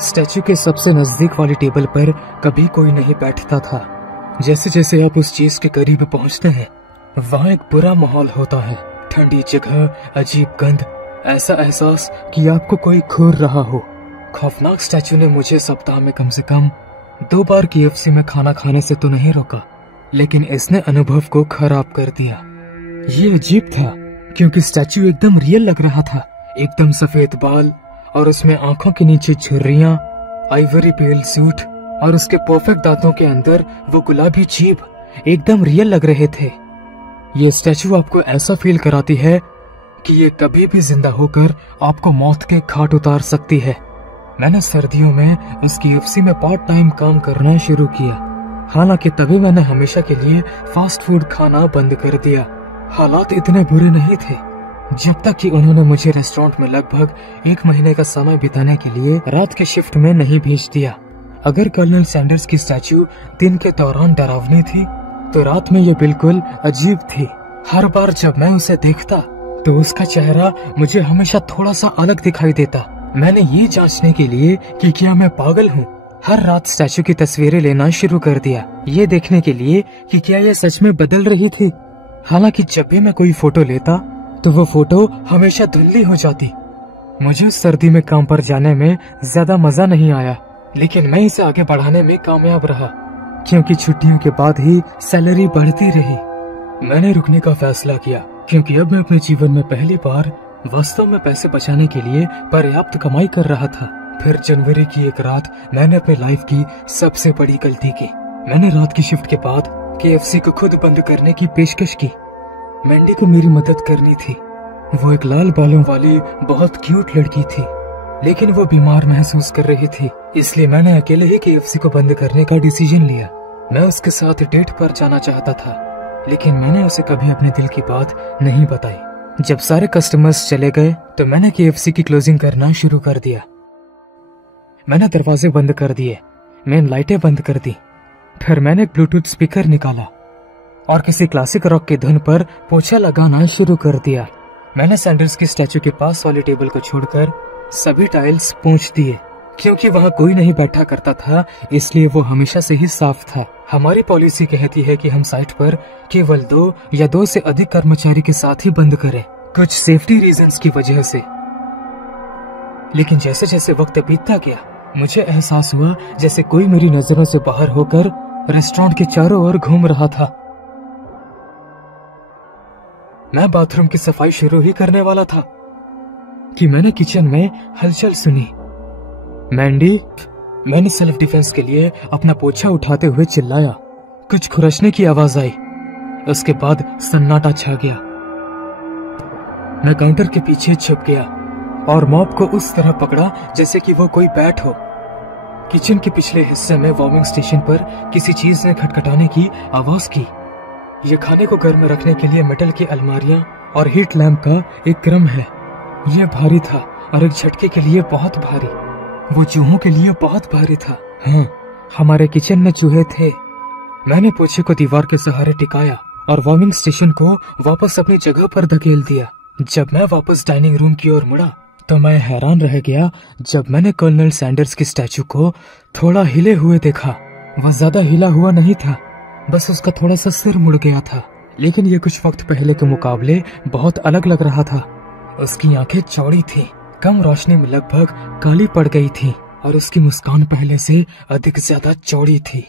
स्टैचू के सबसे नजदीक वाली टेबल पर कभी कोई नहीं बैठता था। जैसे जैसे आप उस चीज के करीब पहुंचते हैं, वहाँ एक बुरा माहौल होता है। ठंडी जगह, अजीब गंध, ऐसा एहसास कि आपको कोई घूर रहा हो। खौफनाक स्टैचू ने मुझे सप्ताह में कम से कम 2 बार केएफसी में खाना खाने से तो नहीं रोका, लेकिन इसने अनुभव को खराब कर दिया। ये अजीब था क्योंकि स्टैचू एकदम रियल लग रहा था। एकदम सफेद बाल और उसमें आंखों के नीचे झुर्रियां, आइवरी पेल सूट और उसके परफेक्ट दांतों के अंदर वो गुलाबी जीभ एकदम रियल लग रहे थे। ये स्टैचू आपको ऐसा फील कराती है कि ये कभी भी जिंदा होकर आपको मौत के घाट उतार सकती है। मैंने सर्दियों में उस केएफसी में पार्ट टाइम काम करना शुरू किया। हालांकि तभी मैंने हमेशा के लिए फास्ट फूड खाना बंद कर दिया। हालात इतने बुरे नहीं थे जब तक कि उन्होंने मुझे रेस्टोरेंट में लगभग 1 महीने का समय बिताने के लिए रात के शिफ्ट में नहीं भेज दिया। अगर कर्नल सैंडर्स की स्टैचू दिन के दौरान डरावनी थी तो रात में ये बिल्कुल अजीब थी। हर बार जब मैं उसे देखता तो उसका चेहरा मुझे हमेशा थोड़ा सा अलग दिखाई देता। मैंने ये जांचने के लिए कि क्या मैं पागल हूँ, हर रात स्टैचू की तस्वीरें लेना शुरू कर दिया, ये देखने के लिए कि क्या ये सच में बदल रही थी। हालांकि जब भी मैं कोई फोटो लेता तो वो फोटो हमेशा धुंधली हो जाती। मुझे सर्दी में काम पर जाने में ज्यादा मजा नहीं आया, लेकिन मैं इसे आगे बढ़ाने में कामयाब रहा क्योंकि छुट्टियों के बाद ही सैलरी बढ़ती रही। मैंने रुकने का फैसला किया क्योंकि अब मैं अपने जीवन में पहली बार वास्तव में पैसे बचाने के लिए पर्याप्त कमाई कर रहा था। फिर जनवरी की एक रात मैंने अपने लाइफ की सबसे बड़ी गलती की। मैंने रात की शिफ्ट के बाद KFC को खुद बंद करने की पेशकश की। मैंडी को मेरी मदद करनी थी। वो एक लाल बालों वाली बहुत क्यूट लड़की थी, लेकिन वो बीमार महसूस कर रही थी, इसलिए मैंने अकेले ही KFC को बंद करने का डिसीजन लिया। मैं उसके साथ डेट पर जाना चाहता था, लेकिन मैंने उसे कभी अपने दिल की बात नहीं बताई। जब सारे कस्टमर्स चले गए तो मैंने KFC की क्लोजिंग करना शुरू कर दिया। मैंने दरवाजे बंद कर दिए, मेन लाइटें बंद कर दी। फिर मैंने एक ब्लूटूथ स्पीकर निकाला और किसी क्लासिक रॉक की धुन पर पोछा लगाना शुरू कर दिया। मैंने सैंडर्स की स्टैचू के पास वाली टेबल को छोड़कर सभी टाइल्स पोंछ दिए। क्योंकि वहाँ कोई नहीं बैठा करता था, इसलिए वो हमेशा से ही साफ था। हमारी पॉलिसी कहती है कि हम साइट पर केवल 2 या 2 से अधिक कर्मचारी के साथ ही बंद करें, कुछ सेफ्टी रीजंस की वजह से। लेकिन जैसे जैसे वक्त बीतता गया, मुझे एहसास हुआ जैसे कोई मेरी नजरों से बाहर होकर रेस्टोरेंट के चारों ओर घूम रहा था। मैं बाथरूम की सफाई शुरू ही करने वाला था कि मैंने किचन में हलचल सुनी। मैंडी, मैंने सेल्फ डिफेंस के लिए अपना पोछा उठाते हुए चिल्लाया। कुछ खुरचने की आवाज आई। उसके बाद सन्नाटा छा गया। मैं काउंटर के पीछे छुप गया और मॉप को उस तरह पकड़ा जैसे कि वो कोई बैट हो। किचन के पिछले हिस्से में वार्मिंग स्टेशन पर किसी चीज ने खटखटाने की आवाज की। ये खाने को गर्म रखने के लिए मेटल की अलमारियां और हीट लैम्प का एक क्रम है। ये भारी था और एक झटके के लिए बहुत भारी। वो चूहों के लिए बहुत भारी था। हाँ, हमारे किचन में चूहे थे। मैंने पोछे को दीवार के सहारे टिकाया और वार्मिंग स्टेशन को वापस अपनी जगह पर धकेल दिया। जब मैं वापस डाइनिंग रूम की ओर मुड़ा तो मैं हैरान रह गया जब मैंने कर्नल सैंडर्स की स्टैचू को थोड़ा हिले हुए देखा। वह ज्यादा हिला हुआ नहीं था, बस उसका थोड़ा सा सिर मुड़ गया था, लेकिन ये कुछ वक्त पहले के मुकाबले बहुत अलग लग रहा था। उसकी आंखें चौड़ी थी, कम रोशनी में लगभग काली पड़ गई थी और उसकी मुस्कान पहले से अधिक ज्यादा चौड़ी थी।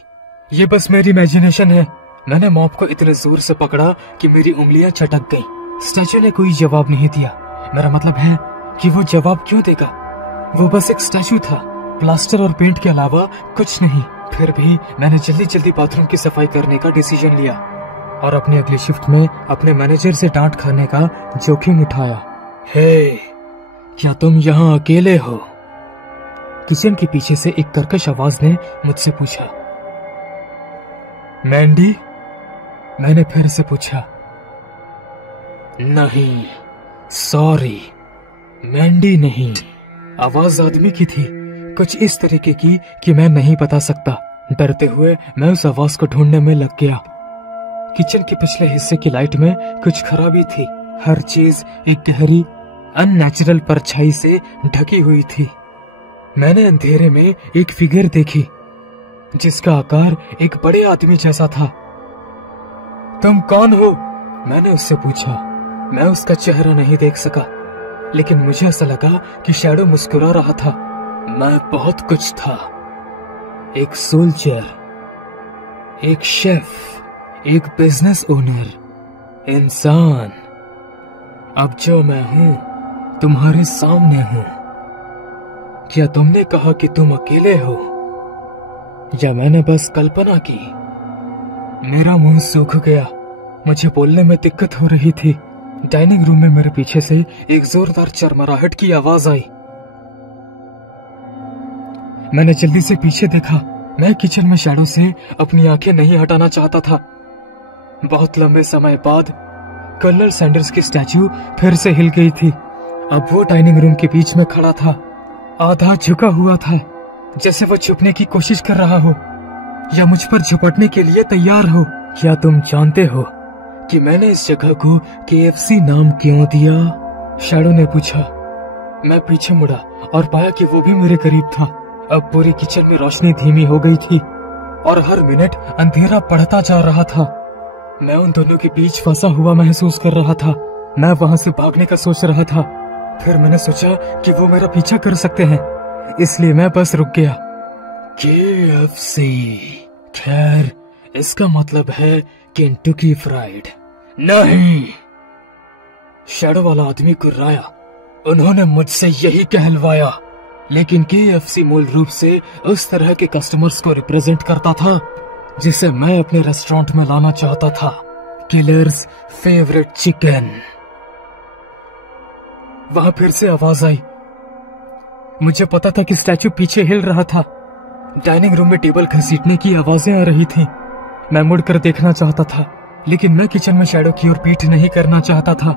ये बस मेरी इमेजिनेशन है। मैंने मॉप को इतने जोर से पकड़ा कि मेरी उंगलियां चटक गईं। स्टैचू ने कोई जवाब नहीं दिया। मेरा मतलब है कि वो जवाब क्यों देगा? वो बस एक स्टैचू था, प्लास्टर और पेंट के अलावा कुछ नहीं। फिर भी मैंने जल्दी जल्दी बाथरूम की सफाई करने का डिसीजन लिया और अपनी अगली शिफ्ट में अपने मैनेजर से डांट खाने का जोखिम उठाया। हे, क्या तुम यहाँ अकेले हो? किचन के पीछे से एक कर्कश आवाज ने मुझसे पूछा। मैंडी? मैंने फिर से पूछा। नहीं, सॉरी, मैंडी नहीं। आवाज आदमी की थी, कुछ इस तरीके की कि मैं नहीं बता सकता। डरते हुए मैं उस आवाज को ढूंढने में लग गया। किचन के पिछले हिस्से की लाइट में कुछ खराबी थी। हर चीज एक गहरी अननेचुरल परछाई से ढकी हुई थी। मैंने अंधेरे में एक फिगर देखी जिसका आकार एक बड़े आदमी जैसा था। तुम कौन हो? मैंने उससे पूछा। मैं उसका चेहरा नहीं देख सका, लेकिन मुझे ऐसा लगा कि शैडो मुस्कुरा रहा था। मैं बहुत कुछ था। एक सोल्जर, एक शेफ, एक बिजनेस ओनर, इंसान। अब जो मैं हूं तुम्हारे सामने हूं। क्या तुमने कहा कि तुम अकेले हो, या मैंने बस कल्पना की? मेरा मुंह सूख गया। मुझे बोलने में दिक्कत हो रही थी। डाइनिंग रूम में मेरे पीछे से एक जोरदार चरमराहट की आवाज आई। मैंने जल्दी से पीछे देखा मैं किचन में शैडो से अपनी आंखें नहीं हटाना चाहता था। बहुत लंबे समय बाद कर्नल सैंडर्स की स्टैचू फिर से हिल गई थी। अब वो डाइनिंग रूम के बीच में खड़ा था, आधा झुका हुआ था, जैसे वो छुपने की कोशिश कर रहा हो या मुझ पर झपटने के लिए तैयार हो। क्या तुम जानते हो कि मैंने इस जगह को KFC नाम क्यों दिया? शैडो ने पूछा। मैं पीछे मुड़ा और पाया कि वो भी मेरे करीब था। अब पूरी किचन में रोशनी धीमी हो गई थी और हर मिनट अंधेरा बढ़ता जा रहा था। मैं उन दोनों के बीच फंसा हुआ महसूस कर रहा था। मैं वहां से भागने का सोच रहा था, फिर मैंने सोचा कि वो मेरा पीछा कर सकते हैं, इसलिए मैं बस रुक गया। KFC, खैर इसका मतलब है केंटकी फ्राइड। नहीं, शैडो वाला आदमी कुर्राया। उन्होंने मुझसे यही कहलवाया, लेकिन KFC मूल रूप से उस तरह के कस्टमर्स को रिप्रेजेंट करता था जिसे मैं अपने रेस्टोरेंट में लाना चाहता था। Killers favourite chicken. वहां फिर से आवाज आई। मुझे पता था कि स्टैचू पीछे हिल रहा था। डाइनिंग रूम में टेबल घसीटने की आवाजें आ रही थीं। मैं मुड़कर देखना चाहता था, लेकिन मैं किचन में शैडो की ओर पीठ नहीं करना चाहता था।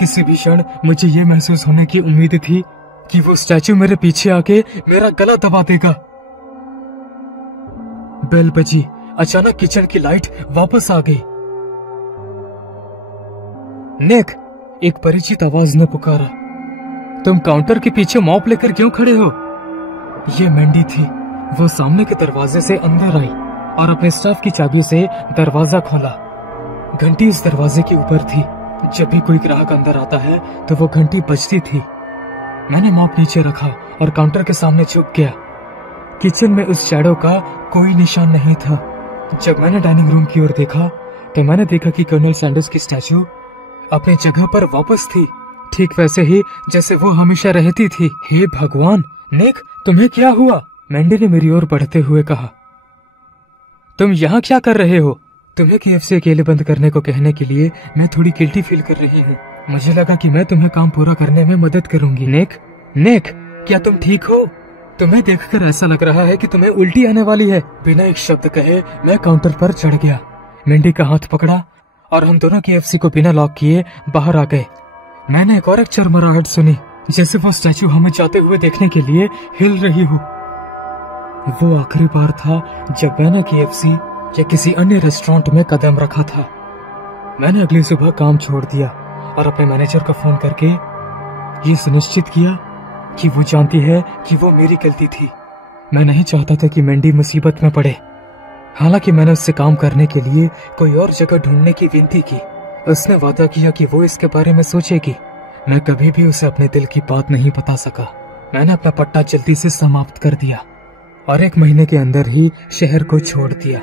किसी भी क्षण मुझे यह महसूस होने की उम्मीद थी कि वो स्टैचू मेरे पीछे आके मेरा गला दबा देगा। बेल बजी। अचानक किचन की लाइट वापस आ गई। निक, एक परिचित आवाज ने पुकारा। तुम काउंटर के पीछे मॉप लेकर क्यों खड़े हो? ये मैंडी थी। वो सामने के दरवाजे से अंदर आई और अपने स्टाफ की चाबी से दरवाजा खोला। घंटी इस दरवाजे के ऊपर थी। जब भी कोई ग्राहक अंदर आता है तो वो घंटी बजती थी। मैंने मॉप नीचे रखा और काउंटर के सामने झुक गया। किचन में उस शैडो का कोई निशान नहीं था। जब मैंने डाइनिंग रूम की ओर देखा तो मैंने देखा कि कर्नल सैंडर्स की स्टैचू अपनी जगह पर वापस थी, ठीक वैसे ही जैसे वो हमेशा रहती थी। हे भगवान, निक, तुम्हें क्या हुआ? मैंडी ने मेरी ओर बढ़ते हुए कहा। तुम यहाँ क्या कर रहे हो? तुम्हें KFC अकेले बंद करने को कहने के लिए मैं थोड़ी गिल्टी फील कर रही हूँ। मुझे लगा कि मैं तुम्हें काम पूरा करने में मदद करूंगी। निक, क्या तुम ठीक हो? तुम्हें देखकर ऐसा लग रहा है कि तुम्हें उल्टी आने वाली है। बिना एक शब्द कहे मैं काउंटर पर चढ़ गया। मैंडी का हाथ पकड़ा और हम दोनों KFC को बिना लॉक किए बाहर आ गए। मैंने एक और एक चरमराहट सुनी, जैसे वो स्टैचू हमें जाते हुए देखने के लिए हिल रही हो। वो आखिरी बार था जब मैंने KFC या किसी अन्य रेस्टोरेंट में कदम रखा था। मैंने अगली सुबह काम छोड़ दिया और अपने मैनेजर को फोन करके ये सुनिश्चित किया कि वो जानती है कि वो मेरी गलती थी। मैं नहीं चाहता था कि मैंडी मुसीबत में पड़े। हालांकि मैंने उससे काम करने के लिए कोई और जगह ढूंढने की विनती की। उसने वादा किया कि वो इसके बारे में सोचेगी। मैं कभी भी उसे अपने दिल की बात नहीं बता सका। मैंने अपना पट्टा जल्दी से समाप्त कर दिया और 1 महीने के अंदर ही शहर को छोड़ दिया।